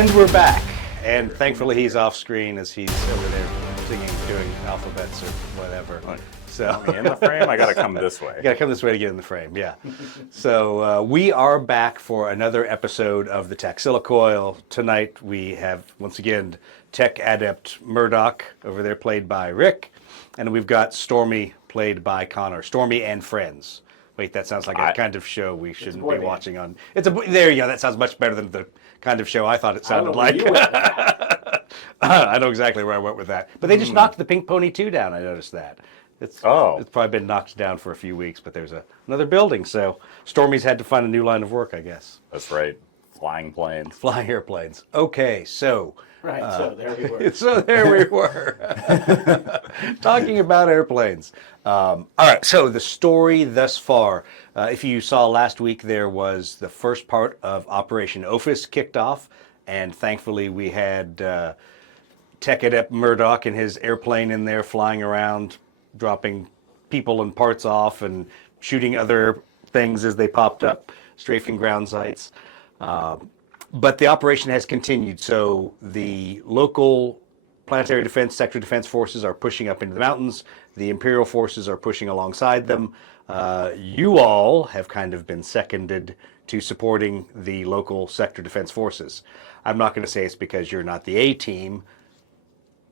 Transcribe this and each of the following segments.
And we're back. And thankfully he's off screen as he's over there singing, doing alphabets or whatever. So in the frame, I gotta come this way. You gotta come this way to get in the frame, yeah. So we are back for another episode of the Taxilla Coil. Tonight we have, once again, tech adept Murdoch over there, played by Rick. And we've got Stormy, played by Connor. Stormy and Friends. Wait, that sounds like a kind of show we shouldn't be watching on. There you go, that sounds much better than the kind of show I thought it sounded like. I know exactly where I went with that. But they just knocked the Pink Pony 2 down, I noticed that. It's probably been knocked down for a few weeks, but there's another building, so Stormy's had to find a new line of work, I guess. That's right. Flying planes. Flying airplanes. Okay, so... Right, so there we were. So there we were. Talking about airplanes. All right, so the story thus far. If you saw last week, there was the first part of Operation Ophis kicked off, and thankfully we had tech adept Murdoch and his airplane in there flying around, dropping people and parts off and shooting other things as they popped up, strafing ground sites. But the operation has continued, so the local planetary defense, sector defense forces are pushing up into the mountains. The Imperial forces are pushing alongside them. You all have kind of been seconded to supporting the local sector defense forces. I'm not going to say it's because you're not the A-team,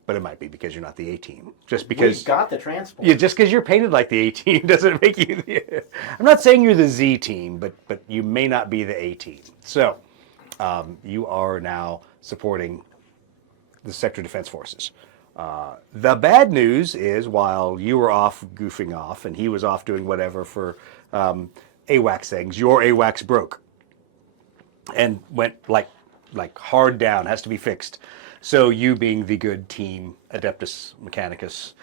but it might be because you're not the A-team. Just because we've got the transport. Yeah, just because you're painted like the A-team doesn't make you the... I'm not saying you're the Z-team, but you may not be the A-team. So... you are now supporting the sector defense forces. The bad news is, while you were off goofing off and he was off doing whatever for AWACS things, your AWACS broke and went like hard down, has to be fixed. So you, being the good team Adeptus Mechanicus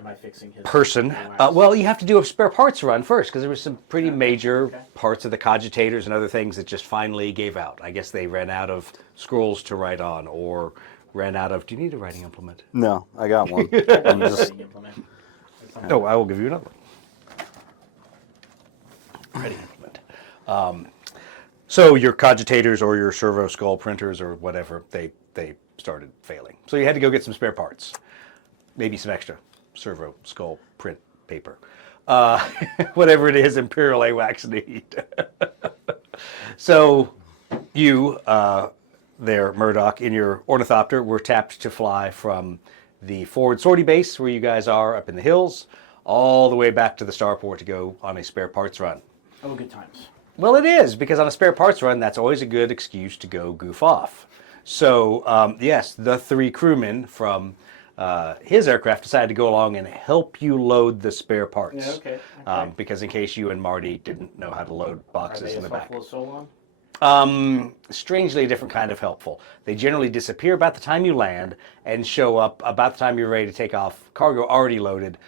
Am I fixing his person, well, you have to do a spare parts run first, because there were some pretty major parts of the cogitators and other things that just finally gave out. I guess they ran out of scrolls to write on, or ran out of... Do you need a writing implement? No, I got one. I'm just... No, I will give you another one. Writing implement. So your cogitators or your servo skull printers or whatever, they started failing. So you had to go get some spare parts, maybe some extra servo skull print paper, whatever it is Imperial AWACS need. So you there, Murdoch, in your ornithopter were tapped to fly from the forward sortie base where you guys are up in the hills all the way back to the starport to go on a spare parts run. Oh, good times. Well, it is, because on a spare parts run, that's always a good excuse to go goof off. So yes, the 3 crewmen from his aircraft decided to go along and help you load the spare parts. Yeah, okay. Because in case you and Marty didn't know how to load boxes in the back. Are they as helpful as Solon? Strangely a different kind of helpful. They generally disappear about the time you land and show up about the time you're ready to take off, cargo already loaded,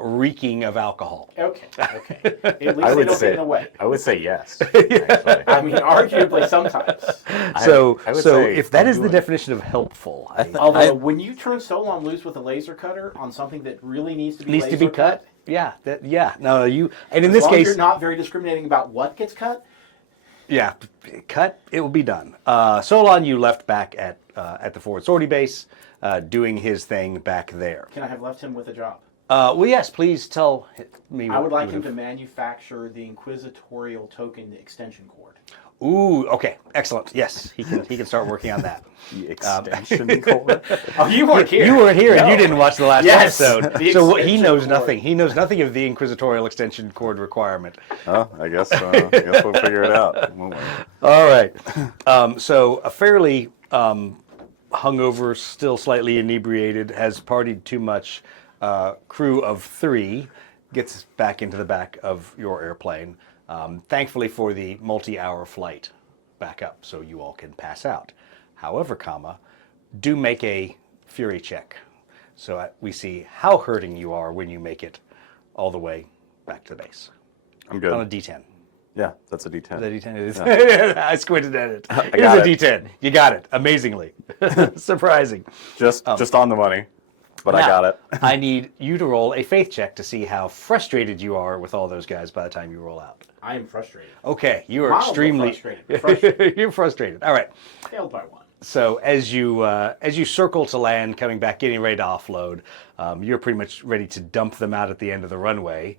reeking of alcohol. Okay. At least they don't get in the way. I would say yes. Actually. I mean, arguably sometimes. So I would say if that is the definition of helpful, Although when you turn Solon loose with a laser cutter on something that really needs to be cut, no, you, and in as this long as case, you're not very discriminating about what gets cut. yeah, cut, it will be done. Solon, you left back at the forward sortie base, doing his thing back there. Can I have left him with a job? Well, yes, please tell me. I would like him to manufacture the Inquisitorial token extension cord. Ooh, okay, excellent. Yes, he can start working on that. The extension cord. Oh, you weren't here. You weren't here, and No. you didn't watch the last Yes, episode. the So he extension knows cord. nothing. He knows nothing of the Inquisitorial extension cord requirement. Oh, I guess we'll figure it out. won't we? All right. So a fairly hungover, still slightly inebriated, has partied too much crew of 3 gets back into the back of your airplane. Thankfully for the multi-hour flight back up, so you all can pass out. However, do make a fury check, so we see how hurting you are when you make it all the way back to the base. I'm good. On a D10. Yeah, that's a D10. The D10 is. I squinted at it. It is a D10. You got it. Amazingly. Surprising. Just on the money. but Now, I got it. I need you to roll a faith check to see how frustrated you are with all those guys by the time you roll out. I am frustrated. Okay, you are Mildly extremely frustrated. You're frustrated. All right. Failed by one. So as you circle to land, coming back, getting ready to offload, you're pretty much ready to dump them out at the end of the runway,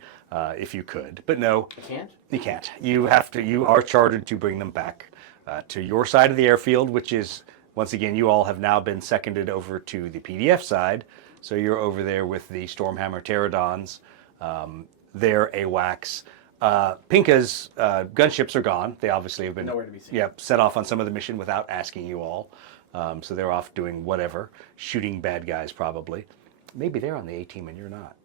if you could. But no, I can't? you can't. You have to. You are chartered to bring them back to your side of the airfield, which is, once again, you all have now been seconded over to the PDF side. So you're over there with the Stormhammer Pterodons, their AWACS. Pinka's gunships are gone. They obviously have been Nowhere to be seen. Yep, set off on some of the mission without asking you all. So they're off doing whatever, shooting bad guys probably. Maybe they're on the A-team and you're not.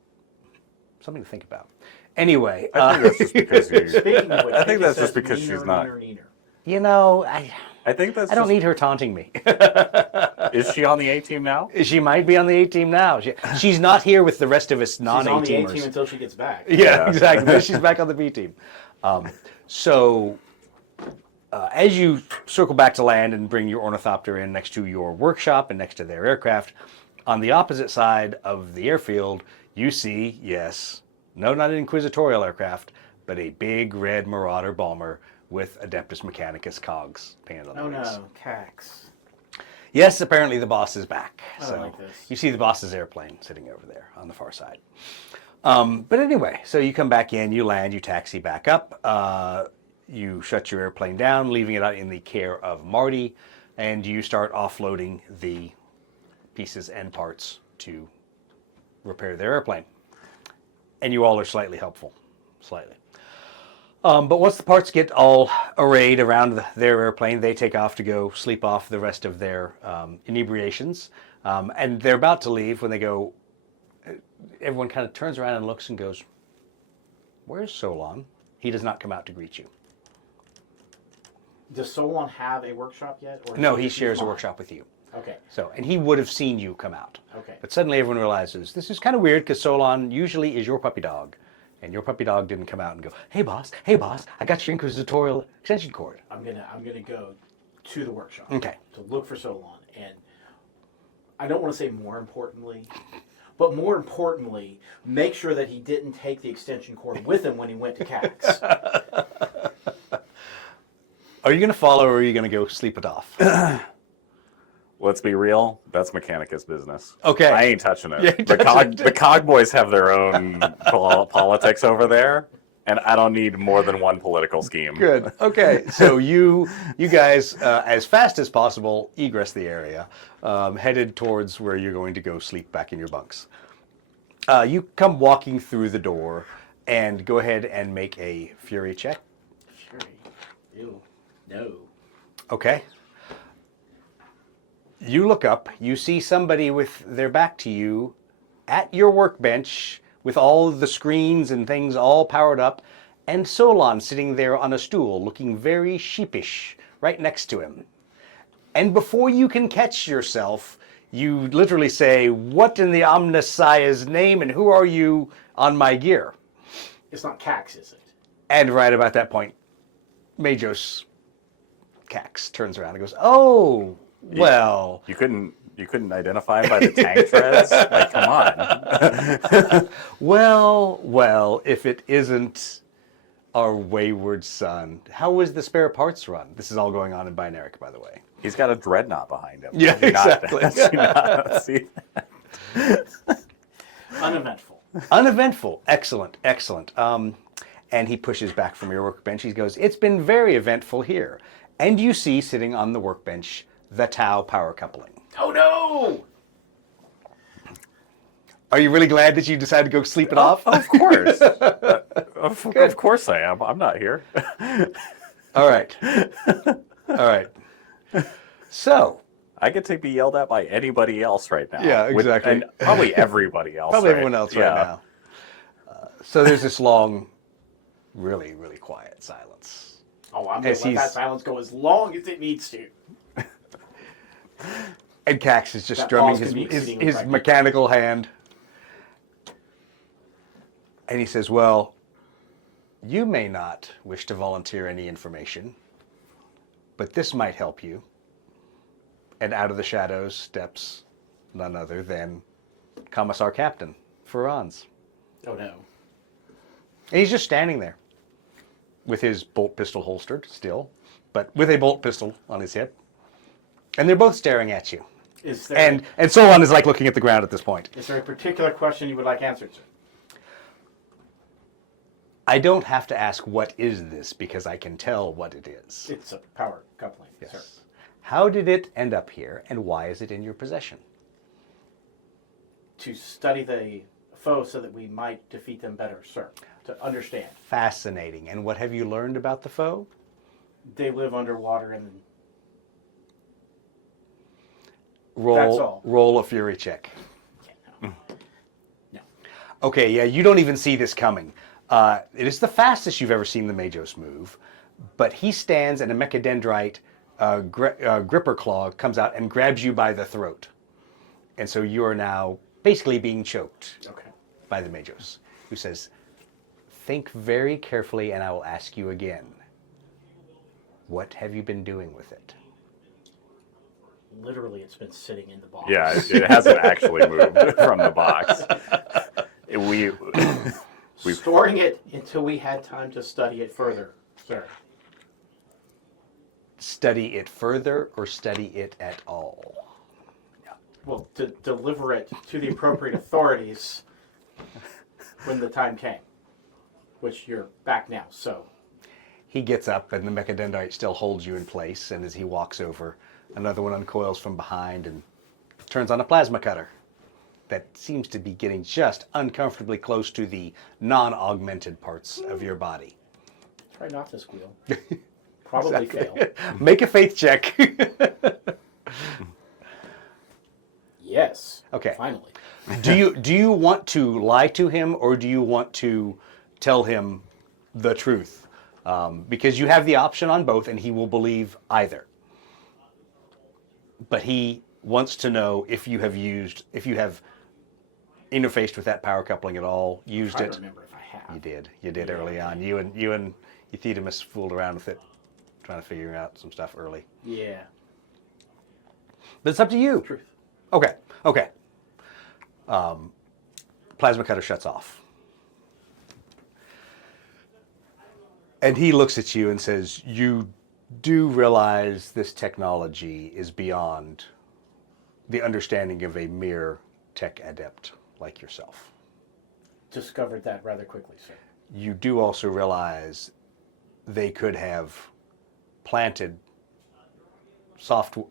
Something to think about. Anyway, I think that's just because you. Speaking of which, I think Pinka that's just says because neener, she's not. neener, neener. you know, I think that's. I don't just, need her taunting me. Is she on the A team now? She might be on the A-team now. She's not here with the rest of us She's on the A-team non-A-teamers. until she gets back. Yeah, Yeah. exactly. Then she's back on the B team. So, as you circle back to land and bring your ornithopter in next to your workshop and next to their aircraft, on the opposite side of the airfield, you see, yes, no, not an inquisitorial aircraft, but a big red Marauder bomber with Adeptus Mechanicus cogs painted on the Oh wings. no, Cax. Yes, apparently the boss is back. I So don't like this. you see the boss's airplane sitting over there on the far side. But anyway, so you come back in, you land, you taxi back up, you shut your airplane down, leaving it out in the care of Marty, and you start offloading the pieces and parts to repair their airplane. And you all are slightly helpful, slightly. But once the parts get all arrayed around their airplane, they take off to go sleep off the rest of their inebriations. And they're about to leave when they go, everyone kind of turns around and looks and goes, "Where's Solon?" He does not come out to greet you. Does Solon have a workshop yet? Or No, is he this shares a mine? workshop with you. Okay. So, and he would have seen you come out. Okay. But suddenly everyone realizes this is kind of weird because Solon usually is your puppy dog. And your puppy dog didn't come out and go, hey boss, I got your inquisitorial extension cord." I'm gonna go to the workshop. Okay. To look for Solon, and I don't want to say more importantly, but more importantly, make sure that he didn't take the extension cord with him when he went to Cax. Are you going to follow or are you going to go sleep it off? Let's be real. That's Mechanicus business. Okay. I ain't touching it. You ain't touching The cog boys have their own politics over there, and I don't need more than one political scheme. Good. Okay. So you guys, as fast as possible, egress the area, headed towards where you're going to go sleep back in your bunks. You come walking through the door, and go ahead and make a fury check. Fury. Ew. No. Okay. You look up, you see somebody with their back to you at your workbench with all of the screens and things all powered up, and Solon sitting there on a stool looking very sheepish right next to him. And before you can catch yourself, you literally say, "What in the Omnissiah's name and who are you on my gear?" It's not Cax, is it? And right about that point, Majos Cax turns around and goes, "Oh, well." You couldn't identify him by the tank treads? Like, come on. Well, if it isn't our wayward son. How was the spare parts run? This is all going on in binaric, by the way. He's got a dreadnought behind him. Yeah, Did you not- exactly. did you not see that? Uneventful. Uneventful. Excellent, excellent. And he pushes back from your workbench. He goes, "It's been very eventful here." And you see sitting on the workbench the Tau power coupling. Oh no! Are you really glad that you decided to go sleep it off? Of course. Of course I am. I'm not here. All right. All right. So, I get to be yelled at by anybody else right now. Yeah, exactly. And probably everybody else. probably right? everyone else Yeah. right now. So there's this long, really, really quiet silence. Oh, I'm going As to let that he's- silence go as long as it needs to. And Cax is just That strumming pause his, can be his, exceedingly his practical. mechanical hand. And he says, "Well, you may not wish to volunteer any information, but this might help you." And out of the shadows steps none other than Commissar Captain Ferran's. Oh no. And he's just standing there with his bolt pistol holstered still, but with a bolt pistol on his hip. And they're both staring at you. Is there And Solon is like looking at the ground at this point. is there a particular question you would like answered, sir? I don't have to ask what is this because I can tell what it is. It's a power coupling, sir. Yes. How did it end up here and why is it in your possession? To study the foe so that we might defeat them better, sir. To understand. Fascinating. And what have you learned about the foe? They live underwater and Roll, That's all. roll a fury check. no. Okay, yeah, you don't even see this coming. It is the fastest you've ever seen the Majos move, but he stands and a mechadendrite gripper claw comes out and grabs you by the throat. And so you are now basically being choked Okay. by the Majos, who says, think very carefully and I will ask you again. What have you been doing with it? Literally, it's been sitting in the box. Yeah, it hasn't actually moved from the box. We've Storing it until we had time to study it further, sir. Study it further or study it at all? Well, to deliver it to the appropriate authorities when the time came, which you're back now, so. He gets up and the mechadendrite still holds you in place, and as he walks over, another one uncoils from behind and turns on a plasma cutter that seems to be getting just uncomfortably close to the non-augmented parts of your body. Try not to squeal. Probably fail. Make a faith check. Yes. Okay. Finally. Do you want to lie to him or do you want to tell him the truth? Because you have the option on both and he will believe either. But he wants to know if you have interfaced with that power coupling at all, used I it. remember if I have. You did early on. You and Euthydemus fooled around with it, trying to figure out some stuff early. Yeah. But it's up to you. Truth. Okay. Plasma cutter shuts off. And he looks at you and says, you do realize this technology is beyond the understanding of a mere tech adept like yourself. Discovered that rather quickly, sir. You do also realize they could have planted what's the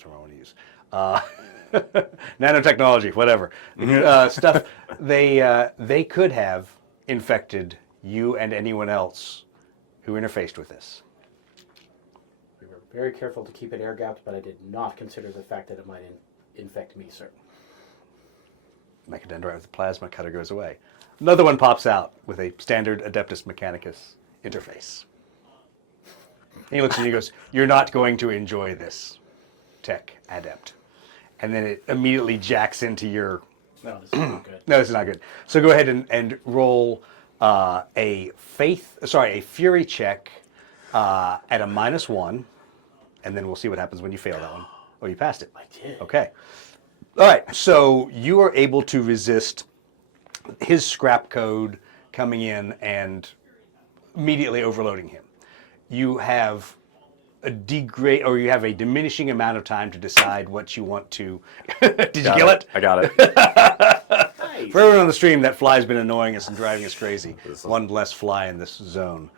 term I want to use? Nanotechnology, whatever. Stuff. They could have infected you and anyone else who interfaced with this. We were very careful to keep it air-gapped, but I did not consider the fact that it might infect me, sir. Mechadendrite with the plasma cutter goes away. Another one pops out with a standard Adeptus Mechanicus interface. And he looks at you and goes, you're not going to enjoy this, tech adept. And then it immediately jacks into your... No, this is not good. No, this is not good. So go ahead and roll a fury check at a -1, and then we'll see what happens when you fail that one. Oh, you passed it. I did. Okay. All right, so you are able to resist his scrap code coming in and immediately overloading him. You have a diminishing amount of time to decide what you want to... Did you kill it? I got it. Nice. For everyone on the stream, that fly's been annoying us and driving us crazy. One less fly in this zone.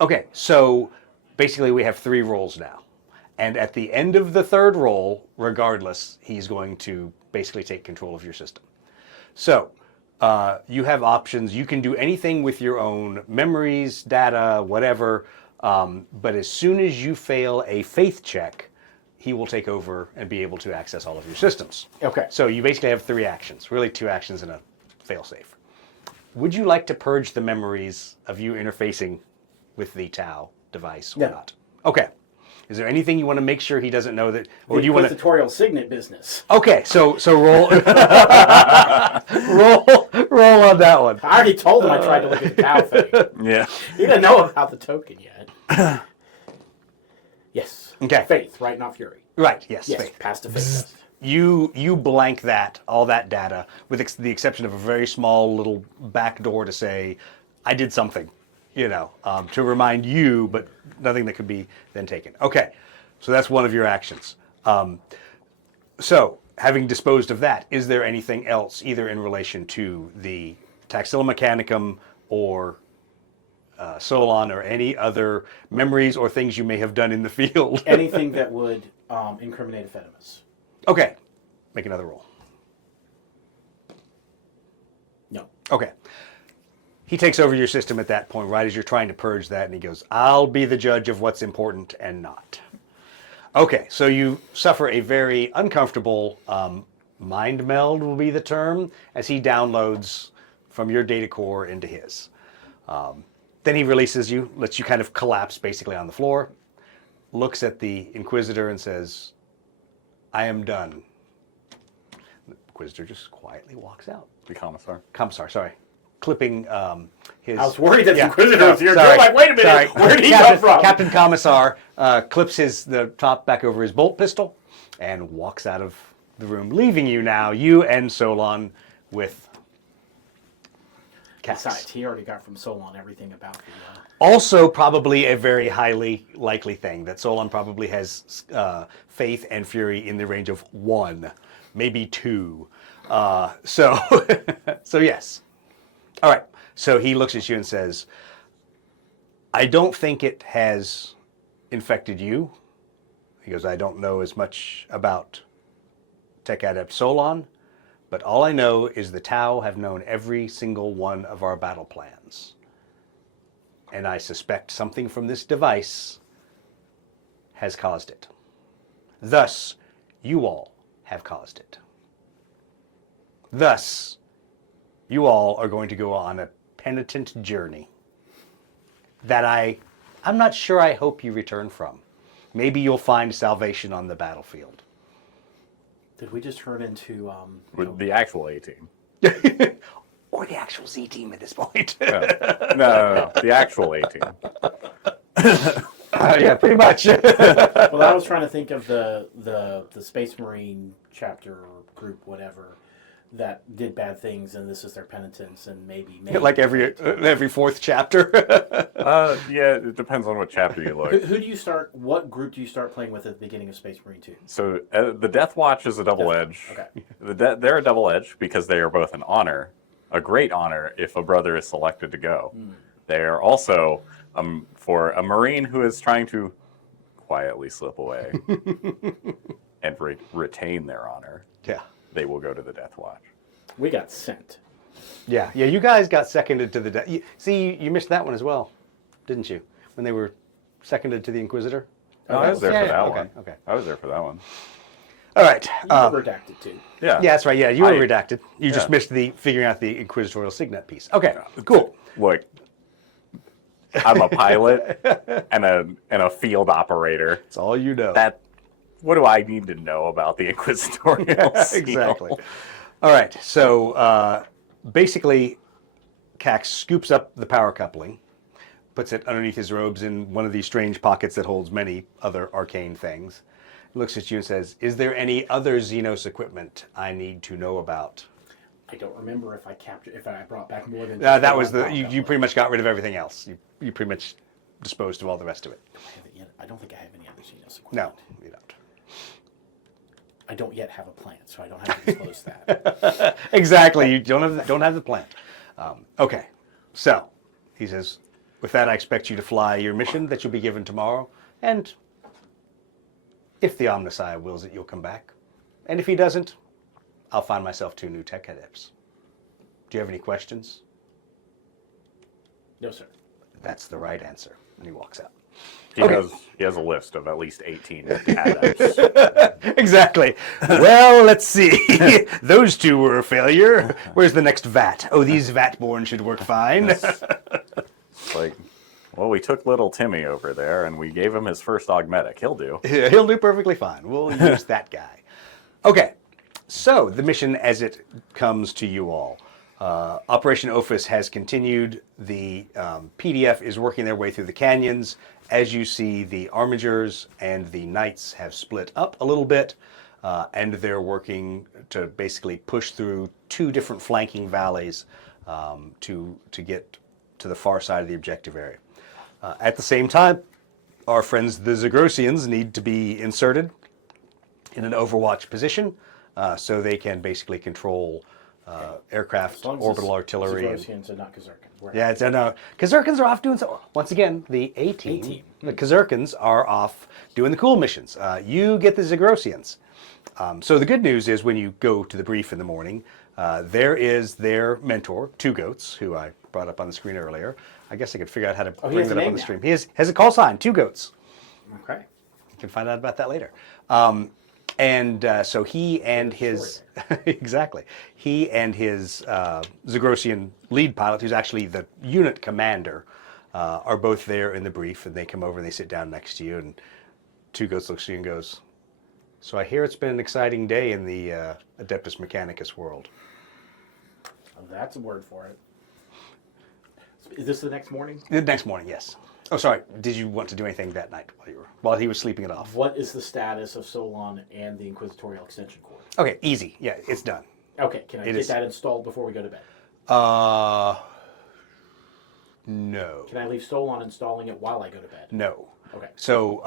Okay, so basically we have 3 rolls now. And at the end of the 3rd roll, regardless, he's going to basically take control of your system. So you have options. You can do anything with your own memories, data, whatever. But as soon as you fail a faith check, he will take over and be able to access all of your systems. Okay. So you basically have 3 actions, really 2 actions and a failsafe. Would you like to purge the memories of you interfacing with the Tau device or No. not? Okay. Is there anything you want to make sure he doesn't know that, or do you want to? Inquisitorial signet business. Okay, so roll, roll on that one. I already told him I tried to look at the cow thing. Yeah. He didn't know about the token yet. Yes. Okay. Faith, right? Not fury. Right. Yes. Yes. Faith. Passed a faith test. You blank all that data, with the exception of a very small little back door to say, I did something, to remind you, but nothing that could be then taken. Okay, so that's one of your actions. So, having disposed of that, is there anything else, either in relation to the Taxilla Mechanicum or Solon, or any other memories or things you may have done in the field? Anything that would incriminate Ephedemus. Okay, make another roll. No. Okay. He takes over your system at that point, right as you're trying to purge that, and he goes, I'll be the judge of what's important and not. Okay, so you suffer a very uncomfortable mind meld, will be the term, as he downloads from your data core into his. Then he releases you, lets you kind of collapse basically on the floor, looks at the Inquisitor and says, I am done. The Inquisitor just quietly walks out. The commissar. Commissar, sorry. Clipping his... I was worried that the Inquisitor no, was here. sorry, I'm like, wait a minute, sorry. where did he come from? Captain Commissar clips the top back over his bolt pistol and walks out of the room, leaving you now, you and Solon, with Cax. Besides, he already got from Solon everything about the... Also, probably a very highly likely thing that Solon probably has faith and fury in the range of 1, maybe 2. So yes. All right. So he looks at you and says, I don't think it has infected you. He goes, I don't know as much about Tech Adept Solon, but all I know is the Tau have known every single one of our battle plans. And I suspect something from this device has caused it. Thus, you all have caused it. Thus, you all are going to go on a penitent journey that I'm not sure I hope you return from. Maybe you'll find salvation on the battlefield. Did we just turn into... With the actual A-team. Or the actual Z team at this point. No. The actual A-team. Yeah, pretty much. Well, I was trying to think of the Space Marine chapter or group, whatever, that did bad things, and this is their penitence, and maybe Like every fourth chapter. Yeah, it depends on what chapter you look. Who do you start? What group do you start playing with at the beginning of Space Marine 2? So the Death Watch is a double edge. Okay. They're a double edge because they are both an honor, a great honor if a brother is selected to go. They are also for a Marine who is trying to quietly slip away and retain their honor. Yeah. They will go to the Death Watch. We got sent. Yeah. You guys got seconded to the... See, you missed that one as well, didn't you? When they were seconded to the Inquisitor? No, I was there for that okay, one. Okay. I was there for that one. All right. You were redacted too. Yeah. Yeah, that's right. Yeah, you were I- redacted. You just yeah. missed the figuring out the Inquisitorial Signet piece. Okay, cool. Look, I'm a pilot and a field operator. That's all you know. What do I need to know about the Inquisitorial seal? Exactly. All right. So basically, Cax scoops up the power coupling, puts it underneath his robes in one of these strange pockets that holds many other arcane things. Looks at you and says, "Is there any other Xenos equipment I need to know about?" I don't remember if I brought back more than. That was you pretty much got rid of everything else. You pretty much disposed of all the rest of it. I don't think I have any other Xenos equipment. No, you don't. I don't yet have a plant, so I don't have to disclose that. Exactly. You don't have the plant. Okay. So he says, with that, I expect you to fly your mission that you'll be given tomorrow, and if the Omnissiah wills it, you'll come back. And if he doesn't, I'll find myself 2 new tech adepts. Do you have any questions? No, sir. That's the right answer. And he walks out. He has a list of at least 18 adepts. Exactly. Well, let's see. Those 2 were a failure. Where's the next vat? Oh, these vat-born should work fine. It's like, well, we took little Timmy over there and we gave him his first augmetic. He'll do. Yeah, he'll do perfectly fine. We'll use that guy. Okay. So the mission as it comes to you all. Operation Ophis has continued. The PDF is working their way through the canyons. As you see, the armigers and the knights have split up a little bit. and they're working to basically push through 2 different flanking valleys to get to the far side of the objective area. At the same time, our friends the Zagrosians need to be inserted in an overwatch position so they can basically control aircraft, As long as orbital it's artillery. And, Zagrosians and not Kazurkan. yeah, it's, Kazurkans are off doing so. Once again, the A-team, A-team. the Kazurkans are off doing the cool missions. You get the Zagrosians. So the good news is when you go to the brief in the morning, there is their mentor, Two Goats, who I brought up on the screen earlier. I guess I could figure out how to he bring has a that up name on the now. stream. He has a call sign, Two Goats. Okay. You can find out about that later. So he and his exactly he and his Zagrosian lead pilot, who's actually the unit commander, are both there in the brief, and they come over and they sit down next to you. And Two Goats looks at you and goes, "So I hear it's been an exciting day in the Adeptus Mechanicus world." Well, that's a word for it. Is this the next morning? The next morning, yes. Oh, sorry. Did you want to do anything that night while he was sleeping it off? What is the status of Solon and the Inquisitorial Extension Cord? Okay, easy. Yeah, it's done. Okay, can I It get is. that installed before we go to bed? No. Can I leave Solon installing it while I go to bed? No. Okay. So,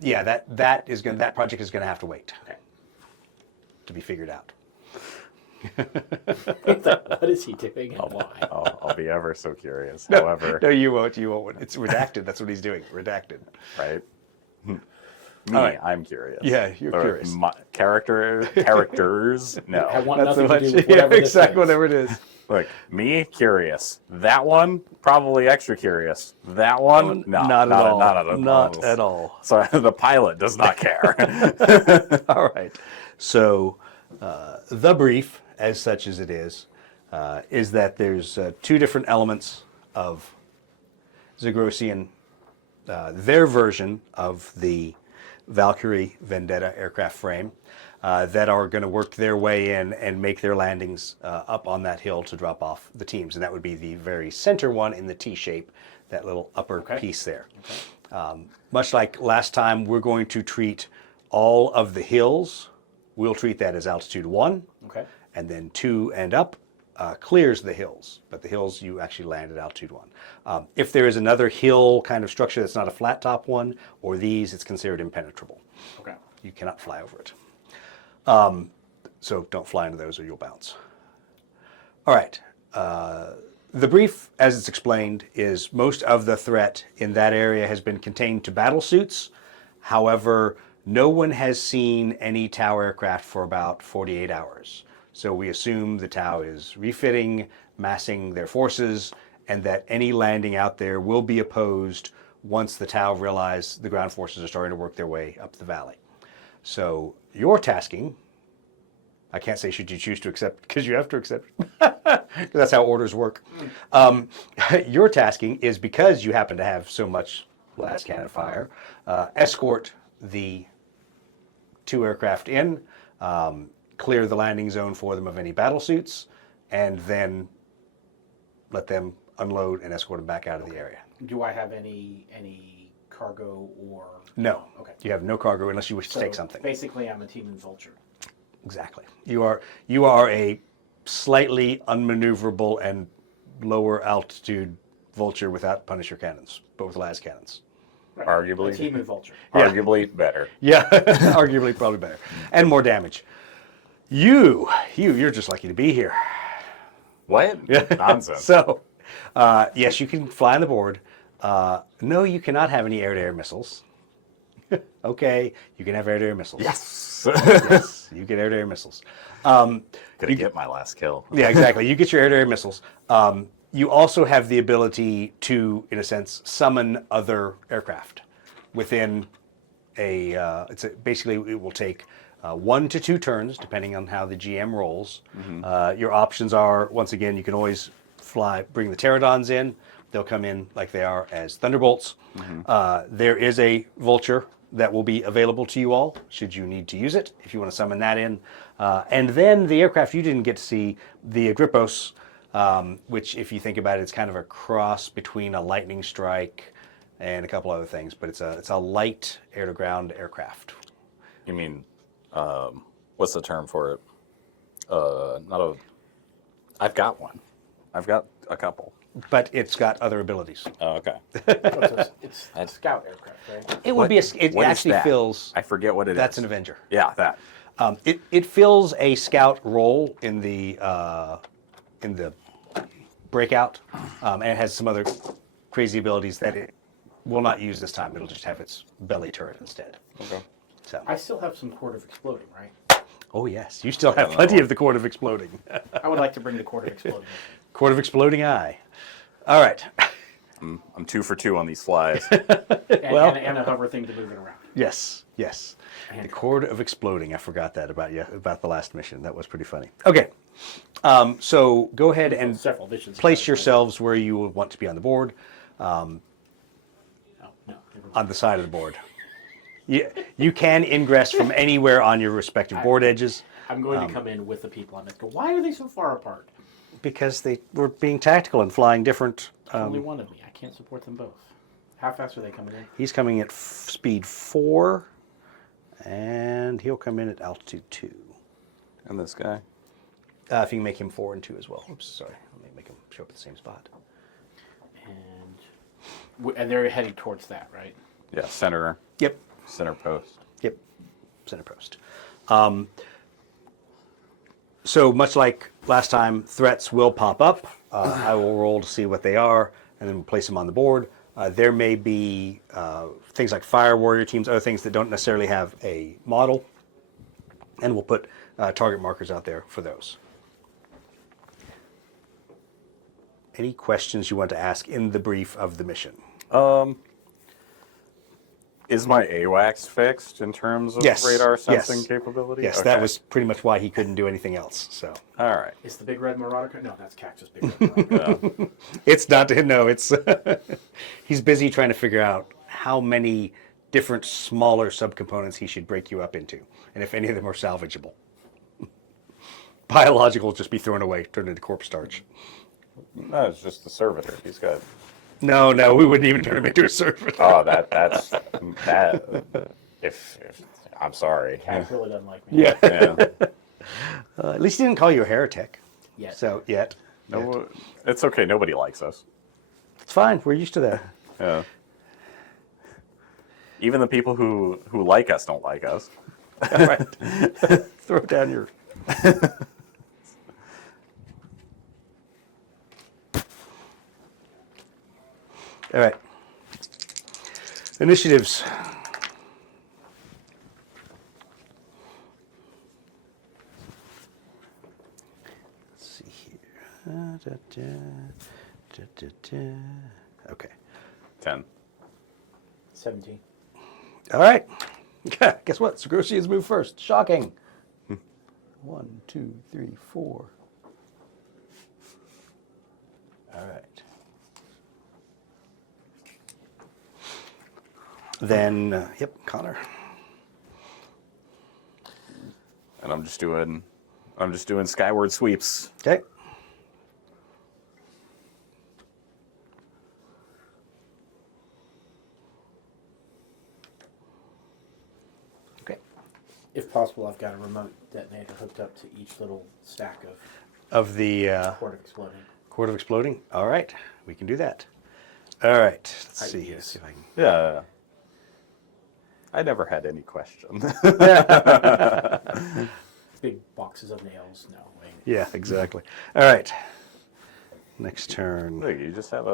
that project is going to have to wait Okay. to be figured out. What is he doing and why? I'll be ever so curious. No, However, no, you won't. You won't. It's redacted. That's what he's doing. Redacted. right? Me, All right. I'm curious. Yeah, you're curious. Characters, no. I want Not so nothing much. to do with Yeah, whatever this exactly. is. Whatever it is. Look, me, curious. That one, probably extra curious. That one, no, not at all. Not Not at all. So the pilot does not care. All right. So, the brief, as such as it is that there's 2 different elements of Zagrosian, their version of the Valkyrie Vendetta aircraft frame that are going to work their way in and make their landings up on that hill to drop off the teams. And that would be the very center one in the T shape, that little upper piece there. Much like last time, we're going to treat all of the hills. We'll treat that as altitude 1. Okay. And then 2 and up clears the hills. But the hills, you actually land at altitude 1. If there is another hill kind of structure that's not a flat top one, or these, it's considered impenetrable. Okay. You cannot fly over it. So don't fly into those or you'll bounce. All right. The brief, as it's explained, is most of the threat in that area has been contained to battle suits. However, no one has seen any Tau aircraft for about 48 hours. So we assume the Tau is refitting, massing their forces, and that any landing out there will be opposed once the Tau realize the ground forces are starting to work their way up the valley. So your tasking, I can't say should you choose to accept, because you have to accept, because that's how orders work. Your tasking is, because you happen to have so much last cannon fire, escort the 2 aircraft in, clear the landing zone for them of any battle suits, and then let them unload and escort them back out of the area. Do I have any cargo or? No. Okay. You have no cargo unless you wish to So take something. basically, I'm a team in Vulture. Exactly. You are a slightly unmaneuverable and lower altitude Vulture without Punisher cannons, but with las cannons. Right. Arguably. A team in Vulture. Arguably better. Yeah, arguably probably better. And more damage. You're just lucky to be here. What? Nonsense. So, yes, you can fly on the board. No, you cannot have any air-to-air missiles. Okay, you can have air-to-air missiles. Yes. Yes, you get air-to-air missiles. Gonna get my last kill. Yeah, exactly. You get your air-to-air missiles. You also have the ability to, in a sense, summon other aircraft within basically it will take 1 to 2 turns, depending on how the GM rolls. Your options are, once again, you can always bring the pterodons in. They'll come in like they are as thunderbolts. There is a vulture that will be available to you all, should you need to use it, if you want to summon that in. And then the aircraft you didn't get to see, the Agrippos, which, if you think about it, it's kind of a cross between a lightning strike and a couple other things, but it's a light air-to-ground aircraft. You mean what's the term for it? Not a. I've got one. I've got a couple. But it's got other abilities. Oh, okay. It's a scout aircraft, right? It would be it What is actually that? fills. I forget what it is. That's an Avenger. Yeah, that. It fills a scout role in the breakout, and it has some other crazy abilities that it will not use this time. It'll just have its belly turret instead. Okay. So. I still have some Court of Exploding, right? Oh yes, you still have plenty of the Court of Exploding. I would like to bring the Court of Exploding. Court of Exploding Eye. All right. I'm 2 for 2 on these flies. And a hover thing to move it around. Yes. Yes. The And- Court of Exploding. I forgot that about the last mission. That was pretty funny. Okay. So go ahead and Several missions. place yourselves where you would want to be on the board, No, never mind. on the side of the board. You can ingress from anywhere on your respective board edges I'm going to come in with the people I'm at. Go, why are they so far apart? because they were being tactical and flying different. Only one of me. I can't support them both. How fast are they coming in? He's coming at speed 4, and he'll come in at altitude 2. And this guy. If you can make him 4 and 2 as well. Oops, sorry. Let me make him show up at the same spot. And they're heading towards that, right? Yeah, center Yep. post. Yep. Center post. So much like last time, threats will pop up. I will roll to see what they are, and then we'll place them on the board. There may be things like fire warrior teams, other things that don't necessarily have a model, and we'll put target markers out there for those. Any questions you want to ask in the brief of the mission? Is my AWACS fixed in terms of Yes, radar sensing yes. capability? Yes, Okay. that was pretty much why he couldn't do anything else. So All right. Is the big red Marauder? No, that's Cactus Big Red Marauder. Yeah. it's not him. No, it's he's busy trying to figure out how many different smaller subcomponents he should break you up into, and if any of them are salvageable. Biological will just be thrown away, turned into corpse starch. No, it's just the servitor. He's got. No, we wouldn't even turn him into a servant. Oh, that's that. If I'm sorry. Cac really doesn't like me. Yeah. Yeah. At least he didn't call you a heretic. Yet. So yet. No, it's okay. Nobody likes us. It's fine. We're used to that. Yeah. Even the people who like us don't like us. All right. Throw down your. All right. Initiatives. Let's see here. Okay. 10. 17. All right. Guess what? Segrosians move first. Shocking. 1, 2, 3, 4. All right. Then, yep, Connor. And I'm just doing skyward sweeps. Okay. Okay. If possible, I've got a remote detonator hooked up to each little stack of Of the Court of Exploding. Court of Exploding. All right. We can do that. All right. Let's see here. Ideas. See if I can. Yeah. I never had any question. Big boxes of nails. No, wait. Yeah, exactly. All right. Next turn. Look, you just have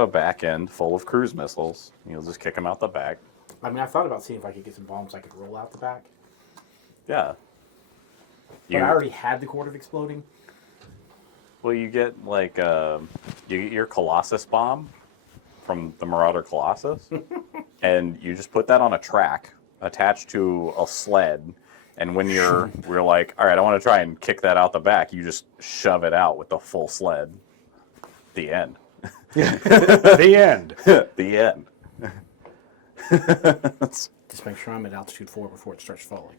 a back end full of cruise missiles. You'll just kick them out the back. I mean, I thought about seeing if I could get some bombs I could roll out the back. Yeah. But I already had the Court of Exploding. Well, you get like you get your Colossus bomb from the Marauder Colossus, and you just put that on a track attached to a sled. And when we're like, all right, I want to try and kick that out the back, you just shove it out with the full sled. The end. The end. The end. Just make sure I'm at altitude 4 before it starts falling.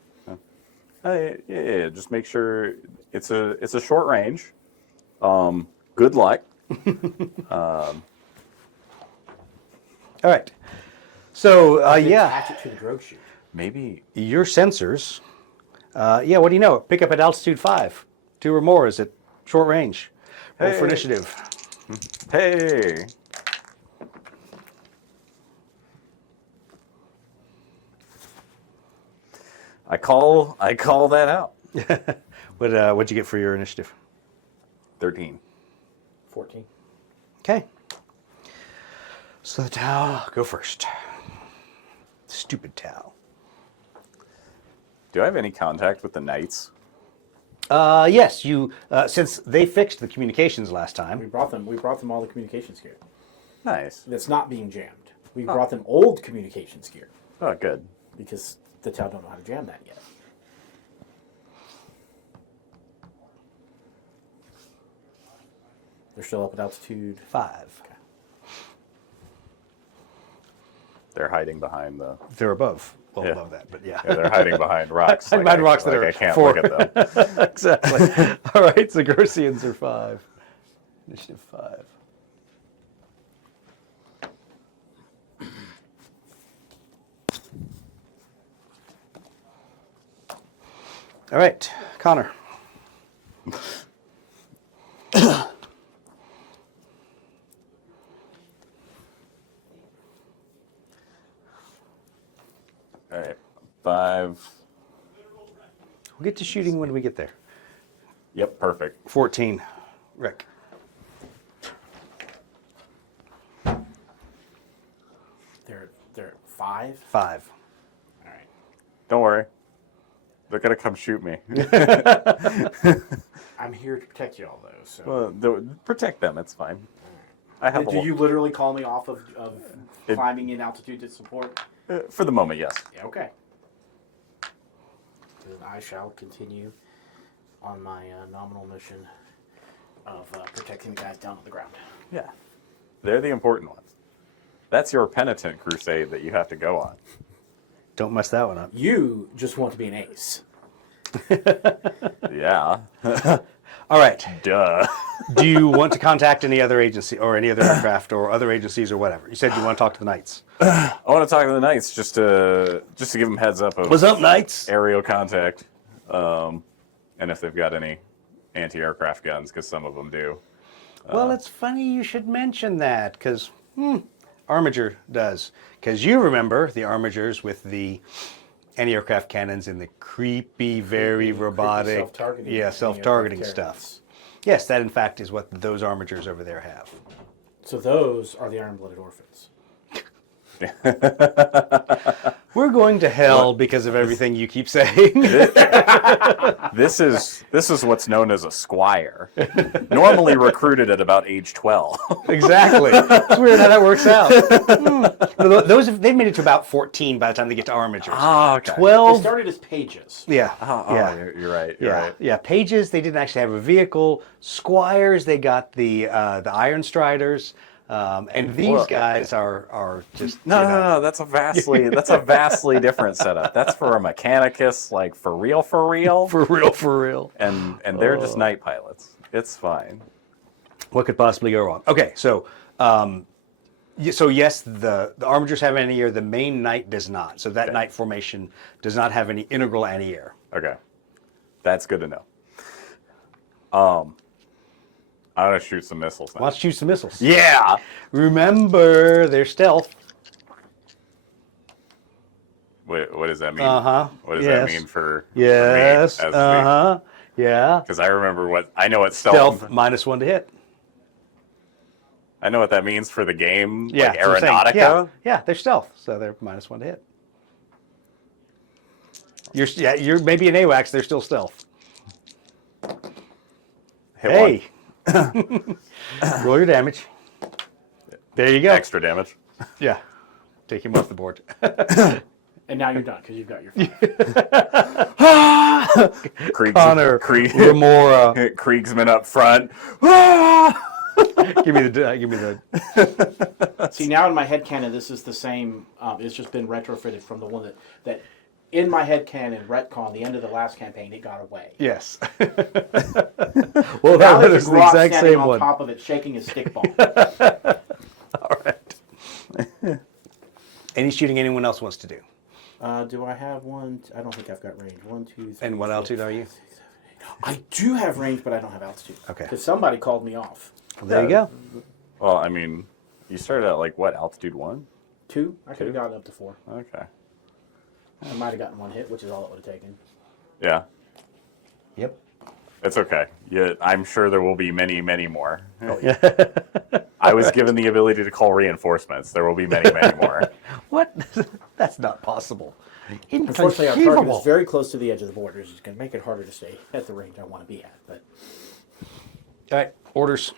Yeah, just make sure it's a short range. Good luck. All right. So, yeah. Attach it to the drogue chute. Maybe. Your sensors. Yeah, what do you know? Pick up at altitude 5. 2 or more is at short range. Roll for Hey. initiative. Hey. I call that out. What'd you get for your initiative? 13. 14. Okay. So the Tau, go first. Stupid Tau. Do I have any contact with the knights? Yes, you. Since they fixed the communications last We time. brought them all the communications gear. Nice. That's not being jammed. We brought them old communications gear Oh, good. because the Tau don't know how to jam that yet. They're still up at altitude 5. They're hiding behind the. They're above. Well, Yeah. above that, but yeah. Yeah, they're hiding behind rocks. Hiding behind rocks that are I can't 4. look at them. Exactly. All right, so Gorsians are 5. Initiative 5. All right, Connor. All right, 5. We'll get to shooting when we get there. Yep, perfect. 14. Rick. They're 5. 5. All right. Don't worry. They're gonna come shoot me. I'm here to protect y'all though. So Well, protect them. It's fine. I have. do you literally call me off of It- climbing in altitude to support? For the moment, yes. Yeah. Okay. Then I shall continue on my nominal mission of protecting the guys down on the ground. Yeah. They're the important ones. That's your penitent crusade that you have to go on. Don't mess that one up. You just want to be an ace. Yeah. All right. Duh. Do you want to contact any other agency or any other aircraft or other agencies or whatever? You said you want to talk to the Knights. I want to talk to the Knights just to give them heads up of What's up, Knights? aerial contact, and if they've got any anti-aircraft guns, because some of them do. Well, it's funny you should mention that because Armiger does. Because you remember the Armigers with the anti-aircraft cannons and the creepy, very robotic, self-targeting, self-targeting anti-aircraft stuff. cannons. Yes, that in fact is what those Armigers over there have. So those are the iron-blooded orphans. We're going to hell because of everything you keep saying. This is what's known as a squire, normally recruited at about age 12. Exactly. It's weird how that works out. They've made it to about 14 by the time they get to Armigers. Oh, okay. 12. They started as pages. Yeah. Oh, yeah. you're right. You're Yeah, right. yeah. Pages, they didn't actually have a vehicle. Squires, they got the Iron Striders, and these Well, guys are just No, that's a vastly different setup. That's for a Mechanicus, like for real, for real. and they're just night pilots. It's fine. What could possibly go wrong? Okay, so yes, the Armigers have anti-air. The main Knight does not. So that Okay. Knight formation does not have any integral anti-air. Okay, that's good to know. I'm gonna shoot some missiles now. Why don't you shoot some missiles? Yeah. Remember, they're stealth. What does that mean? Uh-huh. What does Yes. that mean for Yes. me? Yeah. Because I remember I know what Stealth stealth. -1 to hit. I know what that means for the game. Yeah. Like that's what I'm saying. Aeronautica. Yeah, they're stealth, so they're -1 to hit. You're maybe an AWACS, they're still stealth. Hit Hey. Roll your damage. There you go. one. Extra damage. Yeah. Take him off the board. And now you're done because you've got your 5. Connor, Remora. Kriegsman up front. give me the. See, now in my headcanon, this is the same. It's just been retrofitted from the one that in my headcanon, retcon, the end of the last campaign, it got away. Yes. Now that there's was a the Grot exact standing same on one. top of it, shaking his stick ball. All right. Any shooting anyone else wants to do? Do I have one? I don't think I've got range. 1, 2, 3. And what 4, altitude are you? 5, 6, 7, 8. I do have range, but I don't have altitude. Okay. Because somebody called me off. Well, there you go. Well, I mean, you started at like what, altitude 1? 2? I could have 2? gotten up to 4. Okay. I might have gotten 1 hit, which is all it would have taken. Yeah, Yep. it's okay. Yeah, I'm sure there will be many, many more. Oh, yeah. I was given the ability to call reinforcements. There will be many, many more. What? That's not possible. Unfortunately, our target is Inconceivable. very close to the edge of the borders. It's going to make it harder to stay at the range I want to be at. But All right, orders.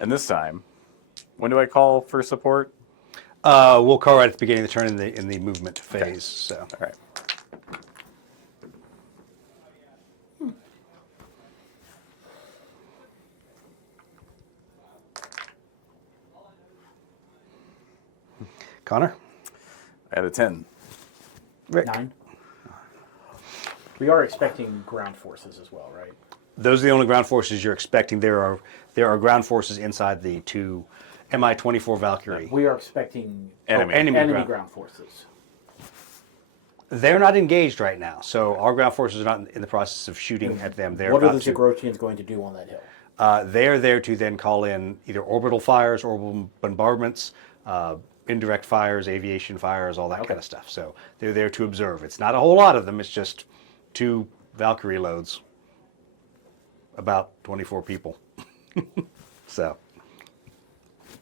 And this time, when do I call for support? We'll call right at the beginning of the turn in the movement phase. So, All right. Connor, I had a 10. Rick. 9. We are expecting ground forces as well, right? Those are the only ground forces you're expecting. There are ground forces inside the 2 Mi-24 Valkyrie. We are expecting Enemy. ground forces. They're not engaged right now, so our ground forces are not in the process of shooting at them. They're What are about the to. Zagrotians going to do on that hill? They're there to then call in either orbital fires, orbital bombardments, indirect fires, aviation fires, all that kind of stuff. So they're there to observe. It's not a whole lot of them. It's just 2 Valkyrie loads, about 24 people. So,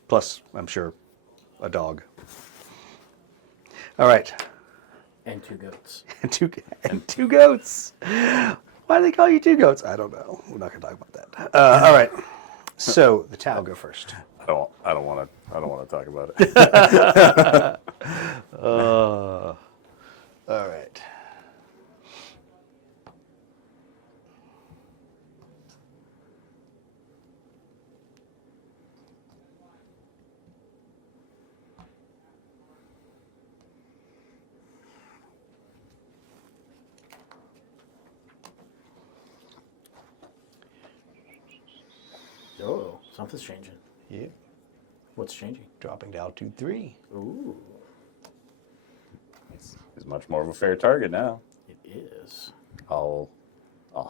plus, I'm sure, a dog. All right. And 2 goats. and two goats. Why do they call you 2 goats? I don't know. We're not going to talk about that. All right. So the Tau go first. I don't want to talk about it. All right. Oh, something's changing. Yeah. What's changing? Dropping to altitude 3. Ooh, It's much more of a fair target now. it is. I'll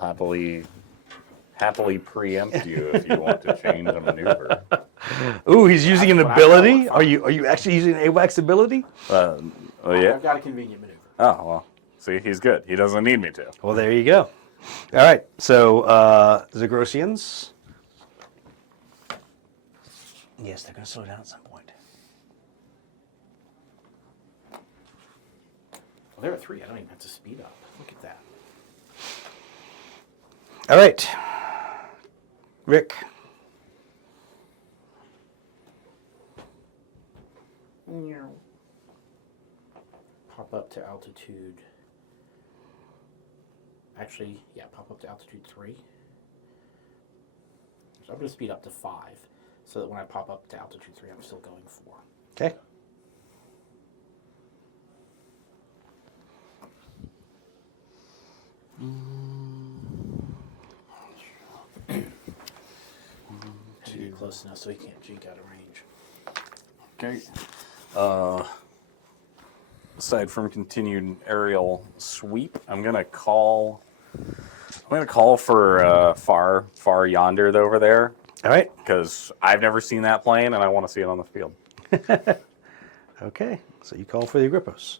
happily preempt you if you want to change a maneuver. Ooh, he's using an That's what I ability. know. Are you actually using an AWACS ability? Oh yeah. I've got a convenient maneuver. Oh well. See, he's good. He doesn't need me to. Well, there you go. All right. So Zagrosians. Yes, they're going to slow down at some point. Well, they're at 3. I don't even have to speed up. Look at that. All right. Rick. Pop up to altitude. Actually, yeah, pop up to altitude 3. So I'm going to speed up to 5, so that when I pop up to altitude 3, I'm still going 4. Okay. To get close enough so he can't jink out of range. Okay. Aside from continued aerial sweep, I'm gonna call for far yonder over there, All right. because I've never seen that plane and I want to see it on the field. Okay. So you call for the Agrippos.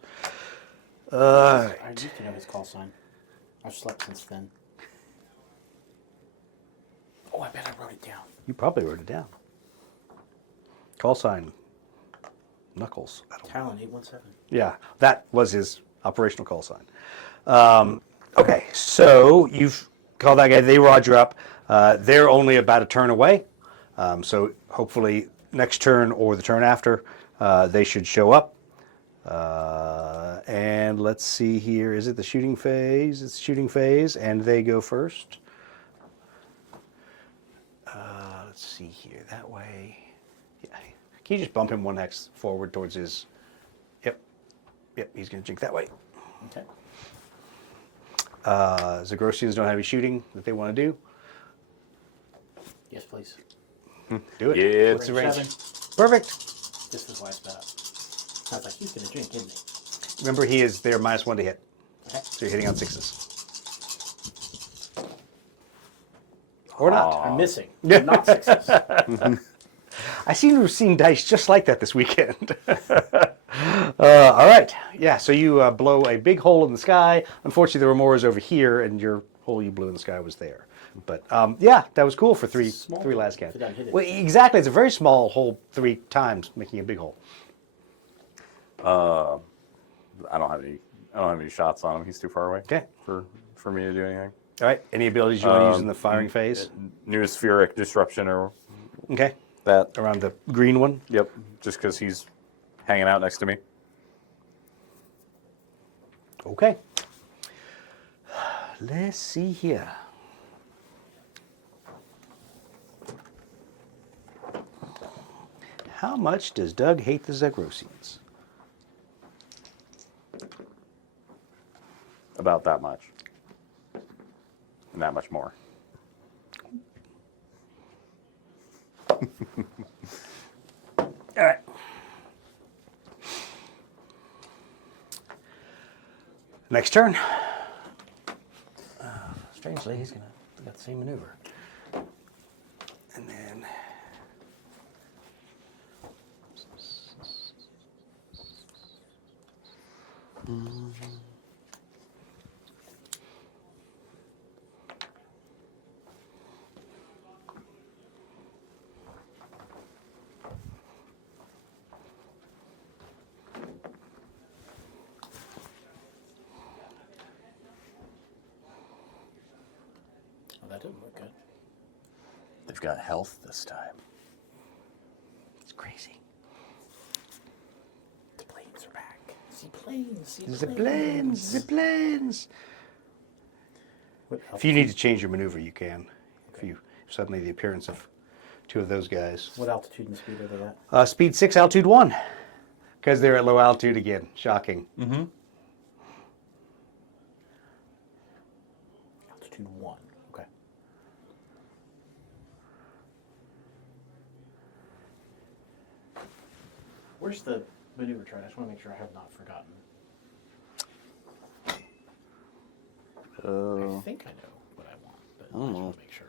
I used to know his call sign. I've slept since then. Oh, I bet I wrote it down. You probably wrote it down. Call sign. Knuckles. I don't know. Talon 817. Yeah, that was his operational call sign. Okay, so you've called that guy. They roger up. They're only about a turn away. So hopefully next turn or the turn after, they should show up. And let's see here. Is it the shooting phase? It's shooting phase, and they go first. Let's see here. That way. Yeah. Can you just bump him 1 hex forward towards his... Yep, he's going to jink that way. Okay. Zagrosians don't have any shooting that they want to do. Yes, please. Do it. Yeah. What's the range? 7. Perfect. This was last bet. I was like, he's going to drink, isn't he? Remember, he is there -1 to hit. Okay. So you're hitting on 6s. Or not. I'm missing. I'm not 6s. I seem to have seen dice just like that this weekend. All right. Yeah, so you blow a big hole in the sky. Unfortunately, the Remora over here, and your hole you blew in the sky was there. But yeah, that was cool for three Small last hole, cans. if it doesn't hit it. Well, exactly. It's a very small hole 3 times, making a big hole. I don't have any shots on him. He's too far away. Okay. For me to do anything. All right. Any abilities you want to use in the firing phase? Neospheric disruption or Okay. that. Around the green one. Yep. Just because he's hanging out next to me. Okay. Let's see here. How much does Doug hate the Zagrosians? About that much. And that much more. All right. Next turn. Strangely, he's gonna got the same maneuver. And then Oh, that didn't look good. They've got health this time. it's crazy. The planes are back. See planes. See The planes, the planes. What If you need to change your maneuver, you can. If you suddenly the appearance of 2 of those guys. What altitude and speed are they at? Speed 6, altitude 1. Because they're at low altitude again. Shocking. Mm-hmm. Altitude 1. Okay. Where's the maneuver chart? I just want to make sure I have not forgotten. I think I know what I want, but I just want to make sure.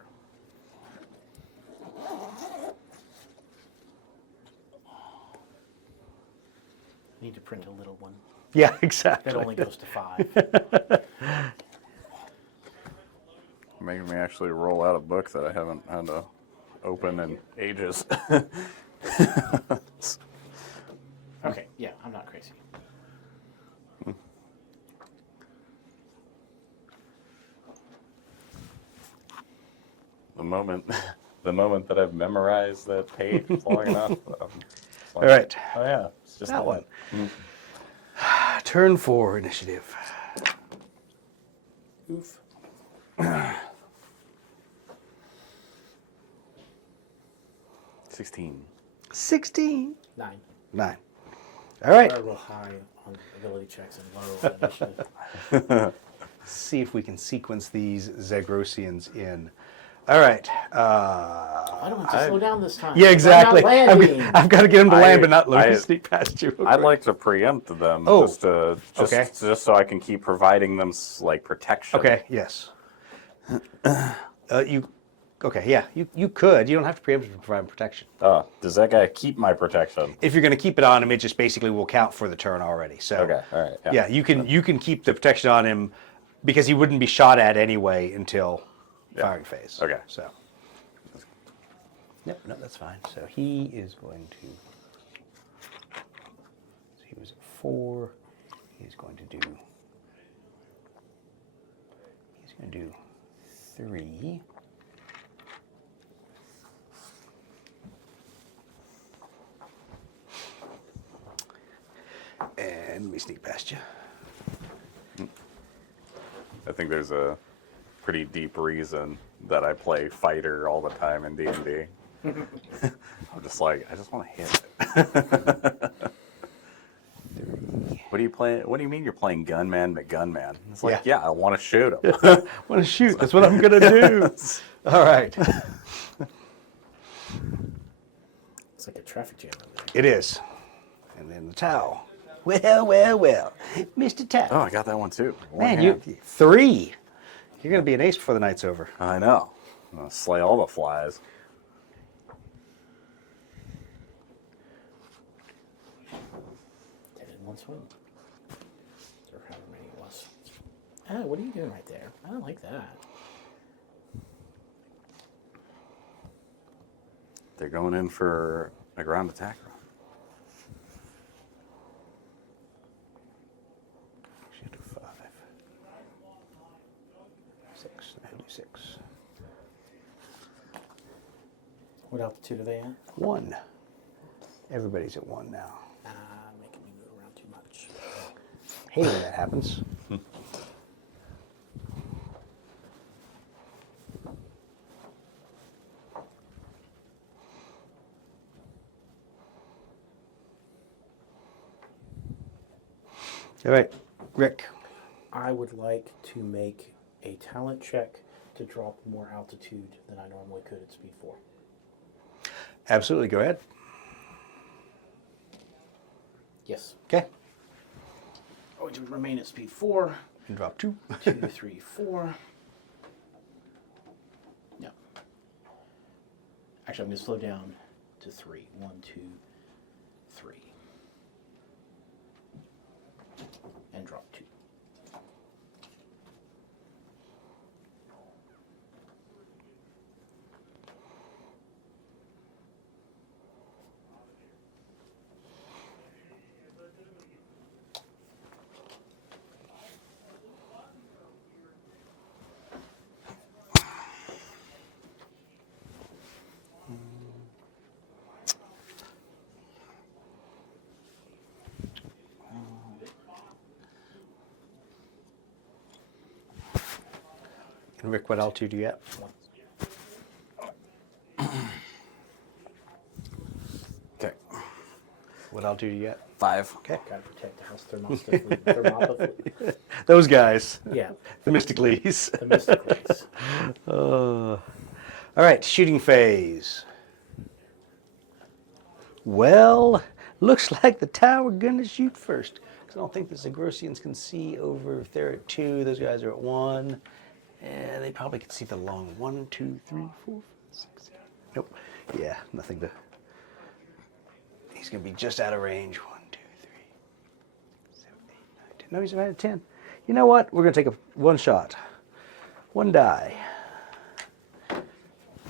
I need to print a little one. Yeah, exactly. That only goes to 5. Making me actually roll out a book that I haven't had to open in ages. Okay, yeah, I'm not crazy. The moment that I've memorized that page long enough. All right. Oh yeah, it's just That that one. Turn 4 initiative. Oof. 16. 16. 9. 9. All right. We're real high on ability checks and low on initiative. See if we can sequence these Zagrosians in. All right. I don't want to slow down this time. Yeah, exactly. I'm not landing. I've got to get him to land, but not let him I- sneak past you. I'd like to preempt them Oh, just so I can keep providing them like protection. Okay. Yes. You. Okay. Yeah. You could. You don't have to preempt to provide protection. Does that guy keep my protection? If you're going to keep it on him, it just basically will count for the turn already. So. Okay. All right. Yeah. You can keep the protection on him because he wouldn't be shot at anyway until firing phase. Okay. So. Yep. No, that's fine. So he is going to. So he was at 4. He's going to do. He's going to do 3. And let me sneak past you. I think there's a pretty deep reason that I play fighter all the time in D&D. I'm just like, I just want to hit it. What do you play? What do you mean you're playing gunman McGunman? It's like, yeah, I want to shoot him. Want to shoot? That's what I'm gonna do. All right. It's like a traffic jam over there. It is. And then the Tau. Well, Mr. Tau. Oh, I got that one too. One Man, hand. you 3. You're going to be an ace before the night's over. I know. I'm gonna slay all the flies. Did it in one swing. Or however many it was. Ah, what are you doing right there? I don't like that. They're going in for a ground attack. Should do 5. 6. I do 6. What altitude are they at? 1. Everybody's at 1 now. Making me move around too much. Hate when that happens. All right, Rick. I would like to make a talent check to drop more altitude than I normally could at speed 4. Absolutely, go ahead. Yes. Okay. Oh, to remain at speed 4. And drop 2. 2, 3, 4. No. Actually, I'm going to slow down to 3. 1, 2, 3. And drop 2. And Rick, what altitude do you at? 1. Okay. What altitude do you at? 5. Okay. Got to protect the house thermophilically. Those guys. Yeah, The Mysticles. the mystic race. All right, shooting phase. Well, looks like the tower gonna shoot first. 'Cause I don't think the Zagrossians can see over if they're at 2. Those guys are at 1. And they probably can see the long 1, 2, 3, 4, 5, 6, 7. Nope. Yeah, nothing to. He's gonna be just out of range. 1, 2, 3, 7, 8, 9, 10. No, he's right at 10. You know what? We're gonna take one shot. 1 die.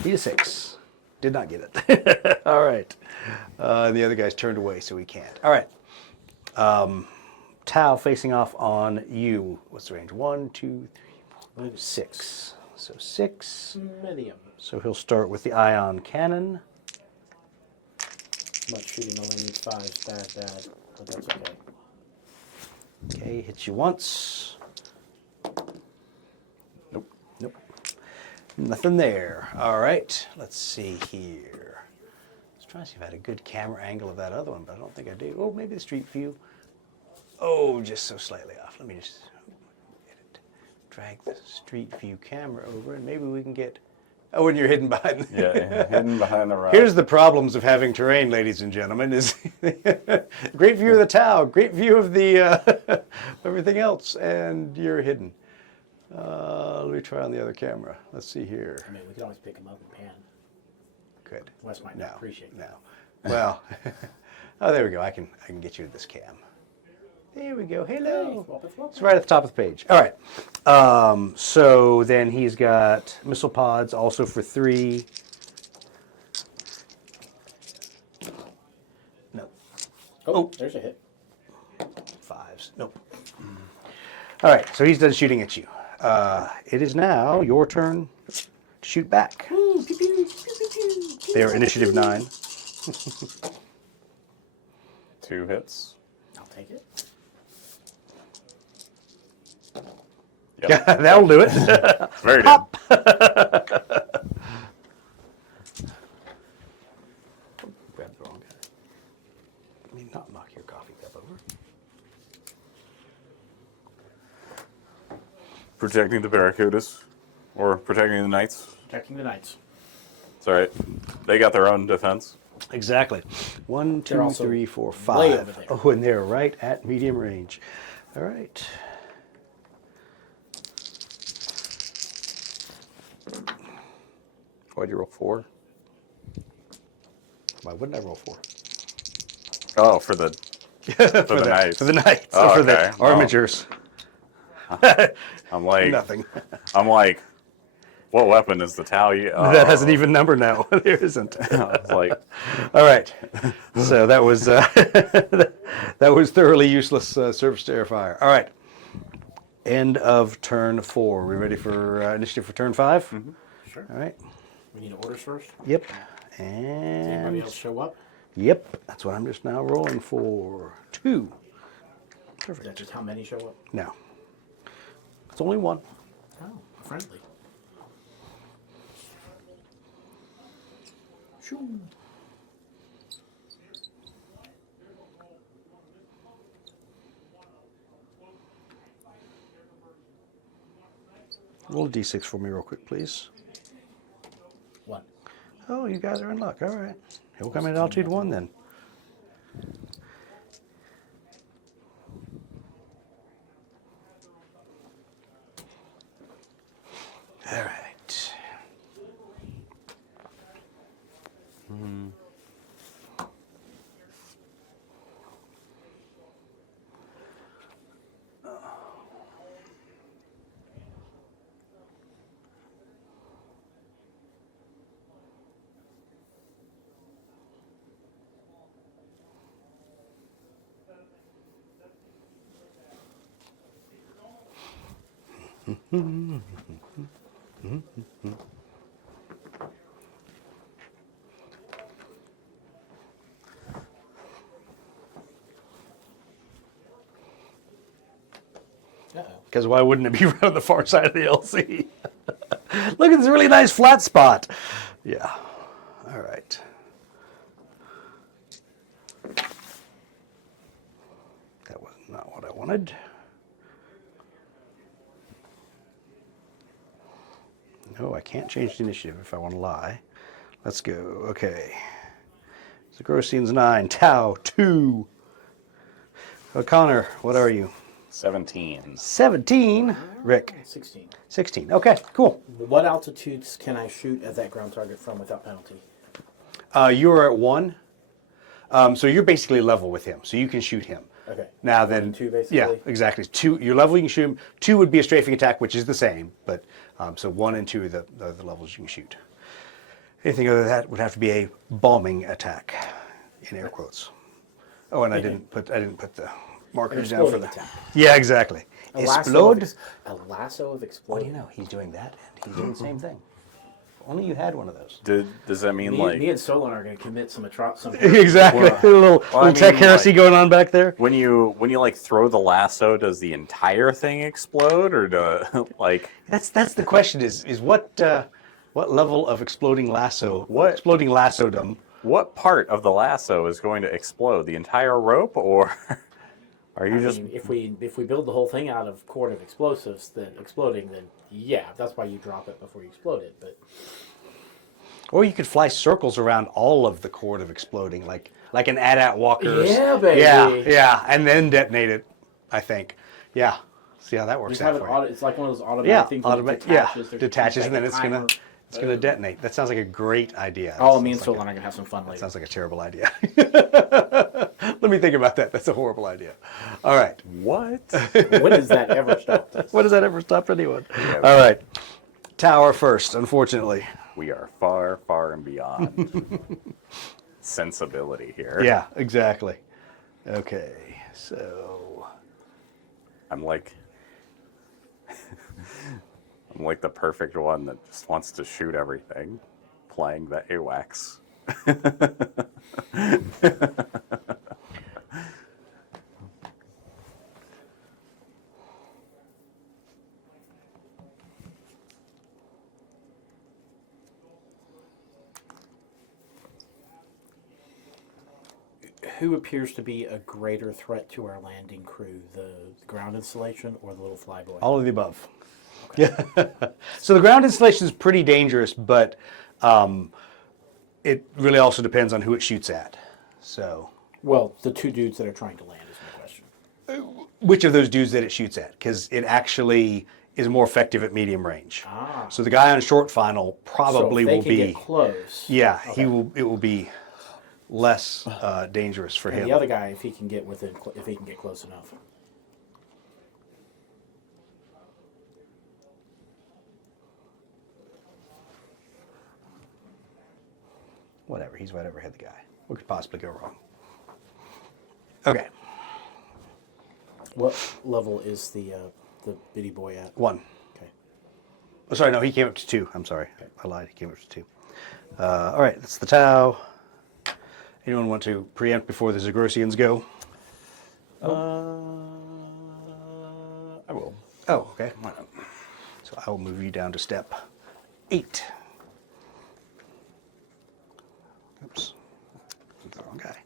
Beat a 6. Did not get it. All right. The other guy's turned away, so we can't. All right. Tau facing off on you. What's the range? 1, 2, 3, 4, 6. So 6. Medium. So he'll start with the ion cannon. Much shooting only needs 5s. Bad. But that's okay. Okay, hits you once. Nope. Nothing there. All right. Let's see here. I was trying to see if I had a good camera angle of that other one, but I don't think I do. Oh, maybe the street view. Oh, just so slightly off. Let me just drag the street view camera over, and maybe we can get. Oh, and you're hidden behind. Yeah, hidden behind the rock. Here's the problems of having terrain, ladies and gentlemen, is great view of the Tau, great view of the everything else, and you're hidden. Let me try on the other camera. Let's see here. I mean, we can always pick them up and pan. Good. Wes might not appreciate that. No. Well, oh, there we go. I can get you to this cam. There we go. Hello. It's right at the top of the page. All right. So then he's got missile pods also for 3. No. Oh, there's a hit. 5s. Nope. All right. So he's done shooting at you. It is now your turn to shoot back. They're initiative 9. 2 hits. I'll take it. Yep. Yeah, that'll do it. Very good. Grab the wrong guy. I mean, not knock your coffee cup over. Protecting the Barracudas. Or protecting the Knights. Protecting the knights. It's all right. They got their own defense. Exactly. 1, They're 2, also 3, 4, way over 5. there. Oh, and they're right at medium range. All right. Why'd you roll 4? Why wouldn't I roll 4? Oh, for the knights. For the knights. Oh, for the okay. Well, armatures. I'm like, Nothing. I'm like, what weapon is the Tau? That has an even number now. There isn't. I was like, All right. So that was that was thoroughly useless surface to air fire. All right. End of turn 4. We ready for initiative for turn 5? Mm-hmm. Sure. All right. We need orders first. Yep. Does anybody And else show up? yep, that's what I'm just now rolling for. 2. Is that just how many show up? No. It's only 1. Oh, friendly. Shoo. Roll a d6 for me real quick, please. 1. Oh, you guys are in luck. All right. He'll come in at altitude 1 then. All right. Uh-oh. Because why wouldn't it be right on the far side of the LC? Look at this really nice flat spot. Yeah. All right. That was not what I wanted. No, I can't change the initiative if I want to lie. Let's go. Okay. So Grossian's 9. Tau 2. O'Connor, what are you? 17. 17. Rick, 16. 16. Okay, cool. What altitudes can I shoot at that ground target from without penalty? You're at 1. So you're basically level with him, so you can shoot him. Okay. Now 1 then, and 2 basically? yeah, exactly. 2, you're level, you can shoot him. 2 would be a strafing attack, which is the same, but so 1 and 2 are the levels you can shoot. Anything other than that would have to be a bombing attack, in air quotes. Oh, and I didn't put the markers down for exploding the. attack. Yeah, exactly. A lasso Explode. a lasso of What do exploding. you know? He's doing that, and he's doing the same thing. If only you had one of those. Does that mean Me and Solon are going to commit some atrocity. Exactly. Well, a little I mean, tech heresy like- going on back there. when you like throw the lasso, does the entire thing explode, or do like That's the question. Is what level of exploding lasso? What? Exploding lassodom? what part of the lasso is going to explode? The entire rope, or are you I just mean, if we build the whole thing out of cord of explosives, then exploding, then yeah, that's why you drop it before you explode it. But Or you could fly circles around all of the cord of exploding, like an AT-AT walkers. Yeah, baby. Yeah, and then detonate it. I think. Yeah. See how that works just out have it for you. auto, it's like one of those automatic Yeah, things that detaches. There's a detaches, and then 2-second it's timer. gonna detonate. That sounds like a great idea. Oh, That me and sounds like Solon are gonna have some fun That later. sounds like a terrible idea. Let me think about that. That's a horrible idea. All right. what? When has that ever stopped us? What has that ever stopped anyone? All right. Tower first, unfortunately. We are far, far and beyond sensibility here. Yeah, exactly. Okay, so I'm like the perfect one that just wants to shoot everything, playing the AWACS. Who appears to be a greater threat to our landing crew, the ground installation or the little flyboy? all of the above. Yeah. So the ground installation is pretty dangerous, but it really also depends on who it shoots at. So, Well, the two dudes that are trying to land is my question. which of those dudes that it shoots at? Because it actually is more effective at medium range. Ah. So the guy on short final probably so if they will can be. get close. Yeah, Okay. he will. It will be less dangerous for And him. the other guy, if he can get if he can get close enough. Whatever. He's whatever hit the guy. What could possibly go wrong? Okay. What level is the bitty boy at? 1. Okay. Oh, sorry, no, he came up to 2. I'm sorry. I lied. He came up to 2. All right, that's the Tau. Anyone want to preempt before the Zagrosians go? I will. Oh, okay. So I will move you down to step 8. Oops. The wrong guy.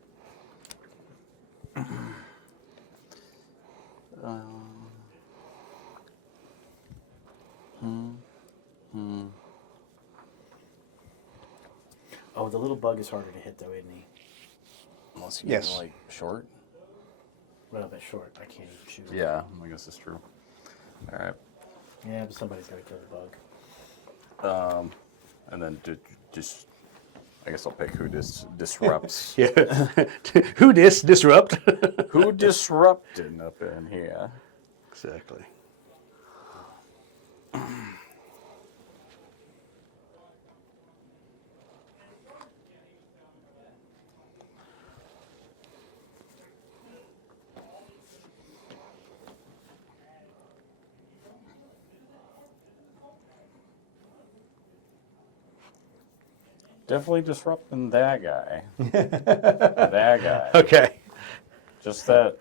Oh, the little bug is harder to hit though, isn't he? Unless you Yes. get like short. Well, a bit short. I can't even shoot. Yeah, I guess it's true. All right. Yeah, but somebody's got to kill the bug. And then just, I guess I'll pick who disrupts. Yeah. Who disrupt? Who disrupted up in here? Exactly. Definitely disrupting that guy. That guy. Okay. Just that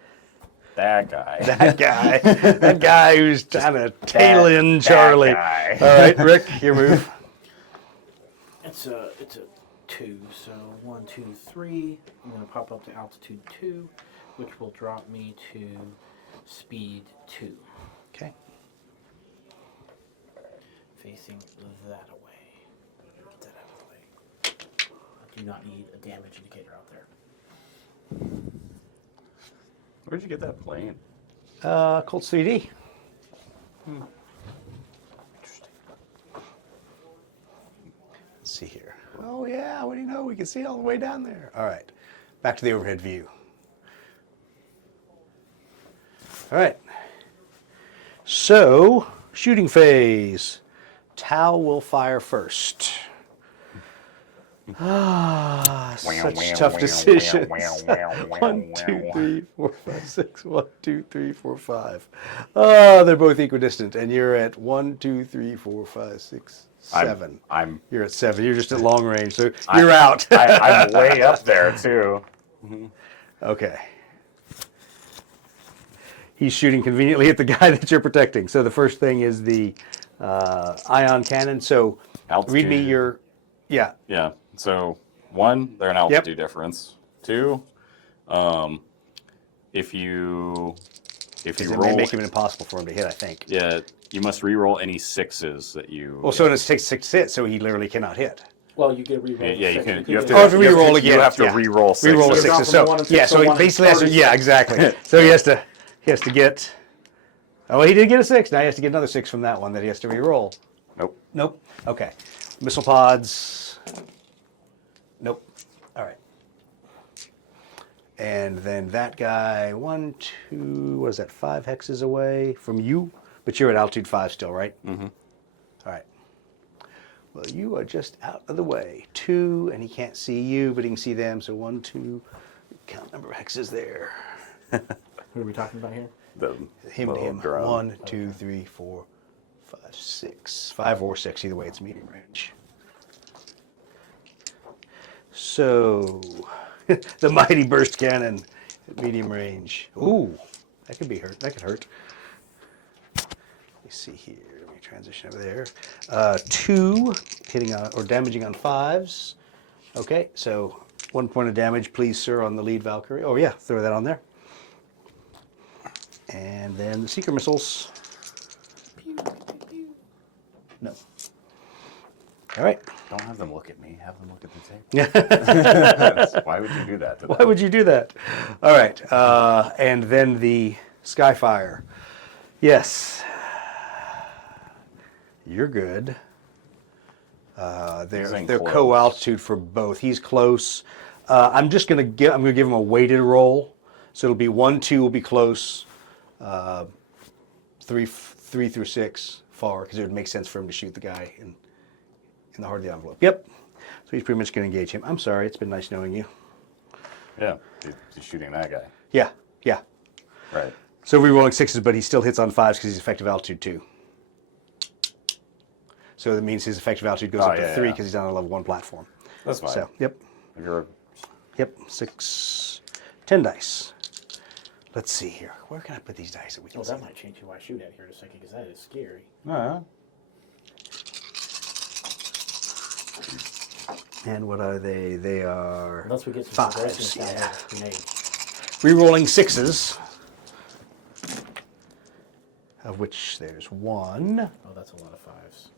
guy. That guy. That guy who's trying to tail in that Charlie. guy. All right, Rick, your move. It's a 2. So 1, 2, 3. I'm going to pop up to altitude 2, which will drop me to speed 2, Okay. facing that away. Get that out of the way. I do not need a damage indicator out there. Where'd you get that plane? Colts 3D. Interesting. Let's see here. Oh, yeah, what do you know? We can see all the way down there. All right, back to the overhead view. All right. So, shooting phase. Tau will fire first. Such tough decisions. 1, 2, 3, 4, 5, 6. 1, 2, 3, 4, 5. Oh, they're both equidistant, and you're at 1, 2, 3, 4, 5, 6, 7. You're at 7. You're just at long range, so you're out. I'm way up there too. Okay. He's shooting conveniently at the guy that you're protecting. So the first thing is the ion cannon. So read me Altitude. your, yeah. Yeah. So 1, they're an altitude difference. 2, if you It roll, may make it impossible for him to hit, I think. yeah, you must re-roll any 6s that you. Well, so it's 6 hits, so he literally cannot hit. Well, you get a reroll. Yeah, you can. You have to. Oh, if you you have re-roll to- again. You have to yeah. re-roll 6s. Re-roll You're 6s. dropping So from 1 and 6 yeah, to so he 1 and basically has to. 36. Yeah, exactly. So he has to get. Oh, well, he did get a 6. Now he has to get another 6 from that one that he has to re-roll. Nope. Nope. Okay. Missile pods. Nope. All right. And then that guy, 1, 2, what is that, 5 hexes away from you? But you're at altitude 5 still, right? Mm-hmm. All right. Well, you are just out of the way. 2, and he can't see you, but he can see them. So 1, 2, count number of hexes there. Who are we talking about here? Him to little him. drone. 1, 2, 3, 4, 5, 6. 5 or 6, either way, it's medium range. So, the mighty burst cannon at medium range. Ooh, that could be hurt. That could hurt. Let me see here. Let me transition over there. 2 hitting on or damaging on 5s. Okay, so 1 point of damage, please, sir, on the lead Valkyrie. Oh yeah, throw that on there. And then the seeker missiles. No. All right. Don't have them look at me. Have them look at the tape. Why would you do that to them? Why would you do that? All right, and then the Skyfire. Yes, you're good. They're close. co-altitude for both. He's close. I'm gonna give him a weighted roll, so it'll be 1, 2 will be close, 3 through 6 far, because it would make sense for him to shoot the guy in the heart of the envelope. Yep. So he's pretty much going to engage him. I'm sorry. It's been nice knowing you. Yeah, he's shooting that guy. Yeah. Yeah. Right. So we're rolling 6s, but he still hits on 5s because he's effective altitude 2. So that means his effective altitude goes up to 3 because he's on a level 1 platform. That's fine. So, yep. Yep. 6, 10 dice. Let's see here. Where can I put these dice that we can see? That might change who I shoot at here in a second, because that is scary. And what are they? They are Unless we get some 5s. Yeah. grenade. Rerolling 6s, of which there's 1. Oh, that's a lot of 5s.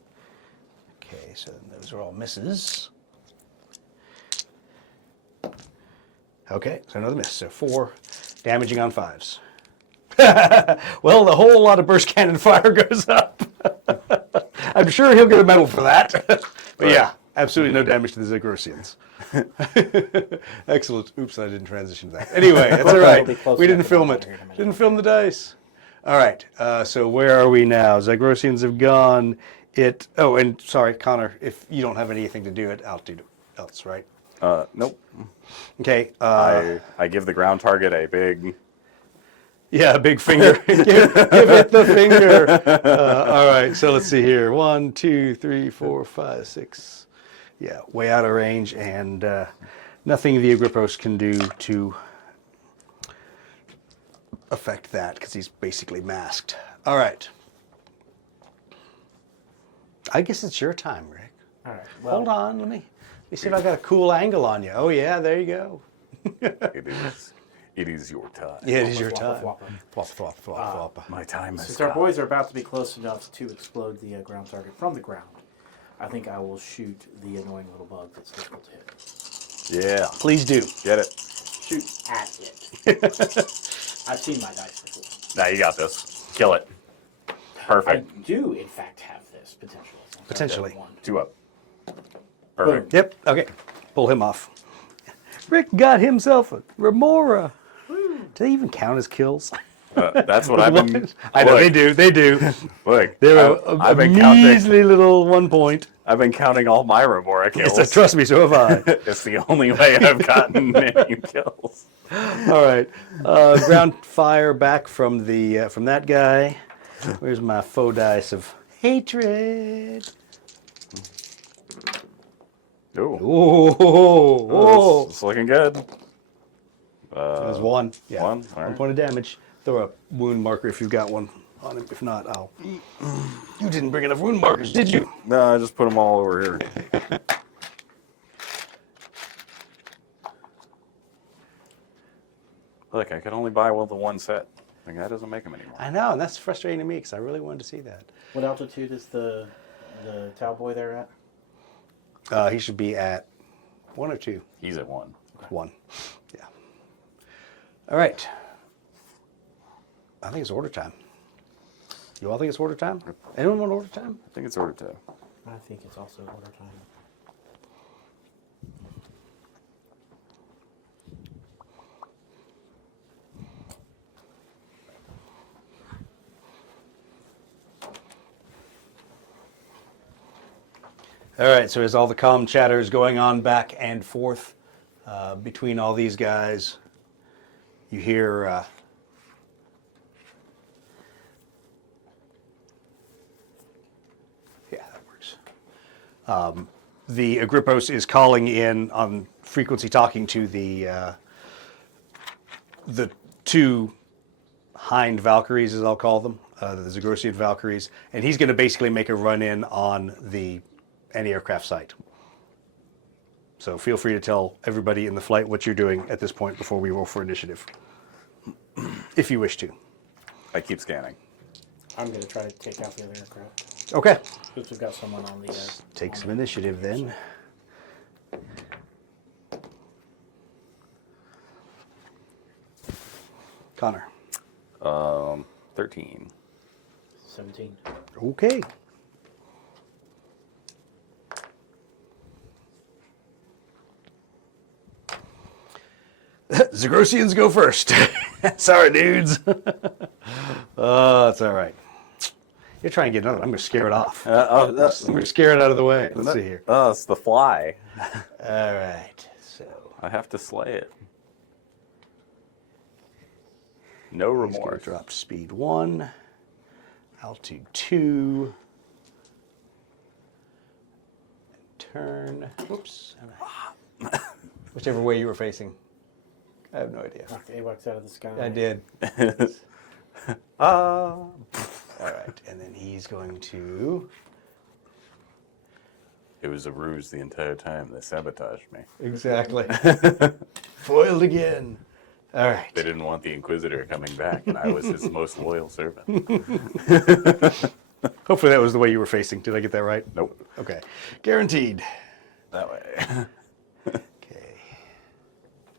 Okay, so those are all misses. Okay, so another miss. So 4, damaging on 5s. Well, the whole lot of burst cannon fire goes up. I'm sure he'll get a medal for that. But yeah, absolutely no damage to the Zagrosians. Excellent. Oops, I didn't transition to that. Anyway, it's all right. We didn't film it. Didn't film the dice. All right, so where are we now? Zagrosians have gone. Oh, and sorry, Connor, if you don't have anything to do at altitude else, right? Nope. Okay. I give the ground target a big... Yeah, a big finger. give it the finger. All right, so let's see here. 1, 2, 3, 4, 5, 6. Yeah, way out of range, and nothing the Agrippos can do to affect that because he's basically masked. All right. I guess it's your time, Rick. All right. Well, Hold on, let me see if I got a cool angle on you. Oh yeah, there you go. It is your time. Yeah, it is your Floppa, time. floppa. Flop, flop, flop, flop. My time has Since our come. boys are about to be close enough to explode the ground target from the ground, I think I will shoot the annoying little bug that's difficult to hit. Yeah. Please do. Get it. Shoot at it. I've seen my dice before. Now you got this. Kill it. I Perfect. do, in fact, have this potentially. Potentially. 2 up. Perfect. Yep. Okay. Pull him off. Rick got himself a Remora. Do they even count as kills? That's what I've been... I know Look, they do. They do. Look, They're I've a been counting. measly little 1 point. I've been counting all my Remora kills. Yes, trust me, so have I. It's the only way I've gotten many kills. All right. Ground fire back from that guy. Where's my faux dice of hatred? Ooh. Oh, It's looking good. There's 1. Yeah. 1? All 1 right. point of damage. Throw a wound marker if you've got one on him. If not, I'll. You didn't bring enough wound markers, did you? No, I just put them all over here. Look, I could only buy the one set. Like, that doesn't make them anymore. I know, and that's frustrating to me because I really wanted to see that. What altitude is the Tau boy there at? He should be at 1 or 2. He's at 1. 1. Yeah. All right. I think it's order time. You all think it's order time? Anyone want order time? I think it's order 2. I think it's also order time. All right, so as all the comm chatter is going on back and forth between all these guys, you hear yeah, that works. The Agrippos is calling in on frequency, talking to the 2 hind Valkyries, as I'll call them, the Zagrosian Valkyries, and he's going to basically make a run in on the anti-aircraft site. So feel free to tell everybody in the flight what you're doing at this point before we roll for initiative, if you wish to. I keep scanning. I'm going to try to take out the other aircraft. Okay. Since we've got someone on the. Take on some the- initiative then. Connor. 13. 17. Okay. Zagrosians go first. Sorry, dudes. It's all right. You're trying to get another. I'm going to scare it off. I'm going to scare it out of the way. Let's see here. Oh, it's the fly. All right. So I have to slay it. No he's going to remorse. drop speed 1, altitude 2, turn. Oops. Whichever way you were facing. I have no idea. Knock the AWACS out of the sky. I did. All right, and then he's going to. It was a ruse the entire time. They sabotaged me. Exactly. Foiled again. All right. They didn't want the Inquisitor coming back, and I was his most loyal servant. Hopefully that was the way you were facing. Did I get that right? Nope. Okay. Guaranteed. That way. Okay.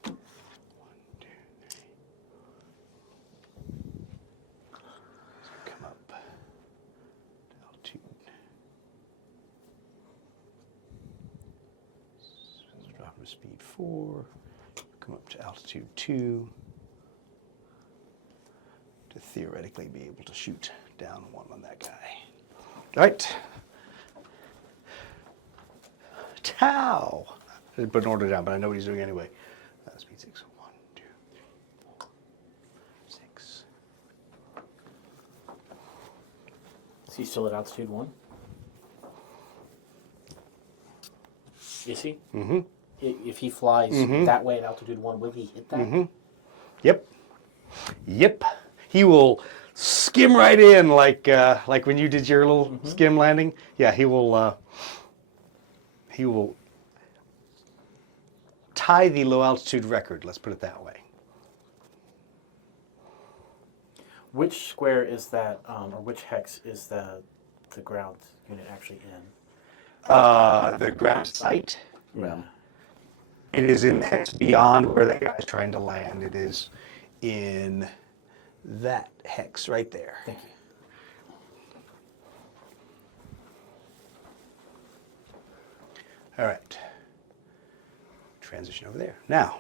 1, 2, 3. Come up. Altitude. Let's drop him to speed 4. Come up to altitude 2. To theoretically be able to shoot down 1 on that guy. All right. Tau. I didn't put an order down, but I know what he's doing anyway. Speed 6. 1, 2, 3, 4, 6. Is he still at altitude 1? Is he? Mm-hmm. If he flies that way at altitude 1, will he hit that? Mm-hmm. Yep. Yep. He will skim right in like when you did your little skim landing. Yeah, he will tie the low altitude record, let's put it that way. Which square is that, or which hex is the ground unit actually in? The ground site. Yeah. It is in the hex beyond where that guy's trying to land. It is in that hex right there. Thank you. All right. Transition over there. Now,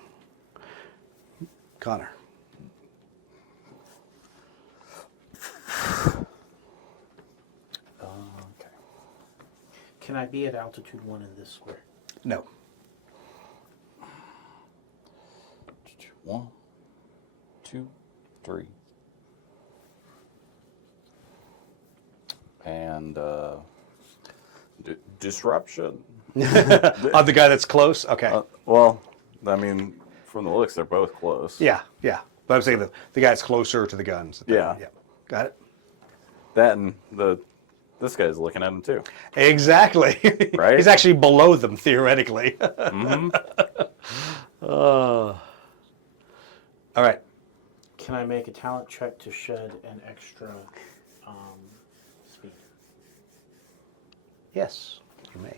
Connor. Okay. Can I be at altitude 1 in this square? No. 1, 2, 3. And disruption. Of the guy that's close? Okay. Well, I mean, from the looks, they're both close. Yeah. But I'm saying the guy that's closer to the guns. Yeah. Got it? That and this guy's looking at him too. Exactly. Right? He's actually below them, theoretically. Mm-hmm. All right. Can I make a talent check to shed an extra speed? Yes, you may.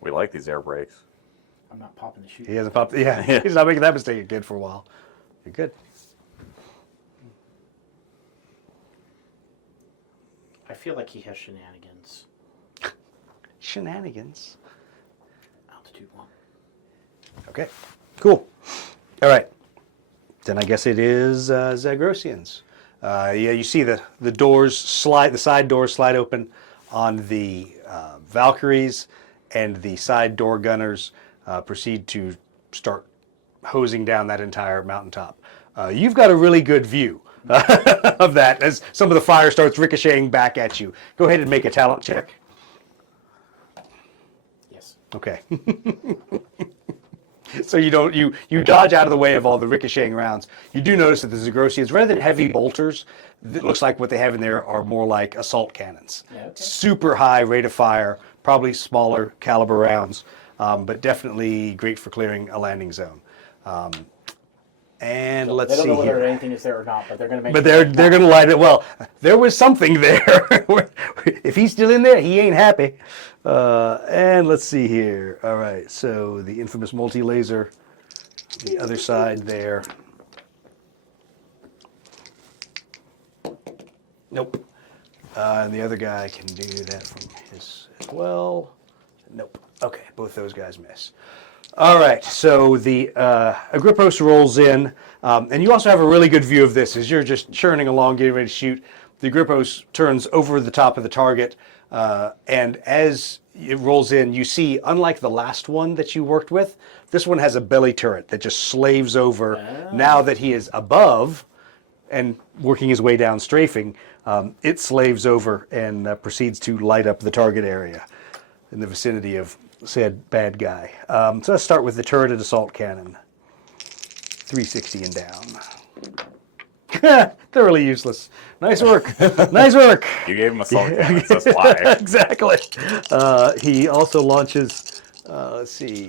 We like these air brakes. I'm not popping the chute. He hasn't popped. Yeah, he's not making that mistake again for a while. You're good. I feel like he has shenanigans. Shenanigans. Altitude 1. Okay. Cool. All right. Then I guess it is Zagrosians. Yeah, you see the doors slide, the side doors slide open on the Valkyries, and the side door gunners proceed to start hosing down that entire mountaintop. You've got a really good view of that as some of the fire starts ricocheting back at you. Go ahead and make a talent check. Yes. Okay. So you dodge out of the way of all the ricocheting rounds. You do notice that the Zagrosians, rather than heavy bolters, it looks like what they have in there are more like assault cannons. Yeah, okay. Super high rate of fire, probably smaller caliber rounds, but definitely great for clearing a landing zone. And So let's they don't see know whether here. anything is there or not, but they're going to make. But sure they're going to light it. Well, there was something there. If he's still in there, he ain't happy. And let's see here. All right, so the infamous multi-laser, the other side there. Nope. And the other guy can do that from his as well. Nope. Okay, both those guys miss. All right, so the Agrippos rolls in, and you also have a really good view of this as you're just churning along, getting ready to shoot. The Agrippos turns over the top of the target, and as it rolls in, you see, unlike the last one that you worked with, this one has a belly turret that just slaves over. Now that he is above and working his way down strafing, it slaves over and proceeds to light up the target area in the vicinity of said bad guy. So let's start with the turreted assault cannon. 360 and down. Thoroughly useless. Nice work. Nice work. You gave him a assault cannon. It says fly. Exactly. He also launches, let's see,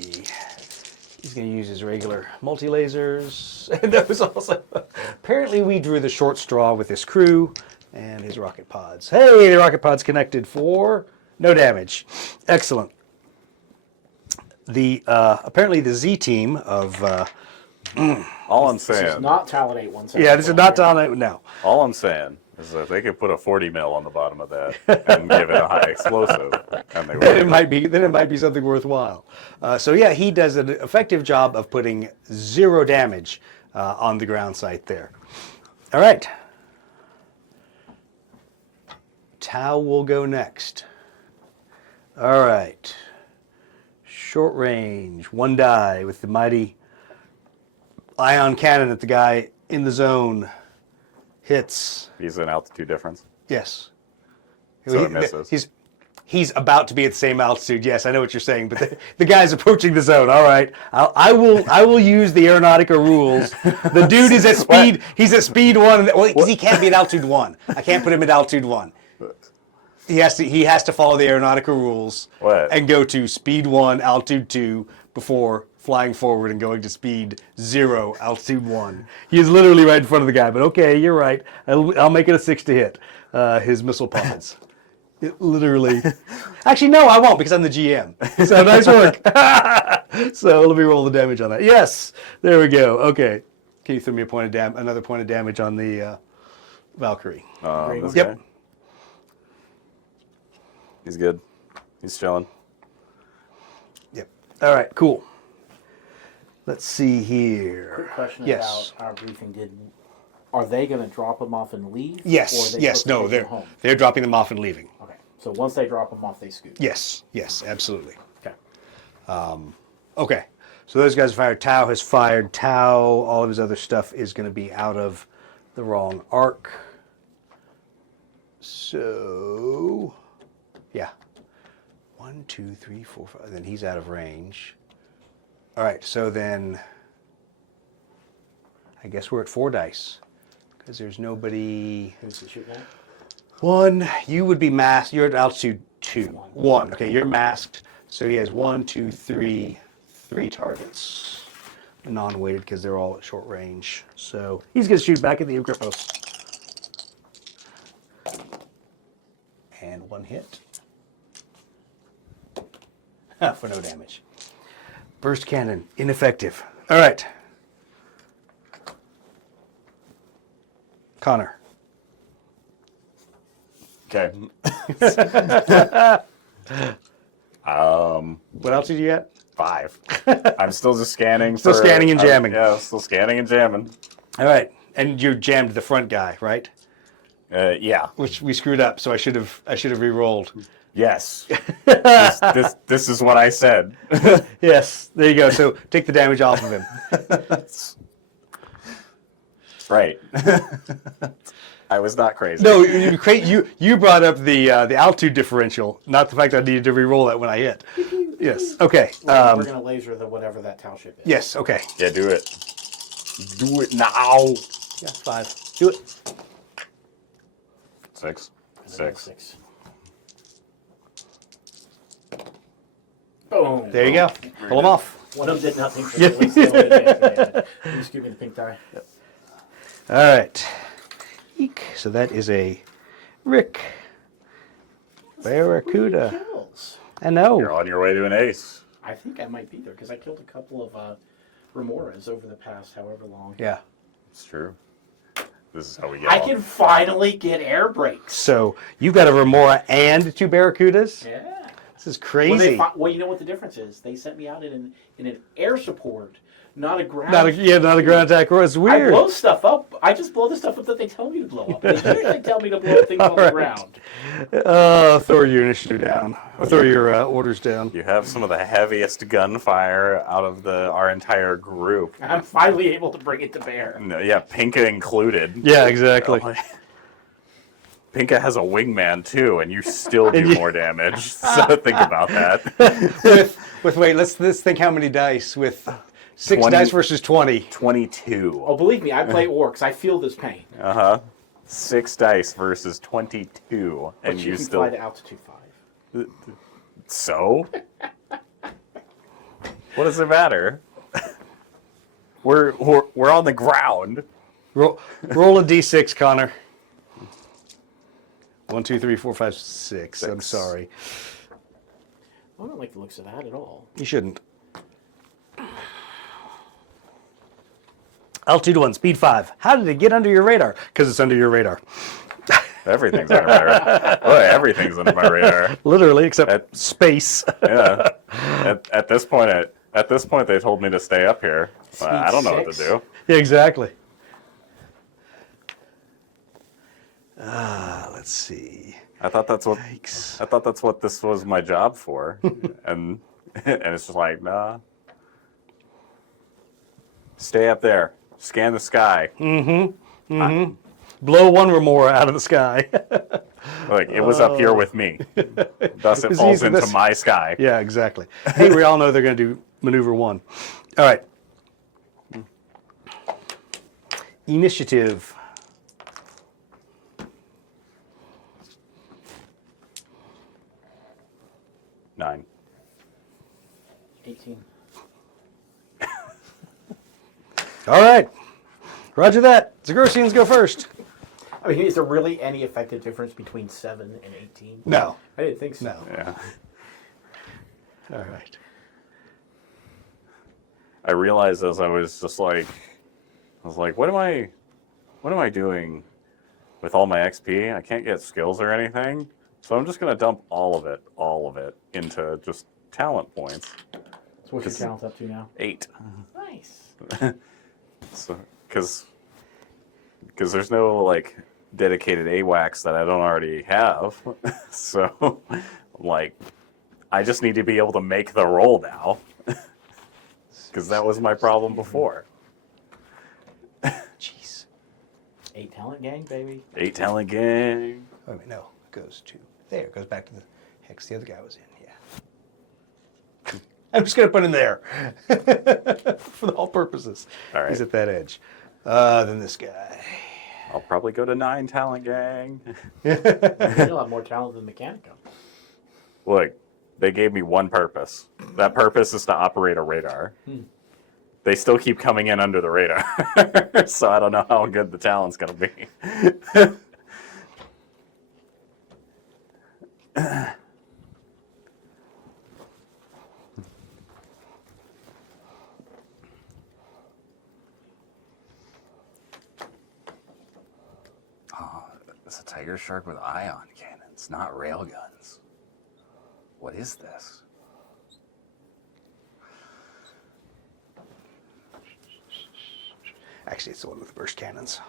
he's going to use his regular multi-lasers. And that was also, apparently we drew the short straw with his crew and his rocket pods. Hey, the rocket pod's connected for no damage. Excellent. The apparently the Z team of All I'm This saying. is not Talon 817. yeah, this is not Talon. No, All I'm saying is that they could put a 40 mil on the bottom of that and give it a high explosive, and they then would. it might be something worthwhile. So yeah, he does an effective job of putting 0 damage on the ground site there. All right, Tau will go next. All right, short range, 1 die with the mighty ion cannon at the guy in the zone. Hits. He's an altitude difference. Yes. So it misses. He's about to be at the same altitude. Yes, I know what you're saying, but the guy's approaching the zone. All right, I will use the aeronautica rules. The dude is at speed. He's at speed 1. Well, because he can't be at altitude 1. I can't put him at altitude 1. He has to follow the aeronautica rules What? and go to speed 1, altitude 2 before flying forward and going to speed 0, altitude 1. He is literally right in front of the guy. But okay, you're right. I'll make it a 6 to hit his missile pods. It literally. Actually, no, I won't because I'm the GM. So nice work. So let me roll the damage on that. Yes, there we go. Okay, can you throw me another point of damage on the Valkyrie? This Yep. guy? He's good. He's chilling. Yep. All right. Cool. Let's see here. Quick question Yes. about our briefing. Are they going to drop them off and leave? Or Yes. are they Yes. supposed to No. take them home? They're dropping them off and leaving. Okay. So once they drop them off, they scoot. Yes. Yes. Absolutely. Okay. Okay. So those guys fired. Tau has fired. Tau. All of his other stuff is going to be out of the wrong arc. So, yeah. 1, 2, 3, 4, 5. Then he's out of range. All right. So then, I guess we're at 4 dice because there's nobody. Who's the shooting at? 1. You would be masked. You're at altitude 2. 1. Okay. You're masked. So he has 1, 2, 3 targets. Non-weighted because they're all at short range. So he's going to shoot back at the Agrippos. And 1 hit. For no damage. Burst cannon, ineffective. All right. Connor. Okay. What else did you get? 5. I'm still just scanning. Still scanning and jamming. Yeah, still scanning and jamming. All right. And you jammed the front guy, right? Yeah. Which we screwed up, so I should have re-rolled. Yes. this is what I said. Yes, there you go. So take the damage off of him. Right. I was not crazy. No, you brought up the altitude differential, not the fact that I needed to re-roll that when I hit. Yes. Okay. We're going to laser the whatever that Tau ship is. Yes. Okay. Yeah, do it. Do it now. Yeah. 5. Do it. 6. And then 6. 6. Boom. There you go. Pull him off. One of them did nothing for me. At least the only damage. Just give me the pink die. All right. Eek. So that is a Rick Barracuda. Kills. I know. You're on your way to an ace. I think I might be there because I killed a couple of Remoras over the past however long. Yeah. It's true. This is how we get I off. can finally get air brakes. So you've got a Remora and 2 Barracudas? Yeah. This is crazy. Well, you know what the difference is? They sent me out in an air support, not a ground. Not a ground attack. It's I weird. blow stuff up. I just blow the stuff up that they tell me to blow up. They usually tell me to blow up things on the right. ground. Throw your initiative down. Or throw your orders down. You have some of the heaviest gunfire out of our entire group. I'm finally able to bring it to bear. No, yeah, Pinka included. Yeah, exactly. Pinka has a wingman too, and you still do more damage. So think about that. Wait, let's think how many dice with 6 20. dice versus 20. 22. Oh, believe me, I play orcs. I feel this pain. 6 dice versus 22, But and you can still. fly to altitude 5. So? What does it matter? We're on the ground. Roll a d6, Connor. 1, 2, 3, 4, 5, 6. I'm 6. sorry. I don't like the looks of that at all. You shouldn't. Altitude 1, speed 5. How did it get under your radar? Because it's under your radar. Everything's under my radar. Oh, everything's under my radar. Literally, except space. Yeah. At this point, they told me to stay up here. I don't know what to Speed do. Yeah, exactly. Let's see. I thought that's what Yikes. I thought that's what this was my job for, and it's just like, nah. Stay up there. Scan the sky. Blow one Remora out of the sky. Like it was up here with me. Thus, it It's falls easy, into this- my sky. Yeah, exactly. Hey, we all know they're going to do maneuver 1. All right. Initiative. Nine. 18. All right. Roger that. Zagrosians go first. I mean, is there really any effective difference between 7 and 18? No. I didn't think so. No. Yeah. All right. I realized as I was just like, what am I doing with all my XP? I can't get skills or anything. So I'm just gonna dump all of it into just talent points. So what's your talent up to now? 8. Nice. So, because there's no like dedicated AWACS that I don't already have. So, like, I just need to be able to make the roll now. Because that was my problem before. Jeez. 8 talent gang, baby. 8 talent gang. Oh, wait, no. It goes to there. It goes back to the hex the other guy was in. Yeah. I'm just going to put him there for all purposes. All right. He's at that edge. Then this guy. I'll probably go to 9 talent gang. You'll have more talent than Mechanica. Look, they gave me one purpose. That purpose is to operate a radar. They still keep coming in under the radar. So I don't know how good the talent's going to be. It's a tiger shark with ion cannons, not railguns. What is this? Actually, it's the one with the burst cannons.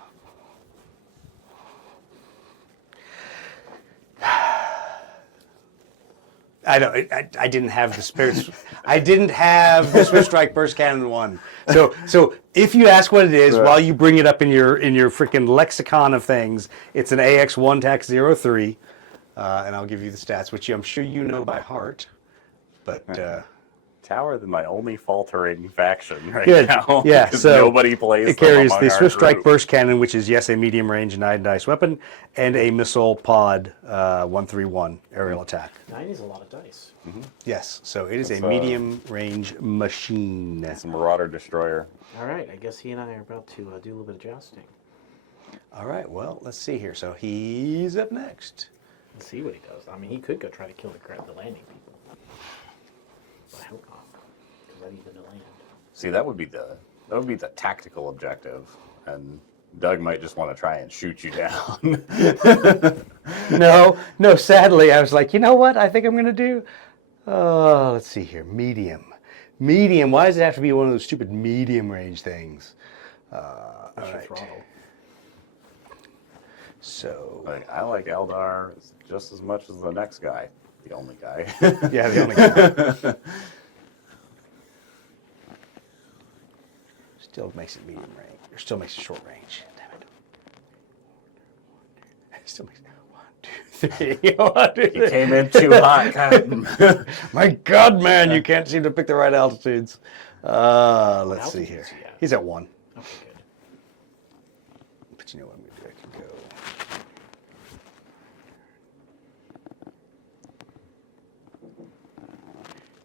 I didn't have the Spirit. I didn't have the Swift Strike Burst Cannon 1. So if you ask what it is, Right. while you bring it up in your freaking lexicon of things, it's an AX1 Tax 03, and I'll give you the stats, which I'm sure you know by heart. But tower than my only faltering faction right Good. now. Yeah, because so nobody plays. It carries them the among our Swift Strike group. Burst Cannon, which is, yes, a medium-range 9-dice weapon, and a missile pod 131 aerial attack. 9 is a lot of dice. Yes, so it is It's, a medium-range machine. It's a Marauder Destroyer. All right, I guess he and I are about to do a little bit of jousting. All right, well, let's see here. So he's up next. Let's see what he does. I mean, he could go try to kill the landing people. But I hope not, because I need them to land. See, that would be the tactical objective, and Doug might just want to try and shoot you down. No, sadly, I was like, you know what I think I'm going to do? Let's see here. Medium. Medium. Why does it have to be one of those stupid medium range things? All right. Throttle. So, Like, I like Eldar just as much as the next guy, the only guy. yeah, the only guy. Still makes it medium range, or still makes it short range. Damn it. Still makes it 1, 2, 3. He came in too hot, Captain. My God, man, you can't seem to pick the right altitudes. Let's see here. altitudes, yeah. He's at 1. Okay, good. But you know what I'm going to do? I can go.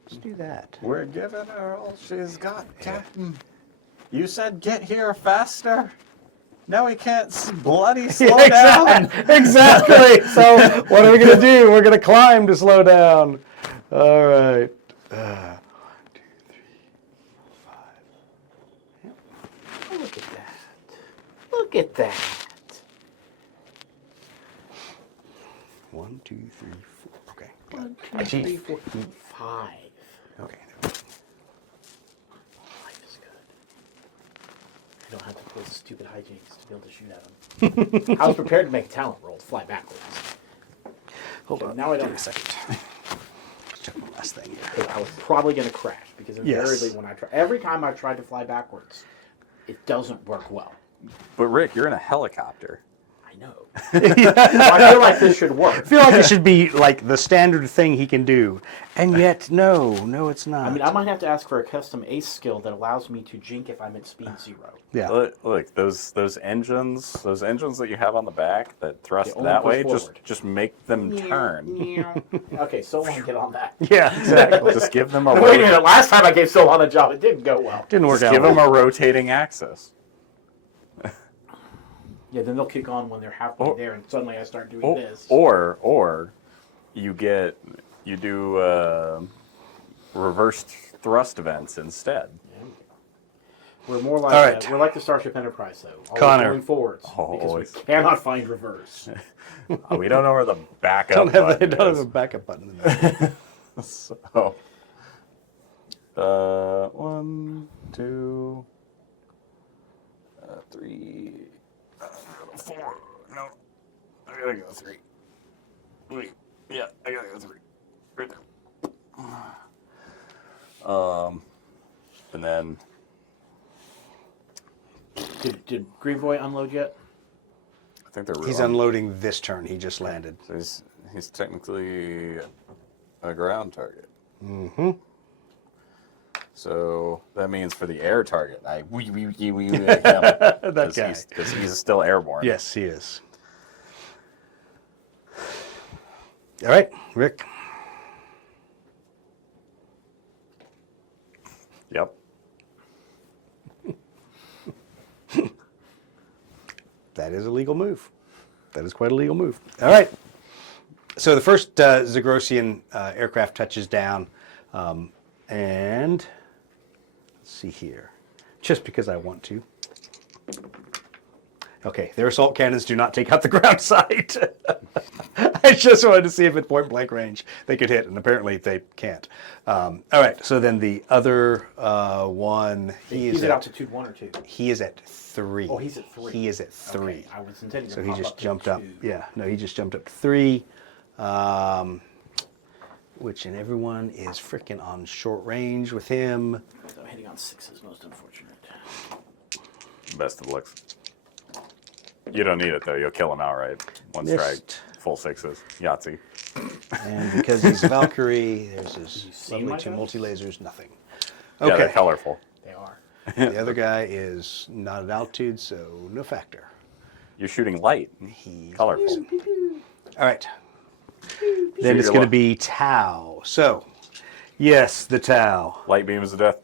Let's do that. We're giving her all she's got, Captain. You said get here faster. Now we can't bloody slow down. Exactly. So what are we going to do? We're going to climb to slow down. All right. 1, 2, 3, 4, 5. Yep. Oh, look at that. Look at that. 1, 2, 3, 4. Okay. got 1, it. 2, 3, 4, 5. Okay. Life is good. I don't have to pull stupid hijinks to be able to shoot at them. I was prepared to make a talent roll to fly backwards. Hold on. Now I don't. Give me a second. Check one last thing here. I was probably going to crash because invariably Yes. when I try, every time I've tried to fly backwards, it doesn't work well. But Rick, you're in a helicopter. I know. I feel like this should I work. feel like it should be like the standard thing he can do. And yet, no, it's not. I mean, I might have to ask for a custom ace skill that allows me to jink if I'm at speed 0. yeah. Look, those engines that you have on the back that thrust They only that push way, forward. just make them turn. Okay, Solon, get on that. Yeah, exactly. Just give them a Wait a minute, last time I gave Solon a job, it didn't go well. Didn't work just out. give well. them a rotating axis. Yeah, then they'll kick on when they're halfway there, and suddenly I start doing this. Or you do reversed thrust events instead. We're more like All right. we're like the Starship Enterprise, though. Always Connor. going forwards because Always. we cannot find reverse. We don't know where the backup They button don't have is. a backup button in there. So, 1, 2, 3, 4. No, I gotta go 3. Wait, yeah, I gotta go 3. Right there. And then Did Greenvoy unload yet? I think they're He's unloading this turn. He just landed. So he's technically a ground target. Mm-hmm. So that means for the air target, him, That guy. because he's still airborne. Yes, he is. All right, Rick. Yep. That is a legal move. That is quite a legal move. All right. So the first Zagrosian aircraft touches down, and let's see here. Just because I want to. Okay, their assault cannons do not take out the ground site. I just wanted to see if at point blank range they could hit, and apparently they can't. All right, so then the other one, He's at altitude 1 or 2. he is at 3. Oh, he's at 3. He is at 3. Okay, I was intending to So he pop just up to jumped up. 2. Yeah, no, he just jumped up to 3. Which, and everyone is freaking on short range with him. So hitting on 6 is most unfortunate. Best of lucks. You don't need it though. You'll kill him outright. One strike, Missed. full 6s, Yahtzee. And because he's Valkyrie, there's his see lovely my two guys? multi-lasers, nothing. Yeah, they're Okay. colorful. They are. The other guy is not at altitude, so no factor. You're shooting light. Colorful. All right. Then it's your going to luck. be Tau. So, yes, the Tau. Light beams of death.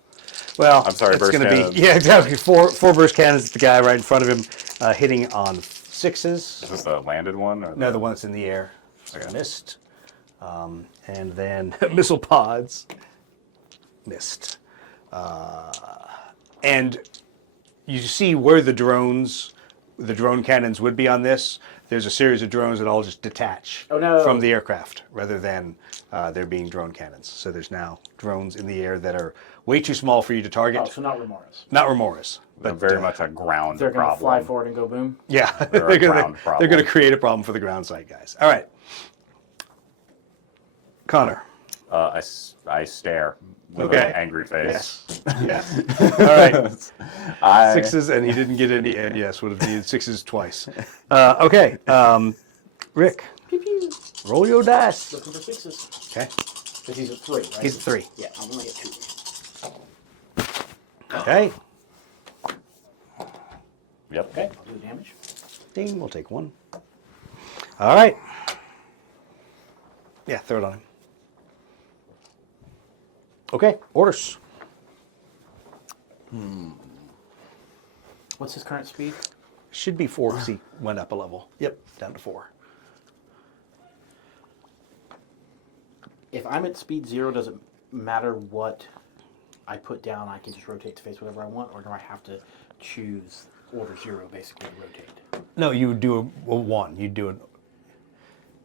Well, I'm sorry, it's burst going to cannons. be exactly four burst cannons. The guy right in front of him, hitting on 6s. Is this the landed one? Or No, the one that's in the air. Okay. Missed. And then missile pods. Missed. And you see where the drone cannons would be on this. There's a series of drones that all just detach from the aircraft rather than there being drone cannons. So there's now drones in the air that are way too small for you to target. Oh, so not Remoras. Not Remoras. But very much a ground They're going to problem. fly forward and go boom. Yeah, They're a ground they're problem. going to create a problem for the ground side guys. All right. Connor. I stare with Okay. an angry face. Yes. All right. I, 6s, and he didn't get any. And yes, would have needed 6s twice. Okay. Rick, Pew pew. roll your dice. Looking for 6s. Okay. Because he's at 3, right? He's at 3. Yeah, I'm only at 2. Okay. Yep. Okay, I'll do the damage. Ding. We'll take 1. All right. Yeah, throw it on him. Okay. Orders. What's his current speed? Should be 4 because he went up a level. Yep, down to 4. If I'm at speed 0, does it matter what I put down? I can just rotate to face whatever I want, or do I have to choose order 0 basically to rotate? No, you would do a 1. You do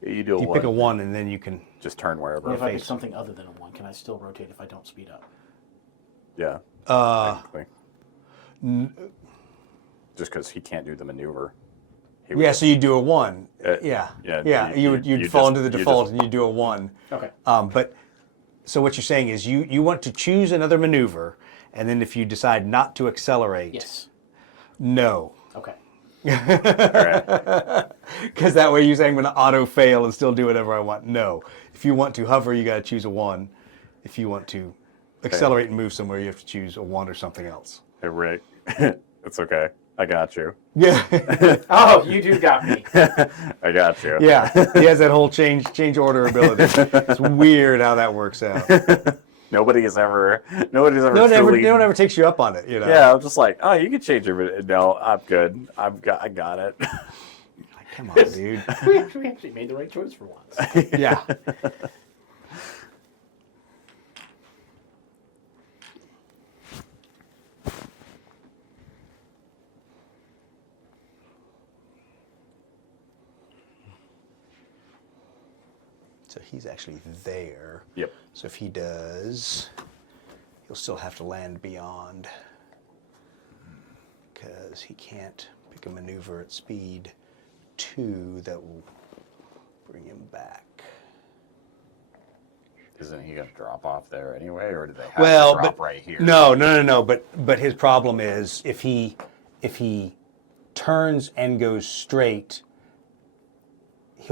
You do a you one. pick a 1 and then you can. Just turn wherever. What if I pick face. something other than a 1? Can I still rotate if I don't speed up? Yeah. Technically. Just because he can't do the maneuver. He would Yeah, just- so you do a 1. yeah, You'd you fall just- into the you default just- and you do a 1. Okay. But so what you're saying is you want to choose another maneuver, and then if you decide not to accelerate, Yes. no. Okay. All right. Because that way you're saying I'm going to auto fail and still do whatever I want. No. If you want to hover, you got to choose a 1. If you want to accelerate and move somewhere, you have to choose a 1 or something else. Hey, Rick. It's okay. I got you. Yeah. Oh, you do got me. I got you. Yeah. He has that whole change order ability. It's weird how that works out. Nobody's ever No one truly. ever takes you up on it, you know. Yeah, I'm just like, oh, you can change your. No, I'm good. I got it. Come on, dude. we actually made the right choice for once. Yeah. So he's actually there. Yep. So if he does, he'll still have to land beyond because he can't pick a maneuver at speed 2 that will bring him back. Isn't he going to drop off there anyway, or do they have Well, to drop but right here? No. But his problem is if he turns and goes straight, he's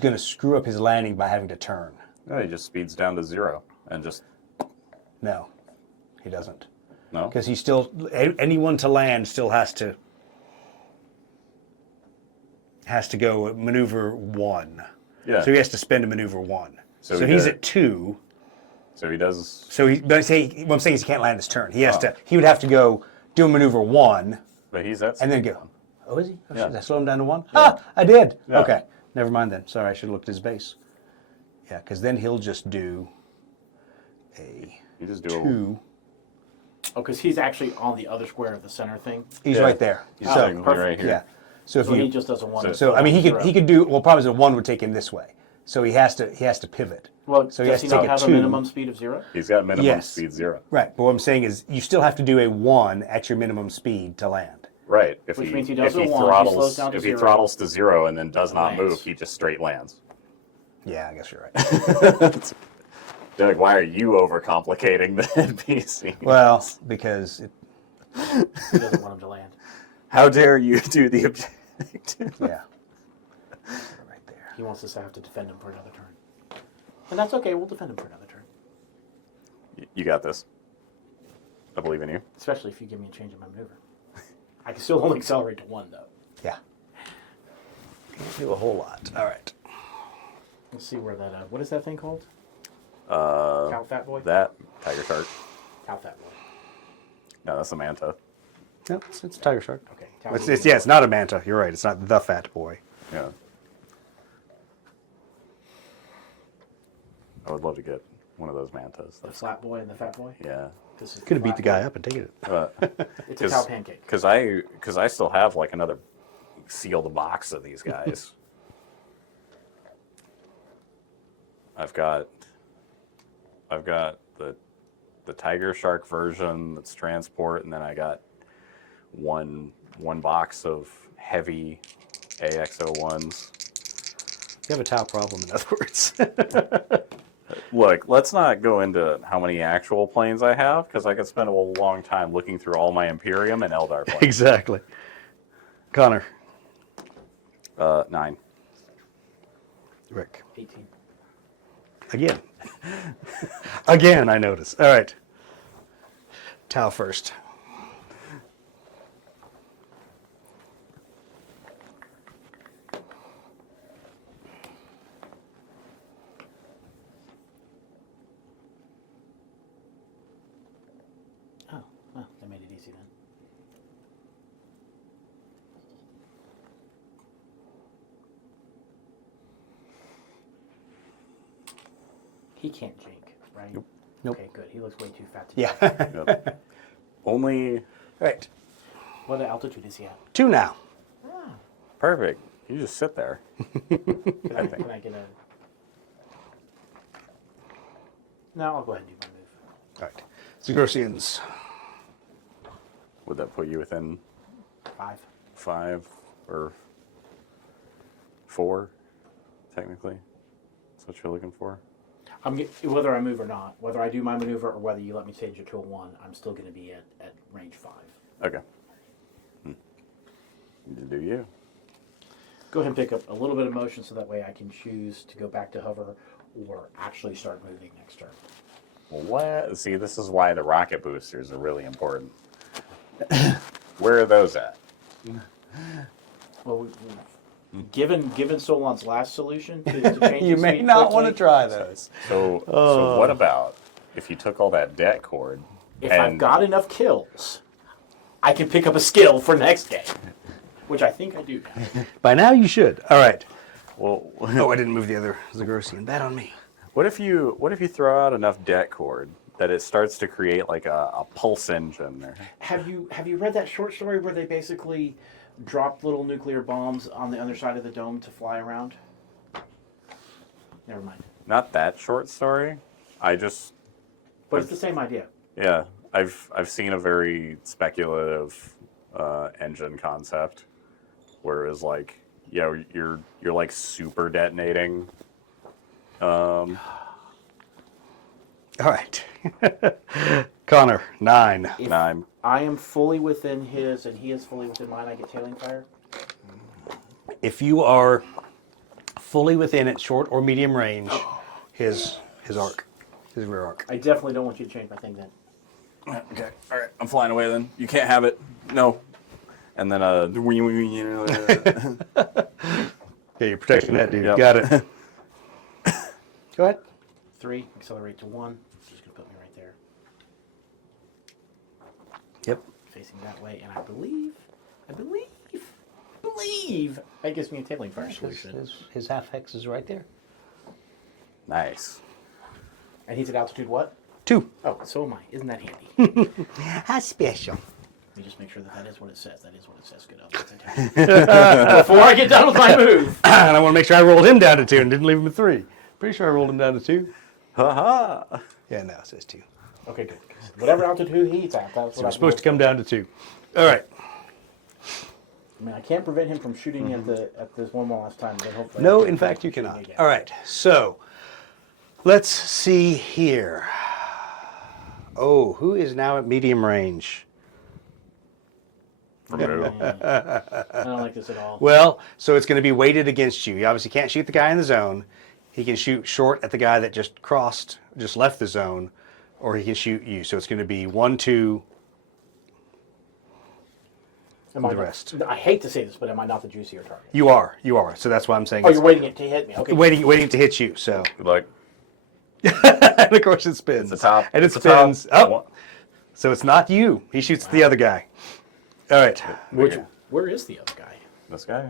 going to screw up his landing by having to turn. No, he just speeds down to 0 and just No, he doesn't. no. Because he still, anyone to land still has to go maneuver 1. Yeah. So he has to spend a maneuver 1. So So he he's did- at 2. So he does. So what I'm saying is he can't land his turn. He has to. He would have to go do a maneuver 1 But he's at. and then go. Oh, is he? Oh, Yeah. shit, did I slow him down to 1? Ah, I did. Yeah. Okay, never mind then. Sorry, I should have looked at his base. Yeah, because then he'll just do a You just do 2. Oh, because he's actually on the other square of the center thing. He's Yeah. right there. He's So technically perfect. right here. yeah. So if So he you just does a 1. so I mean he could do well. Problem is a 1 would take him this way. So he has to pivot. Well, so he does has he to not take a have 2. a minimum speed of 0? He's got minimum Yes. speed 0. Right. But what I'm saying is you still have to do a 1 at your minimum speed to land. Right. If Which he, means he does if he a 1, he throttles, slows down to if he 0. throttles to 0 and then does not Lands. move, he just straight lands. Yeah, I guess you're right. They're like, why are you overcomplicating the NPC? Well, because He doesn't want him to land. How dare you do the Yeah. Right there. He wants us to have to defend him for another turn. And that's okay, we'll defend him for another turn. You got this. I believe in you. Especially if you give me a change in my maneuver. I can still only accelerate to 1, though. Yeah. Can't do a whole lot. All right. Let's see where that, what is that thing called? Uh, Cow Fat Boy? That Tiger Shark. Cow Fat Boy. No, that's a manta. No, it's Tiger Shark. Okay. It's not a manta. You're right. It's not the fat boy. Yeah. I would love to get one of those mantas. The Flat Boy and the Fat Boy? Yeah. This is Could have beat Flat the guy Boy. up and taken it. It's a cow pancake. Because I still have like another sealed box of these guys. I've got the Tiger Shark version that's transport, and then I got one box of heavy AX01s. You have a tau problem, in other words. Look, let's not go into how many actual planes I have, because I could spend a long time looking through all my Imperium and Eldar planes. Exactly. Connor. 9. Rick. 18. Again. Again, I notice. All right. Tau first. Oh, well, that made it easy then. He can't jink, right? Nope. Okay, good. He looks way too fat to Yeah. jink. Yep. Only Right. What altitude is he at? 2 now. perfect. You just sit there. Can I get a... No, I'll go ahead and do my move. All right. Zagrosians. Would that put you within 5. 5 or 4, technically? That's what you're looking for? Whether I move or not, whether I do my maneuver or whether you let me change it to a 1, I'm still going to be at range 5. Okay. You do you. Go ahead and pick up a little bit of motion so that way I can choose to go back to hover or actually start moving next turn. Well, what? See, this is why the rocket boosters are really important. Where are those at? Well, given Solon's last solution to change You his may speed not want to quickly, try those. So what about if you took all that debt cord? If I've got enough kills, I can pick up a skill for next game, which I think I do now. By now you should. All right. Well, Oh, I didn't move the other Zagrosian. Bad on me. what if you throw out enough debt cord that it starts to create like a pulse engine? Or... Have you read that short story where they basically dropped little nuclear bombs on the other side of the dome to fly around? Never mind. Not that short story. But it's the same idea. Yeah, I've seen a very speculative engine concept where it was like, yeah, you're like super detonating. All right. Connor, 9. If 9. I am fully within his and he is fully within mine, I get tailing fire. If you are fully within at short or medium range, his arc, his rear arc. I definitely don't want you to change my thing then. Okay, all right, I'm flying away then. You can't have it. No. And then Yeah, you're protecting that dude. Yep. Got it. Go ahead. 3, accelerate to 1. Just gonna put me right there, Yep. facing that way, and I believe that gives me a tailing fire solution. His half hex is right there. nice. And he's at altitude what? 2. Oh, so am I. Isn't that handy? How special. Let me just make sure that is what it says. That is what it says. Good. Before I get done with my move. And I want to make sure I rolled him down to 2 and didn't leave him at 3. Pretty sure I rolled him down to 2. Ha-ha. Yeah, no, it says 2. Okay, good. Whatever altitude he's at, that's what So we're I'm supposed to come down to 2. All right. I mean, I can't prevent him from shooting at this one more last time, but hopefully. No, I can in fact, you shoot cannot. again. All right. So let's see here. Oh, who is now at medium range? from who? I don't like this at all. Well, so it's going to be weighted against you. You obviously can't shoot the guy in the zone. He can shoot short at the guy that just left the zone, or he can shoot you. So it's going to be 1, 2. Am I the not- rest. I hate to say this, but am I not the juicier target? You are. So that's why I'm saying. Oh, it's you're waiting it to hit me. Okay. waiting to hit you. So, Good luck. and of course it spins. It's the top. And it It's the top. spins up. So it's not you. He shoots the other guy. All right. Where is the other guy? This guy.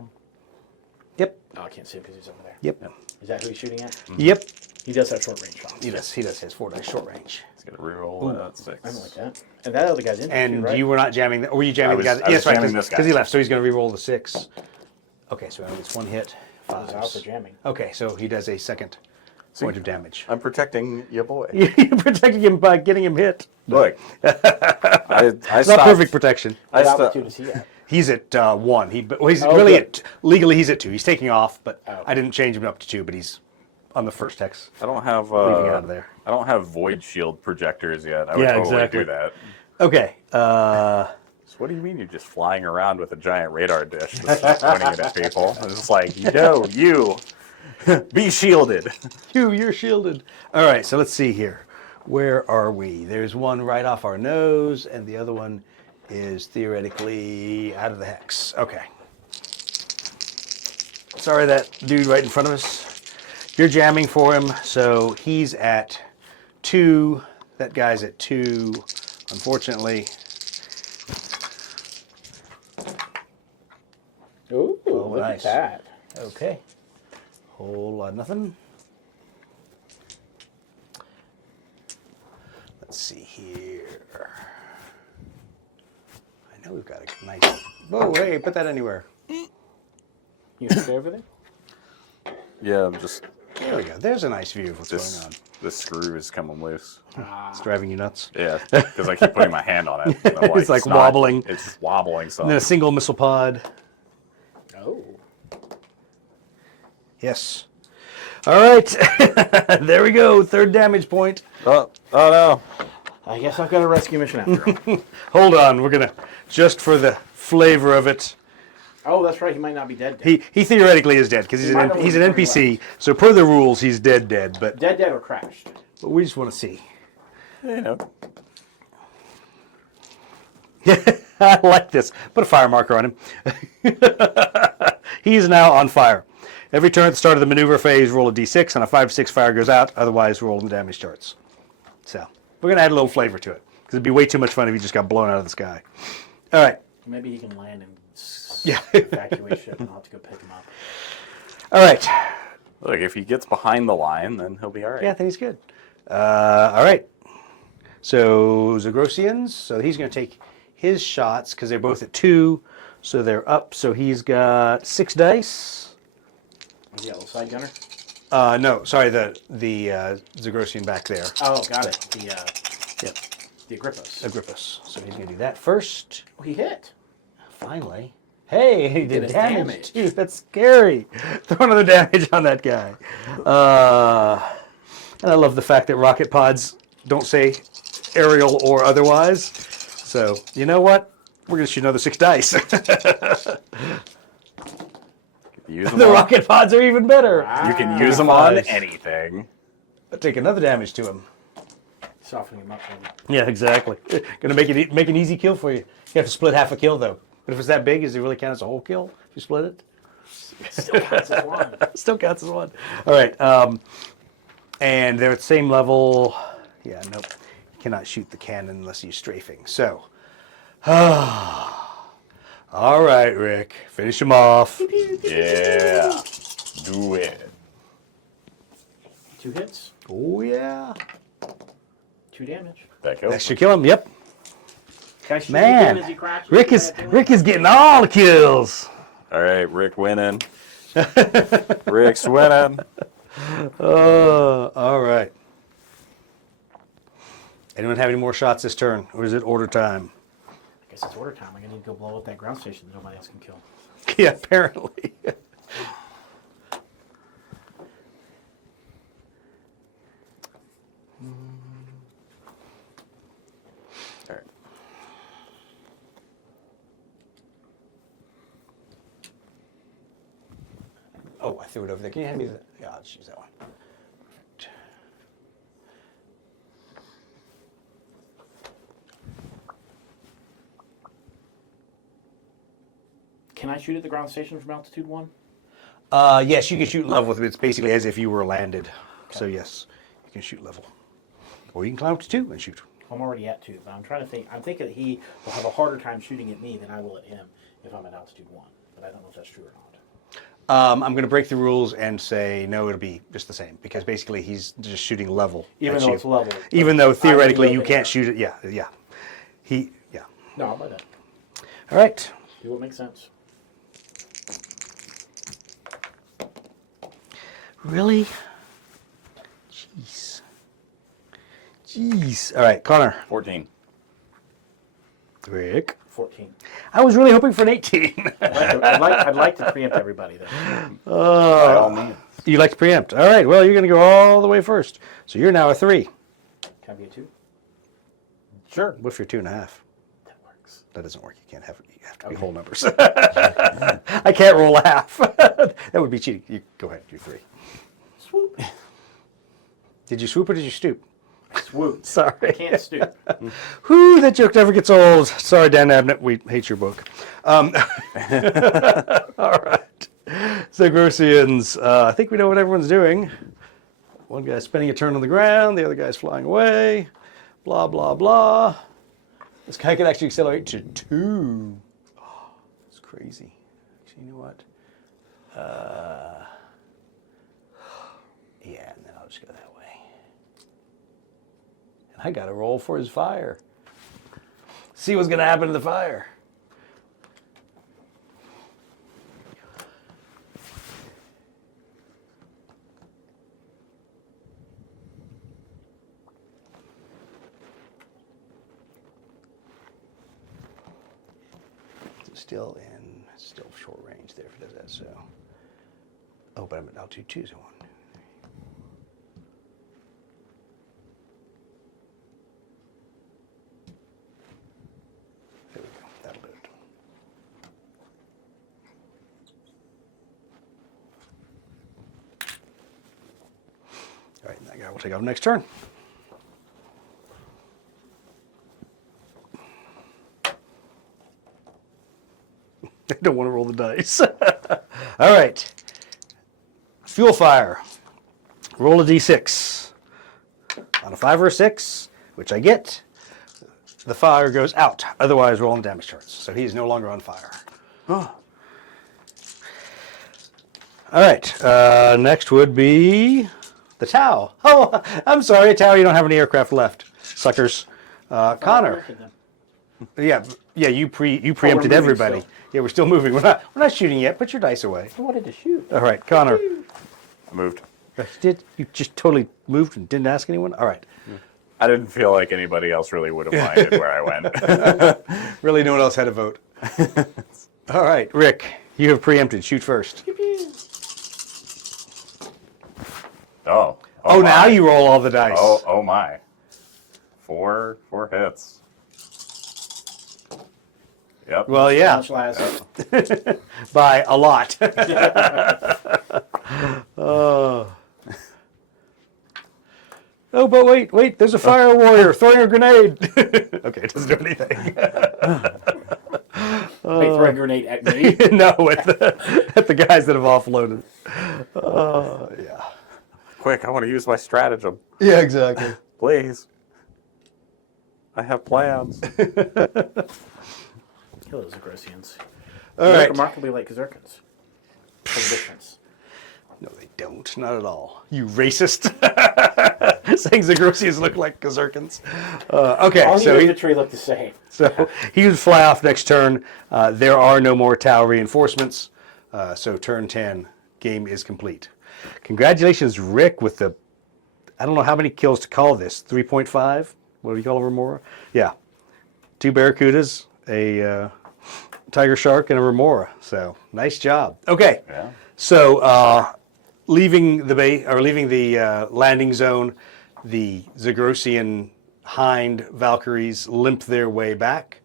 Yep. Oh, I can't see him because he's over there. Yep. Is that who he's shooting at? Yep. He does have short range shots. He does. He does his 4 dice short range. He's gonna reroll at 6. I don't like that. And that other guy's in there And too, right? you were not jamming. Or were you jamming I was- the guy? I was Yes, right. jamming this guy. Because he left. So he's going to re-roll the 6. Okay, so it's 1 hit. I was out for 5s. jamming. Okay, so he does a second point of damage. I'm protecting your boy. You're protecting him by getting him hit. Look, I It's not perfect protection. I What stopped. altitude is he at? He's at 1. He's Oh, really good. at legally he's at 2. He's taking off, but Oh. I didn't change him up to 2. But he's on the first hex. I don't have Leaving out of there. I don't have void shield projectors yet. I would Yeah, totally exactly. do that. Okay. So what do you mean you're just flying around with a giant radar dish, just pointing it at people? It's just like, no, you be shielded. You're shielded. All right, so let's see here. Where are we? There's one right off our nose, and the other one is theoretically out of the hex. Okay. Sorry, that dude right in front of us. You're jamming for him, so he's at 2. That guy's at 2. Unfortunately, Ooh, look nice. at that. okay. Whole lot of nothing. Let's see here. I know we've got a nice. Whoa, hey, put that anywhere. You okay over there? Yeah, I'm just There we go. There's a nice view of what's this. going on. The screw is coming loose. It's driving you nuts. Yeah, because I keep putting my hand on it. and I'm It's like not- wobbling. It's just wobbling. So And then a single missile pod. Oh. Yes. All right. There we go. 3rd damage point. oh no. I guess I've got a rescue mission after all. Hold on. We're going to, just for the flavor of it. Oh, that's right. He might not be dead. He theoretically is dead because he's might an only he's be an 3 NPC. So per the rules, he's dead, but Dead or crashed. we just want to see. You know. I like this. Put a fire marker on him. He's now on fire. Every turn at the start of the maneuver phase, roll a d6. On a 5-6, fire goes out. Otherwise, roll in the damage charts. So we're going to add a little flavor to it because it'd be way too much fun if he just got blown out of the sky. All right. Maybe he can land and Yeah. evacuate ship and I'll have to go pick him up. All right. Look, if he gets behind the line, then he'll be all right. Yeah, I think he's good. All right. So Zagrosians. So he's going to take his shots because they're both at 2. So they're up. So he's got 6 dice. Is he a little side gunner? No, sorry, the Zagrosian back there. Oh, got it. The Yep, Agrippus. Agrippus. So he's going to do that first. Oh, he hit. Finally. Hey, he did his damage, damage. too. That's scary. Throw another damage on that guy. And I love the fact that rocket pods don't say aerial or otherwise. So, you know what? We're going to shoot another 6 dice. Use them The on- rocket pods are even better. You can use them on Fives. anything. Take another damage to him. Softening him up. Maybe. Yeah, exactly. Going to make an easy kill for you. You have to split half a kill, though. But if it's that big, does it really count as a whole kill if you split it? Still counts as one. Still counts as one. All right. And they're at the same level. Yeah, nope. You cannot shoot the cannon unless you're strafing. So, all right, Rick. Finish him off. Yeah. Do it. 2 hits, Oh, yeah. 2 damage. That kills. That should kill him. Yep. Can I shoot Man, again as he crashes? Rick is getting all the kills. All right, Rick winning. Rick's winning. All right. Anyone have any more shots this turn, or is it order time? I guess it's order time. I'm gonna need to go blow up that ground station that nobody else can kill. Yeah, apparently. All right. threw it over there. Can you hand me the? Yeah, I'll just use that one. Perfect. Can I shoot at the ground station from altitude 1? Yes, you can shoot level with it. It's basically as if you were landed. So yes, you can shoot level. Or you can climb up to 2 and shoot. I'm already at 2, but I'm trying to think. I'm thinking that he will have a harder time shooting at me than I will at him if I'm at altitude 1. But I don't know if that's true or not. I'm going to break the rules and say no, it'll be just the same because basically he's just shooting level. Even at though you. it's level. Even though theoretically you there. can't shoot it. Yeah. Yeah. No, I'll buy that. All right. Do what makes sense. Really? Jeez. All right, Connor. 14. Rick. 14. I was really hoping for an 18. I'd like to preempt everybody though. By all means. You like to preempt. All right, well, you're going to go all the way first. So you're now a 3. Can I be a 2? Sure. What if you're 2.5? That works. That doesn't work. You have to be Okay. whole numbers. I can't roll a half. That would be cheating. You, go ahead, you're 3. Swoop. Did you swoop or did you stoop? Swoop. Sorry. I can't stoop. Whew, that joke never gets old. Sorry, Dan Abnett, we hate your book. All right. Zagrosians, I think we know what everyone's doing. One guy's spinning a turn on the ground, the other guy's flying away. Blah, blah, blah. This guy can actually accelerate to 2. Oh, it's crazy. Actually, you know what? Yeah, and then I'll just go that way. And I got to roll for his fire. See what's going to happen to the fire. Still short range there if it does that, so. Oh, but I'm at altitude 2, so 1. There we go, that'll do it. All right, that guy will take off next turn. I don't want to roll the dice. All right. Fuel fire. Roll a d6. On a 5 or a 6, which I get, the fire goes out. Otherwise, roll on damage charts. So he is no longer on fire. Oh. All right. Next would be the Tau. Oh, I'm sorry, Tau. You don't have any aircraft left, suckers. Connor. Yeah. You preempted moving everybody. still. Yeah, we're still moving. We're not shooting yet. Put your dice away. I wanted to shoot. All right, Connor. I moved. You just totally moved and didn't ask anyone? All right. I didn't feel like anybody else really would have minded where I went. Really, no one else had a vote. All right, Rick, you have preempted. Shoot first. Oh. Oh, now my. you roll all the dice. Oh my. 4 hits. Yep. Well, yeah, Much last. by a lot. Oh, but wait, there's a fire warrior throwing a grenade. Okay, it doesn't do anything. Wait, throw a grenade at me. No, at the guys that have offloaded. Yeah. Quick, I want to use my stratagem. Yeah, exactly. Please. I have plans. Kill those Zagrosians. All They look right. remarkably like Kazurkans. What's the difference? No, they don't. Not at all. You racist. Saying Zagrosians look like Kazurkans. Okay, All so the he, infantry look the same. so he would fly off next turn. There are no more Tau reinforcements. So turn 10, game is complete. Congratulations, Rick, with the, I don't know how many kills to call this. 3.5? What do you call a remora? Yeah. 2 Barracudas, a Tiger Shark, and a remora. So nice job. Okay. Yeah. So leaving the landing zone, the Zagrosian Hind Valkyries limp their way back.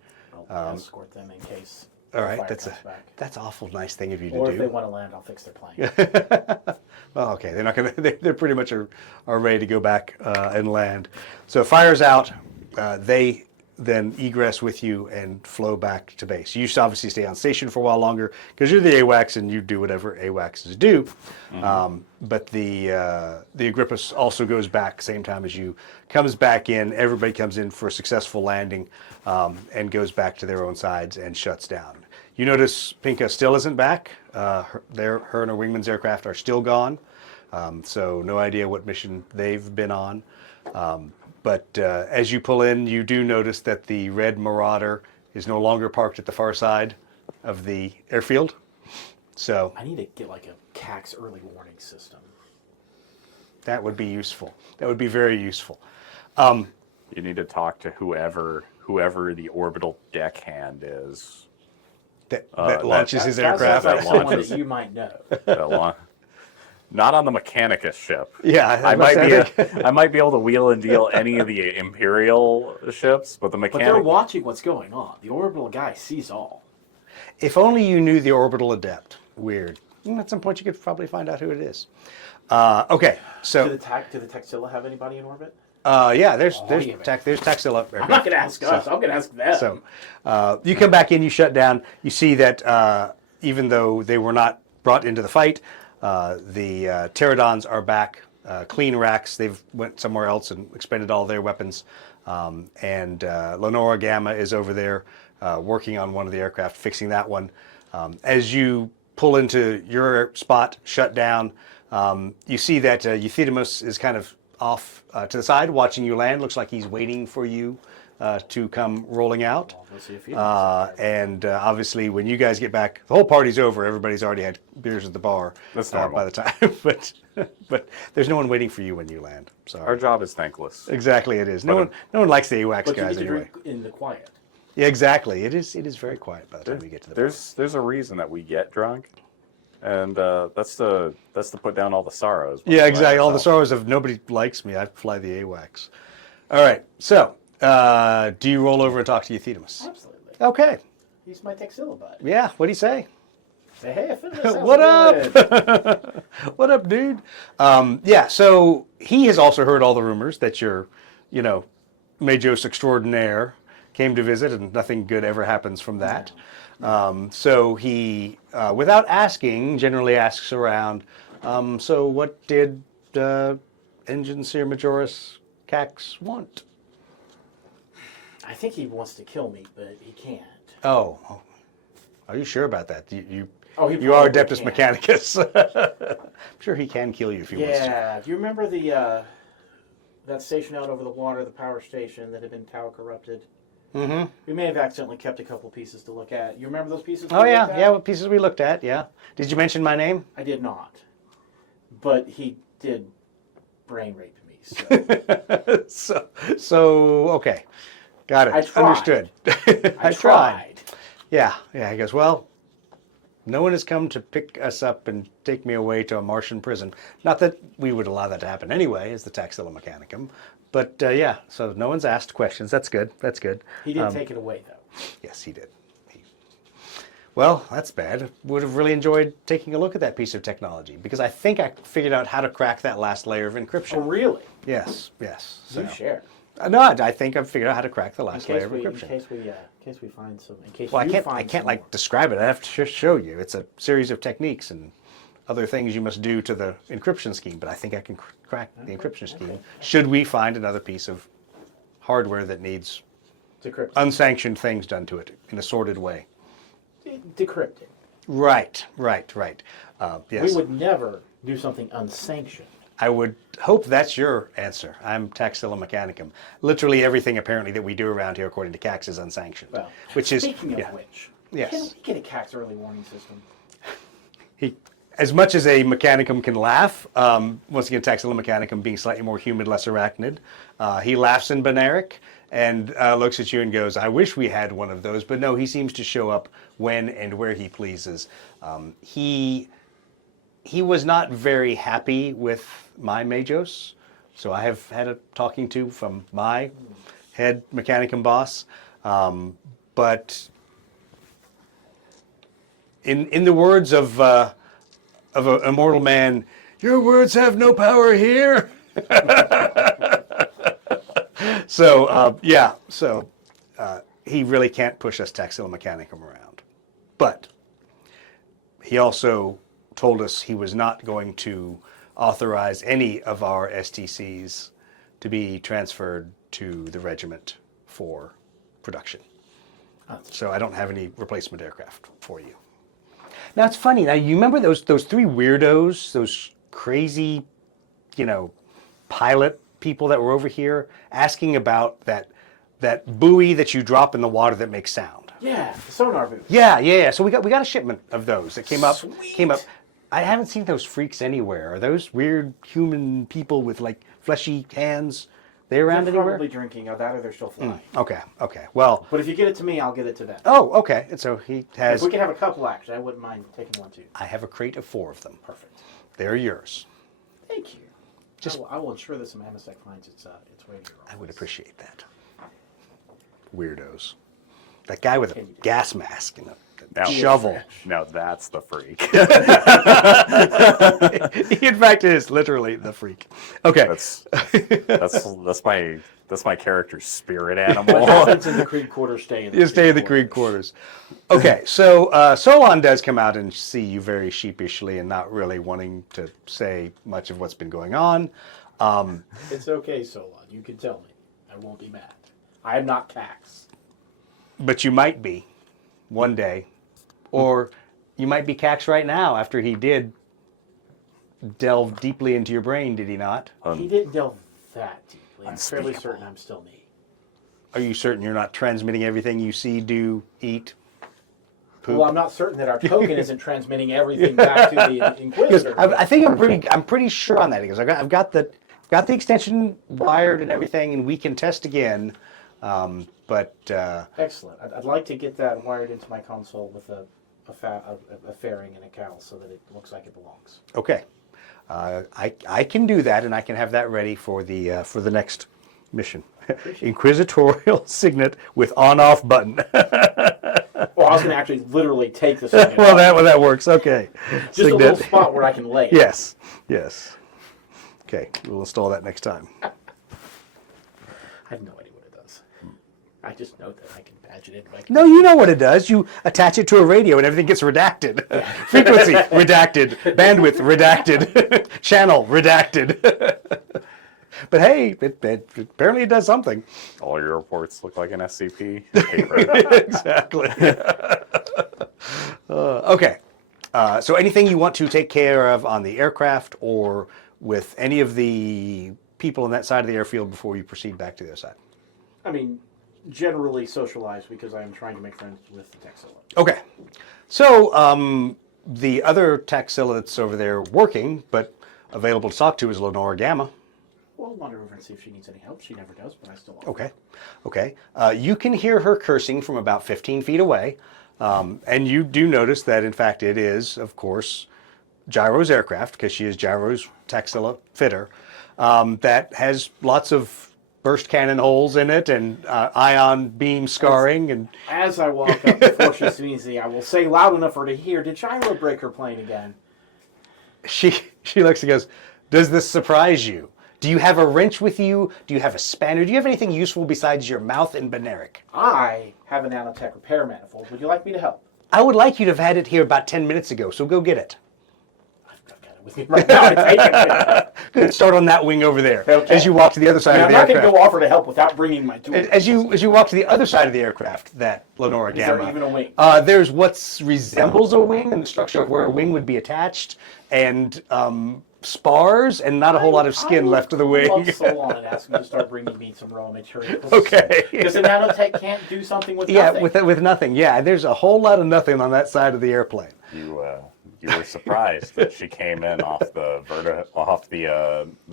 I'll escort them in case All The right, fire that's comes back. that's awful nice thing of you to Or do. if they want to land, I'll fix their plane. Well, okay, they're not gonna. They're pretty much are ready to go back and land. So fire's out. They then egress with you and flow back to base. You should obviously stay on station for a while longer because you're the AWACS and you do whatever AWACSs do. But the Agrippus also goes back same time as you, comes back in. Everybody comes in for a successful landing and goes back to their own sides and shuts down. You notice Pinka still isn't back. Her and her wingman's aircraft are still gone. So no idea what mission they've been on. But as you pull in, you do notice that the red Marauder is no longer parked at the far side of the airfield. So I need to get like a CAX early warning system. that would be useful. That would be very useful. You need to talk to whoever the orbital deckhand is. That launches his That aircraft. sounds like someone launches. that you might know. Not on the Mechanicus ship. Yeah, I might be able to wheel and deal any of the Imperial ships, but the But they're Mechanic. watching what's going on. The orbital guy sees all. If only you knew the orbital adept. Weird. At some point, you could probably find out who it is. Okay, so Do the Taxilla have anybody in orbit? yeah, there's damn it. Taxilla. I'm not going to ask us. I'm going to ask them. So you come back in, you shut down. You see that even though they were not brought into the fight, the pterodons are back, clean racks. They've went somewhere else and expended all their weapons. And Lenora Gamma is over there working on one of the aircraft, fixing that one. As you pull into your spot, shut down, you see that Euthydemus is kind of off to the side, watching you land. Looks like he's waiting for you to come rolling out. We'll see if he And obviously, when you guys get back, the whole party's over. Everybody's already had beers at the bar That's normal. by the time. but there's no one waiting for you when you land. Sorry. Our job is thankless. Exactly, it is. No one likes the AWACS But you guys get to anyway. drink in the quiet. Yeah, exactly. It is very quiet by the time we get to the bar. There's a reason that we get drunk, and that's to put down all the sorrows. Yeah, exactly. All the myself. sorrows of nobody likes me. I fly the AWACS. All right. So, do you roll over and talk to Euthydemus? Absolutely. Okay. He's my Taxilla bud. Yeah. What do you say? Say, hey, I finished this. What up? What up, dude? Yeah. So he has also heard all the rumors that you're, Majos extraordinaire came to visit, and nothing good ever happens from that. So he, without asking, generally asks around. So what did Engine Seer Majoris Cax want? I think he wants to kill me, but he can't. Oh, are you sure about that? You He are probably Adeptus can't. Mechanicus. I'm sure he can kill you if he wants to. Yeah. Do you remember that station out over the water, the power station that had been tower corrupted? Mm-hmm. We may have accidentally kept a couple pieces to look at. You remember those pieces? Oh we yeah, looked at? yeah. What pieces we looked at? Yeah. Did you mention my name? I did not, but he did brain rape me. So So okay, got it. I tried. Understood. I tried. Yeah. I guess. Well, no one has come to pick us up and take me away to a Martian prison. Not that we would allow that to happen anyway, as the Taxilla Mechanicum. But yeah, so no one's asked questions. That's good. That's good. He did take it away, though. Yes, he did. Well, that's bad. Would have really enjoyed taking a look at that piece of technology because I think I figured out how to crack that last layer of encryption. Oh, really? Yes. So, You share. no, I think I've figured out how to crack the last layer of In encryption. case we find some. In case Well, you I find can't some like more. describe it. I have to show you. It's a series of techniques and other things you must do to the encryption scheme. But I think I can crack the encryption scheme. Should we find another piece of hardware that needs Decrypting. unsanctioned things done to it in a sorted way? Decrypting. Right. Yes. We would never do something unsanctioned. I would hope that's your answer. I'm Taxilla Mechanicum. Literally everything apparently that we do around here, according to CAX, is unsanctioned. Well, which is speaking of yeah. which, Yes. can we get a CAX early warning system? As much as a Mechanicum can laugh, once again, Taxilla Mechanicum being slightly more humid, less arachnid, he laughs in binaric and looks at you and goes, I wish we had one of those, but no, he seems to show up when and where he pleases. He was not very happy with my Majos, so I have had a talking to from my head Mechanicum boss, but in the words of an immortal man, your words have no power here. So he really can't push us Taxilla Mechanicum around. But he also told us he was not going to authorize any of our STCs to be transferred to the regiment for production. So I don't have any replacement aircraft for you. Now it's funny. Now you remember those three weirdos, those crazy, pilot people that were over here asking about that buoy that you drop in the water that makes sound. Yeah, the sonar buoy. Yeah. So we got a shipment of those that came up. Sweet. I haven't seen those freaks anywhere. Are those weird human people with like fleshy hands? They around They're anywhere? probably drinking of that, or they're still flying. Okay. Well. But if you get it to me, I'll get it to them. Oh, okay. And so he has. If we can have a couple, actually, I wouldn't mind taking one too. I have a crate of 4 of them. Perfect. They're yours. Thank you. I will ensure that some AdMech finds its way here. I would appreciate that. Weirdos. That guy with a gas mask and a shovel. Now that's the freak. He, in fact, is literally the freak. Okay. That's my character's spirit animal. What happens in the Creed quarters stay in the You stay in the Creed quarters. Okay, so Solon does come out and see you very sheepishly and not really wanting to say much of what's been going on. It's okay, Solon. You can tell me. I won't be mad. I am not Cax. But you might be one day. Or you might be Cax right now after he did delve deeply into your brain, did he not? He didn't delve that deeply. I'm fairly certain I'm still me. Are you certain you're not transmitting everything you see, do, eat, poop? Well, I'm not certain that our token isn't transmitting everything back to the Inquisitor. I think I'm pretty sure on that because I've got the extension wired and everything, and we can test again. Excellent. I'd like to get that wired into my console with a fairing and a cowl so that it looks like it belongs. Okay, I can do that, and I can have that ready for the next mission. Inquisitorial signet with on-off button. Well, I was going to actually literally take the signet. Well, that works. Okay, just a little spot where I can lay it. Yes. Okay, we'll install that next time. I have no idea what it does. I just know that I can badge it in. No, you know what it does. You attach it to a radio and everything gets redacted. Frequency, redacted. Bandwidth, redacted. Channel, redacted. But hey, apparently it does something. All your reports look like an SCP. Exactly. Okay. So anything you want to take care of on the aircraft or with any of the people on that side of the airfield before you proceed back to the other side? I mean, generally socialize because I am trying to make friends with the Taxilla. Okay. So the other Taxilla that's over there working, but available to talk to is Lenora Gamma. Well, wander over and see if she needs any help. She never does, but I still want Okay. You can hear her cursing from about 15 feet away. And you do notice that, in fact, it is, of course, Gyro's aircraft, because she is Gyro's Taxilla fitter, that has lots of burst cannon holes in it and ion beam scarring. And As I walk up before she sees me, I will say loud enough for her to hear, did Gyro break her plane again? she looks and goes, does this surprise you? Do you have a wrench with you? Do you have a spanner? Do you have anything useful besides your mouth and binaric? I have a nanotech repair manifold. Would you like me to help? I would like you to have had it here about 10 minutes ago, so go get it. I've got it with me right now. It's taken. Good. Start on that wing over there. Okay. As you walk to the other side of I'm the not going aircraft. to go offer to help without bringing my tools. As you walk to the other side of the aircraft, that Lenora Is there Gamma, even a wing? there's what resembles a wing in the structure of where a wing would be attached, and spars, and not a whole lot of skin left of the wing. I'll Solon and ask him to start bringing me some raw materials. Okay. Because a nanotech can't do something with nothing. with nothing. Yeah, there's a whole lot of nothing on that side of the airplane. You were surprised that she came in off the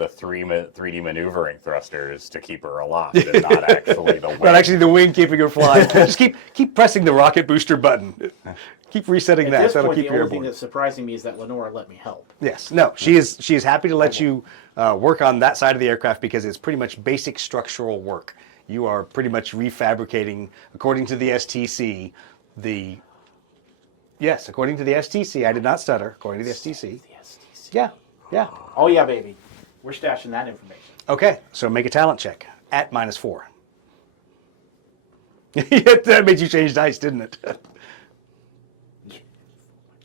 3D maneuvering thrusters to keep her aloft, and not actually the wing. Not actually the wing keeping her flying. Just keep pressing the rocket booster button. Keep resetting At that. this That'll point, keep the you only thing airborne. that's surprising me is that Lenora let me help. Yes. No, she is happy to let you work on that side of the aircraft because it's pretty much basic structural work. You are pretty much refabricating, according to the STC, the Yes, according to the STC. I did not stutter. According to the STC. The STC. Yeah, yeah. Oh yeah, baby. We're stashing that information. Okay, so make a talent check at -4. That made you change dice, didn't it?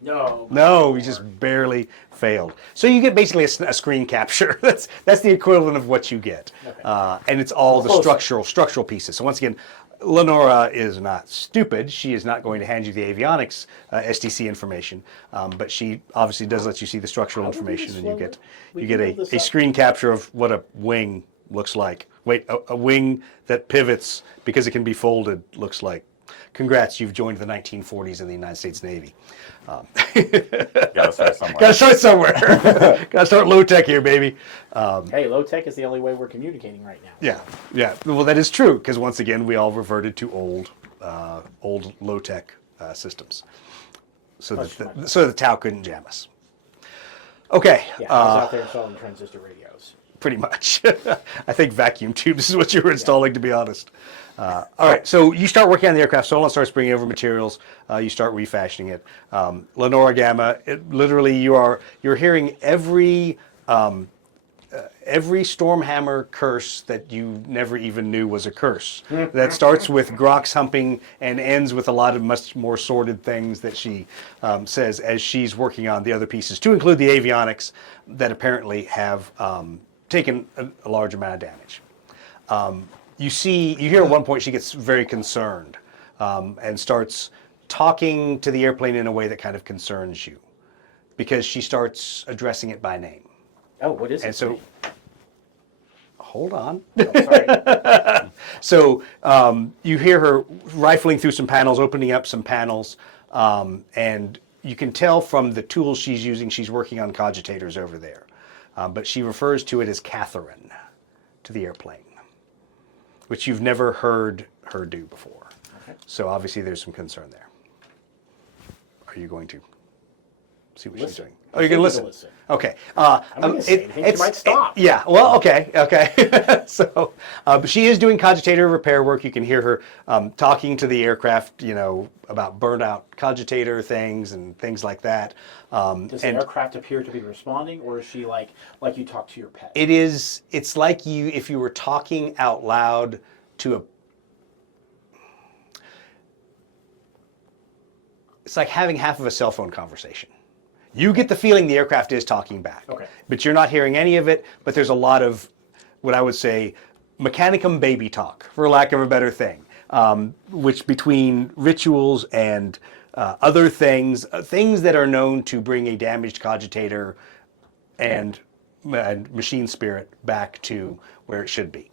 No. No, you just barely failed. So you get basically a screen capture. That's the equivalent of what you get, Okay. and it's all the Closer. structural pieces. So once again, Lenora is not stupid. She is not going to hand you the avionics STC information, but she obviously does let you see the structural How do we information, and slow it? We you can get build this a up. screen capture of what a wing looks like. Wait, a wing that pivots because it can be folded looks like. Congrats, you've joined the 1940s in the United States Navy. Gotta start somewhere. Gotta start somewhere. Gotta start low tech here, baby. Hey, low tech is the only way we're communicating right now. Yeah, yeah. Well, that is true because once again, we all reverted to old low tech systems, so that the Tau couldn't jam us. Okay. Yeah, I was out there installing transistor radios. Pretty much. I think vacuum tubes is what you were installing, to be honest. All right, so you start working on the aircraft. Solon starts bringing over materials. You start refashioning it. Lenora Gamma, literally, you're hearing every Stormhammer curse that you never even knew was a curse. That starts with Grox humping and ends with a lot of much more sordid things that she says as she's working on the other pieces, to include the avionics that apparently have taken a large amount of damage. You hear at one point she gets very concerned and starts talking to the airplane in a way that kind of concerns you because she starts addressing it by name. Oh, what is it? And so, hold on. Oh, sorry. So you hear her rifling through some panels, opening up some panels, and you can tell from the tools she's using, she's working on cogitators over there. But she refers to it as Catherine to the airplane, which you've never heard her do before. Okay. So obviously there's some concern there. Are you going to see what she's Listen. doing? Oh, you're going to I'm listen? gonna Okay. I'm going to say anything. She might stop. Yeah, well, okay. So but she is doing cogitator repair work. You can hear her talking to the aircraft, about burned out cogitator things and things like that. Does the aircraft appear to be responding, or is she like you talk to your pet? It's like if you were talking out loud to it's like having half of a cell phone conversation. You get the feeling the aircraft is talking back. Okay. But you're not hearing any of it, but there's a lot of what I would say mechanicum baby talk, for lack of a better thing, which between rituals and other things that are known to bring a damaged cogitator and machine spirit back to where it should be.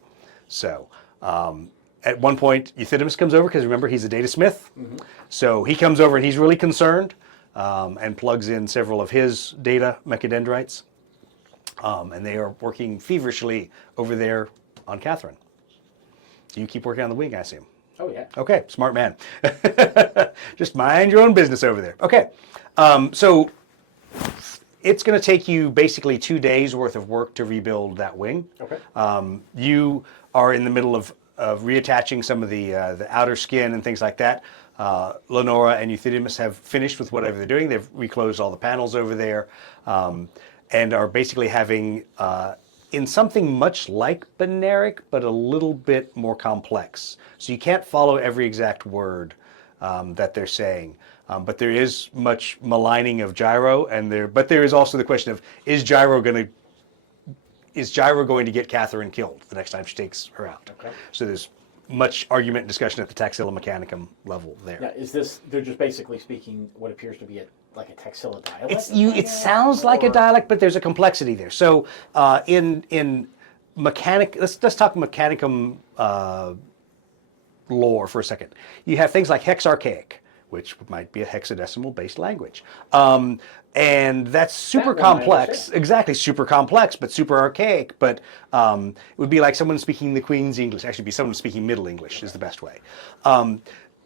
So at one point, Euthydemus comes over, because remember, he's a data smith. Mm-hmm. So he comes over and he's really concerned and plugs in several of his data mechadendrites. And they are working feverishly over there on Catherine. You keep working on the wing, I assume. Oh, yeah. Okay, smart man. Just mind your own business over there. Okay, so it's going to take you basically 2 days worth of work to rebuild that wing. Okay. You are in the middle of reattaching some of the outer skin and things like that. Lenora and Euthydemus have finished with whatever they're doing. They've reclosed all the panels over there and are basically having, in something much like binaric, but a little bit more complex. So you can't follow every exact word that they're saying. But there is much maligning of gyro, but there is also the question of, is gyro going to get Catherine killed the next time she takes her out? Okay. So there's much argument and discussion at the Taxilla Mechanicum level there. Yeah, they're just basically speaking what appears to be like a Taxilla dialect? It sounds like a dialect, but there's a complexity there. So in mechanic, let's talk Mechanicum lore for a second. You have things like Hexarchaic, which might be a hexadecimal-based language. And that's super complex. Exactly, super complex, but super archaic. But it would be like someone speaking the Queen's English. Actually, be someone speaking Middle English is the best way.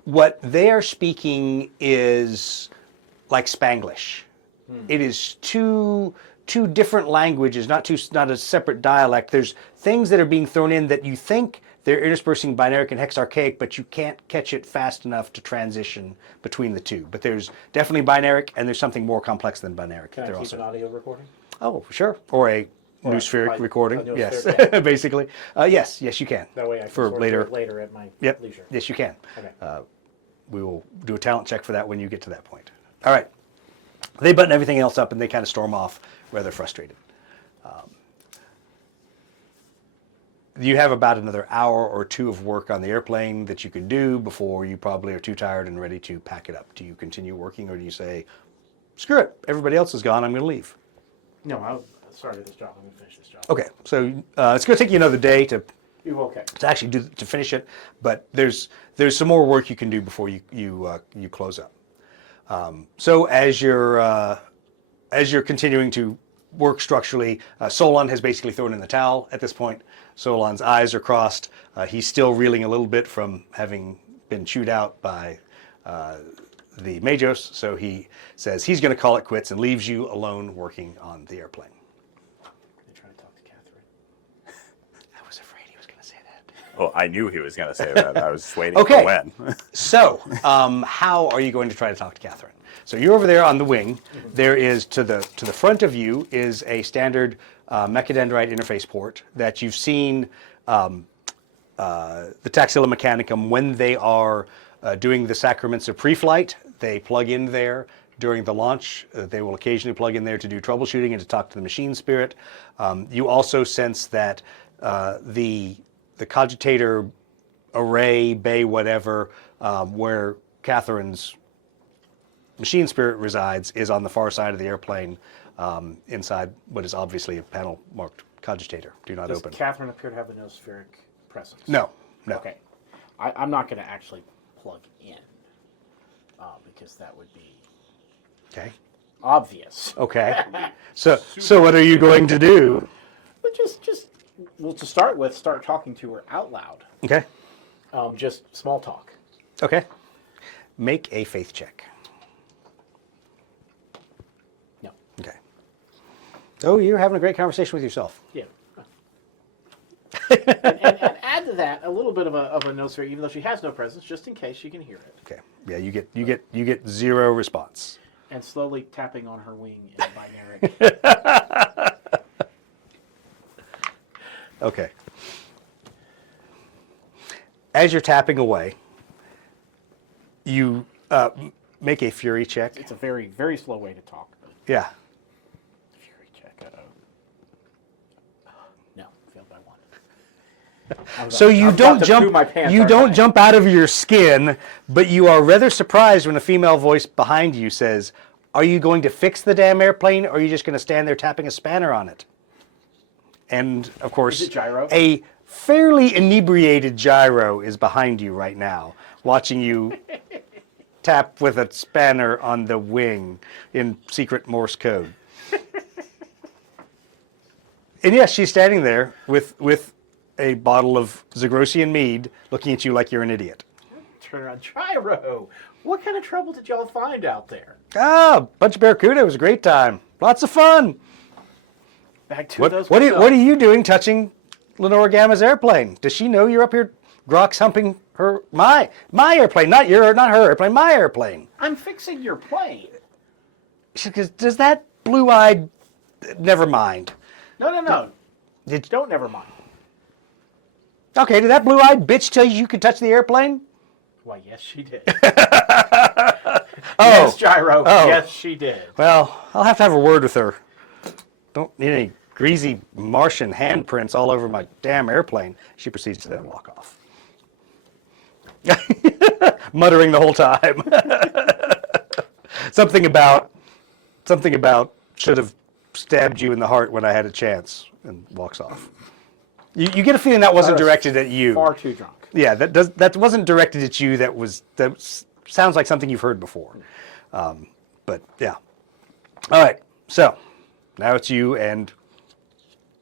What they are speaking is like Spanglish. It is two different languages, not a separate dialect. There's things that are being thrown in that you think they're interspersing binaric and hexarchaic, but you can't catch it fast enough to transition between the two. But there's definitely binaric, and there's something more complex than binaric. Can I They're keep also an audio recording? oh sure, or a noospheric like recording. a Yes, noospheric, yeah. basically. Yes, you can. That way I can for sort later. through it later at my Yep. leisure. Yes, you can. Okay. We will do a talent check for that when you get to that point. All right. They button everything else up and they kind of storm off rather frustrated. You have about another hour or two of work on the airplane that you can do before you probably are too tired and ready to pack it up. Do you continue working or do you say, screw it, everybody else is gone, I'm going to leave? No, I started this job. I'm going to finish this job. Okay, so it's going to take you another day to Okay. actually to finish it, but there's some more work you can do before you close up. So as you're continuing to work structurally, Solon has basically thrown in the towel at this point. Solon's eyes are crossed. He's still reeling a little bit from having been chewed out by the Majos, so he says he's going to call it quits and leaves you alone working on the airplane. I'm going to try to talk to Catherine. I was afraid he was going to say that. Well, I knew he was going to say that. I was just waiting Okay. for when. So, how are you going to try to talk to Catherine? So you're over there on the wing. There is to the front of you is a standard mechadendrite interface port that you've seen the Taxilla Mechanicum when they are doing the sacraments of pre-flight. They plug in there during the launch. They will occasionally plug in there to do troubleshooting and to talk to the machine spirit. You also sense that the cogitator array, bay, whatever, where Catherine's machine spirit resides is on the far side of the airplane inside what is obviously a panel marked cogitator. Do not Does open. Catherine appear to have a noospheric presence? No. Okay. I'm not going to actually plug in because that would be Okay. obvious. Okay. So what are you going to do? But well, to start with, start talking to her out loud. Okay. Just small talk. Okay. Make a faith check. No. Okay. Oh, you're having a great conversation with yourself. Yeah. and add to that a little bit of a noospheric, even though she has no presence, just in case she can hear it. Okay. Yeah, you get zero response. And slowly tapping on her wing in binaric. Okay. As you're tapping away, you make a fury check. It's a very, very slow way to talk. But Yeah. fury check. No, failed by one. So you don't jump out of your skin, but you are rather surprised when a female voice behind you says, "Are you going to fix the damn airplane, or are you just going to stand there tapping a spanner on it?" And of course, Is it Gyro? a fairly inebriated Gyro is behind you right now, watching you tap with a spanner on the wing in secret Morse code. And yes, she's standing there with a bottle of Zagrosian mead, looking at you like you're an idiot. Turn around. Gyro! What kind of trouble did y'all find out there? Ah, bunch of barracuda. It was a great time. Lots of fun. Back to What those. are you doing touching Lenore Gamma's airplane? Does she know you're up here grox humping my airplane, not her airplane, my airplane? I'm fixing your plane. She goes, does that blue-eyed... Never mind. No. Did, Don't never mind. okay, did that blue-eyed bitch tell you could touch the airplane? Why, yes, she did. Oh. Yes, Gyro. Oh. Yes, she did. Well, I'll have to have a word with her. Don't need any greasy Martian handprints all over my damn airplane. She proceeds to then walk off. Muttering the whole time. Something about should have stabbed you in the heart when I had a chance, and walks off. You get a feeling that wasn't directed at you. Far too drunk. Yeah, that wasn't directed at you. That sounds like something you've heard before. But yeah. All right. So now it's you and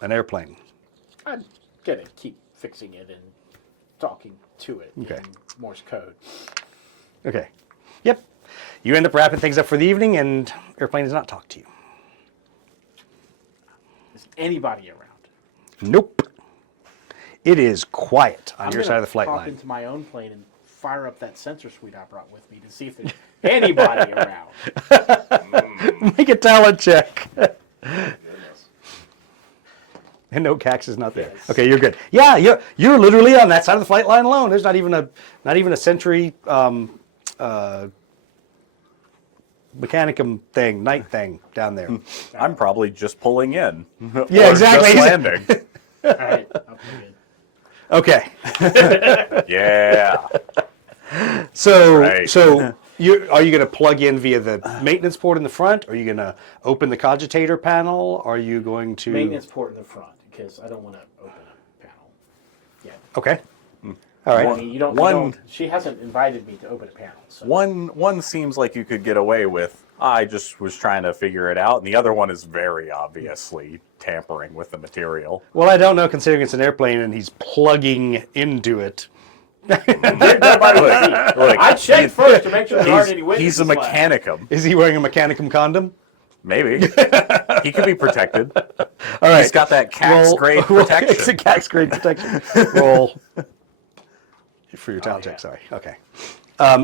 an airplane. I'm gonna keep fixing it and talking to it Okay. in Morse code. Okay. Yep. You end up wrapping things up for the evening, and airplane does not talk to you. Is anybody around? Nope. It is quiet on I'm your gonna side of the flight pop line. into my own plane and fire up that sensor suite I brought with me to see if there's anybody around. Make a talent check. Goodness. And no, Cax is not there. Yes. Okay, you're good. Yeah, you're literally on that side of the flight line alone. There's not even a sentry mechanicum thing, night thing down there. I'm probably just pulling in. Yeah, Or exactly. Just landing. All right, I'm good. Okay, Yeah. so Right. so are you going to plug in via the maintenance port in the front? Are you going to open the cogitator panel? Are you going to Maintenance port in the front because I don't want to open a panel. Yeah. Okay. All right. I mean, you don't. She hasn't invited me to open a panel. So. One seems like you could get away with, I just was trying to figure it out, and the other one is very obviously tampering with the material. Well, I don't know, considering it's an airplane and he's plugging into it. Look, I checked first to make sure there aren't any he's witnesses a left. mechanicum. Is he wearing a mechanicum condom? Maybe. He could be protected. All right. He's got that CAX grade protection. It's a CAX grade protection. Roll for your talent check. Sorry. Okay.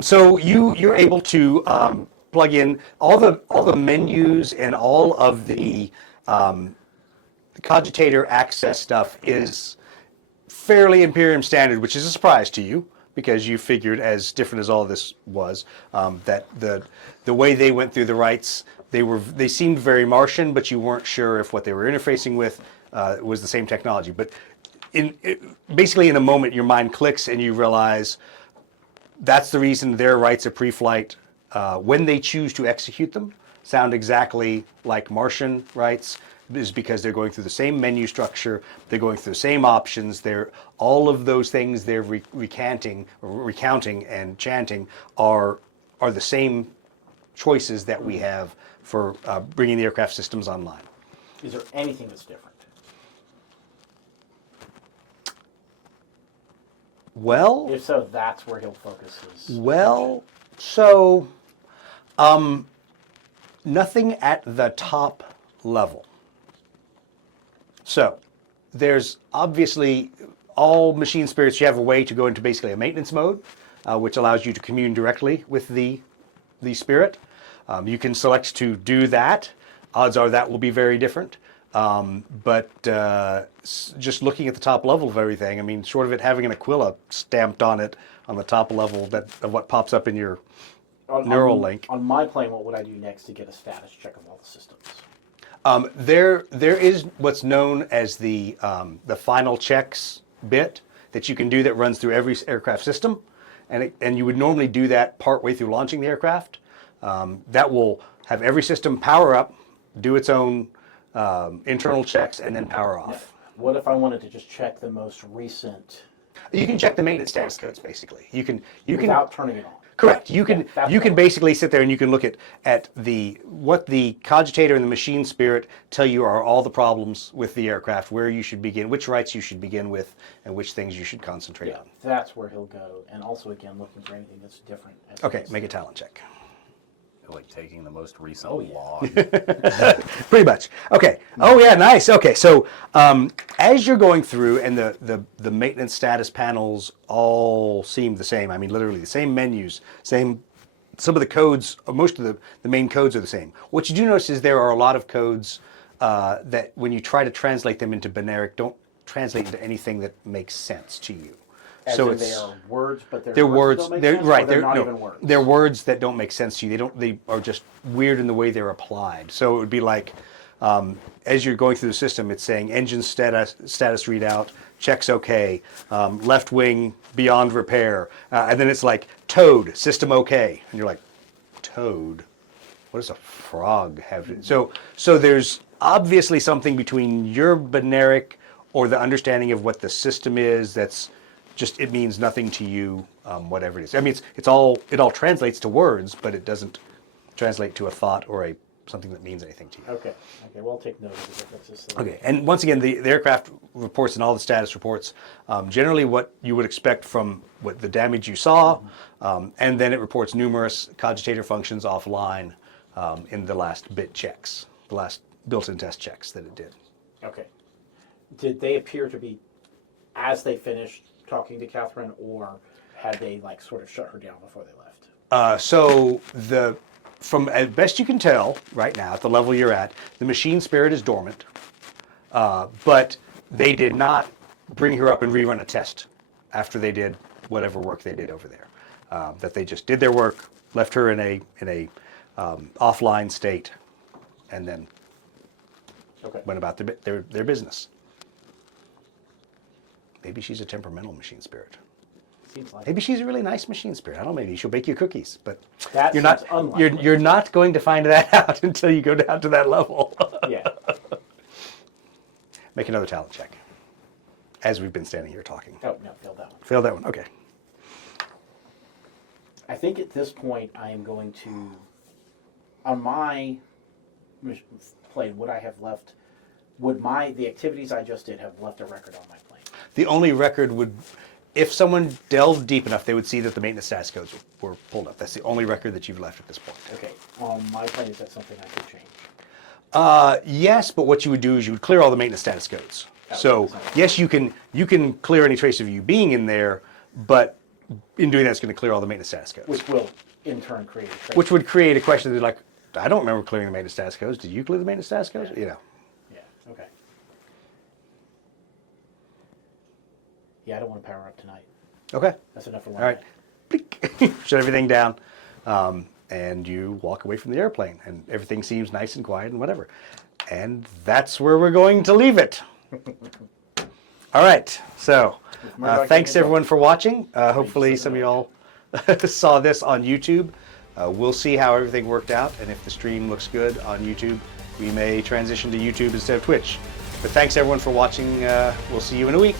So you're able to plug in all the menus and all of the cogitator access stuff is fairly Imperium standard, which is a surprise to you because you figured, as different as all this was, that the way they went through the rights, they seemed very Martian, but you weren't sure if what they were interfacing with was the same technology. But basically in a moment, your mind clicks and you realize that's the reason their rights of pre-flight, when they choose to execute them, sound exactly like Martian rights, is because they're going through the same menu structure, they're going through the same options, all of those things they're recounting and chanting are the same choices that we have for bringing the aircraft systems online. Is there anything that's different? Well, If so, that's where he'll focus his. so nothing at the top level. So there's obviously all machine spirits. You have a way to go into basically a maintenance mode, which allows you to commune directly with the spirit. You can select to do that. Odds are that will be very different. But just looking at the top level of everything, I mean, short of it having an Aquila stamped on it on the top level of what pops up in your neural link. On my plane, what would I do next to get a status check of all the systems? There is what's known as the final checks bit that you can do that runs through every aircraft system, and you would normally do that partway through launching the aircraft. That will have every system power up, do its own internal checks, and then power off. What if I wanted to just check the most recent? You can check the maintenance status codes basically. You can Without turning it on. Correct. You can that's you can right. basically sit there and you can look at what the cogitator and the machine spirit tell you are all the problems with the aircraft, where you should begin, which rights you should begin with, and which things you should concentrate Yeah, on. that's where he'll go. And also, again, looking for anything that's different. Okay, make a talent check. Like taking the most recent Oh, yeah. log. Pretty much. Okay. Oh yeah, nice. Okay, so as you're going through, and the maintenance status panels all seem the same. I mean, literally the same menus, same. Some of the codes, most of the main codes are the same. What you do notice is there are a lot of codes that, when you try to translate them into binaric, don't translate into anything that makes sense to you. As So in it's they are words, but they're words. That don't make They're sense, right. or they're They're not no, even words. They're words that don't make sense to you. They are just weird in the way they're applied. So it would be like, as you're going through the system, it's saying engine status readout, checks okay, left wing beyond repair, and then it's like towed, system okay, and you're like, towed? What does a frog have to? So there's obviously something between your binaric or the understanding of what the system is that's just, it means nothing to you, whatever it is. I mean, it all translates to words, but it doesn't translate to a thought or something that means anything to you. Okay. Well, I'll take note of the differences. Okay, and once again, the aircraft reports and all the status reports, generally what you would expect from what the damage you saw, and then it reports numerous cogitator functions offline in the last bit checks, the last built-in test checks that it did. Okay. Did they appear to be as they finished talking to Catherine, or had they like sort of shut her down before they left? From as best you can tell right now, at the level you're at, the machine spirit is dormant. But they did not bring her up and rerun a test after they did whatever work they did over there. That they just did their work, left her in a offline state, and then went about their business. Maybe she's a temperamental machine spirit. Seems like Maybe she's a really nice machine spirit. I don't know. Maybe she'll bake you cookies, but that you're not. seems unlikely. You're not going to find that out until you go down to that level. Yeah. Make another talent check. As we've been standing here talking. Oh no, failed that one. Failed that one. Okay. I think at this point I am going to, on my plane, would I have left? Would the activities I just did have left a record on my plane? The only record would, if someone delved deep enough, they would see that the maintenance status codes were pulled up. That's the only record that you've left at this point. Okay, on my plane, is that something I could change? Yes, but what you would do is you would clear all the maintenance status codes. So yes, you can clear any trace of you being in there, but in doing that, it's going to clear all the maintenance status codes. Which will in turn create a trace. Which would create a question that like, I don't remember clearing the maintenance status codes. Did you clear the maintenance status codes? Yeah. You know. Yeah. Okay. Yeah, I don't want to power up tonight. Okay. That's enough for one All right. night. Shut everything down. And you walk away from the airplane, and everything seems nice and quiet and whatever. And that's where we're going to leave it. All right. So thanks everyone for watching. Hopefully some of y'all saw this on YouTube. We'll see how everything worked out, and if the stream looks good on YouTube, we may transition to YouTube instead of Twitch. But thanks everyone for watching. We'll see you in a week.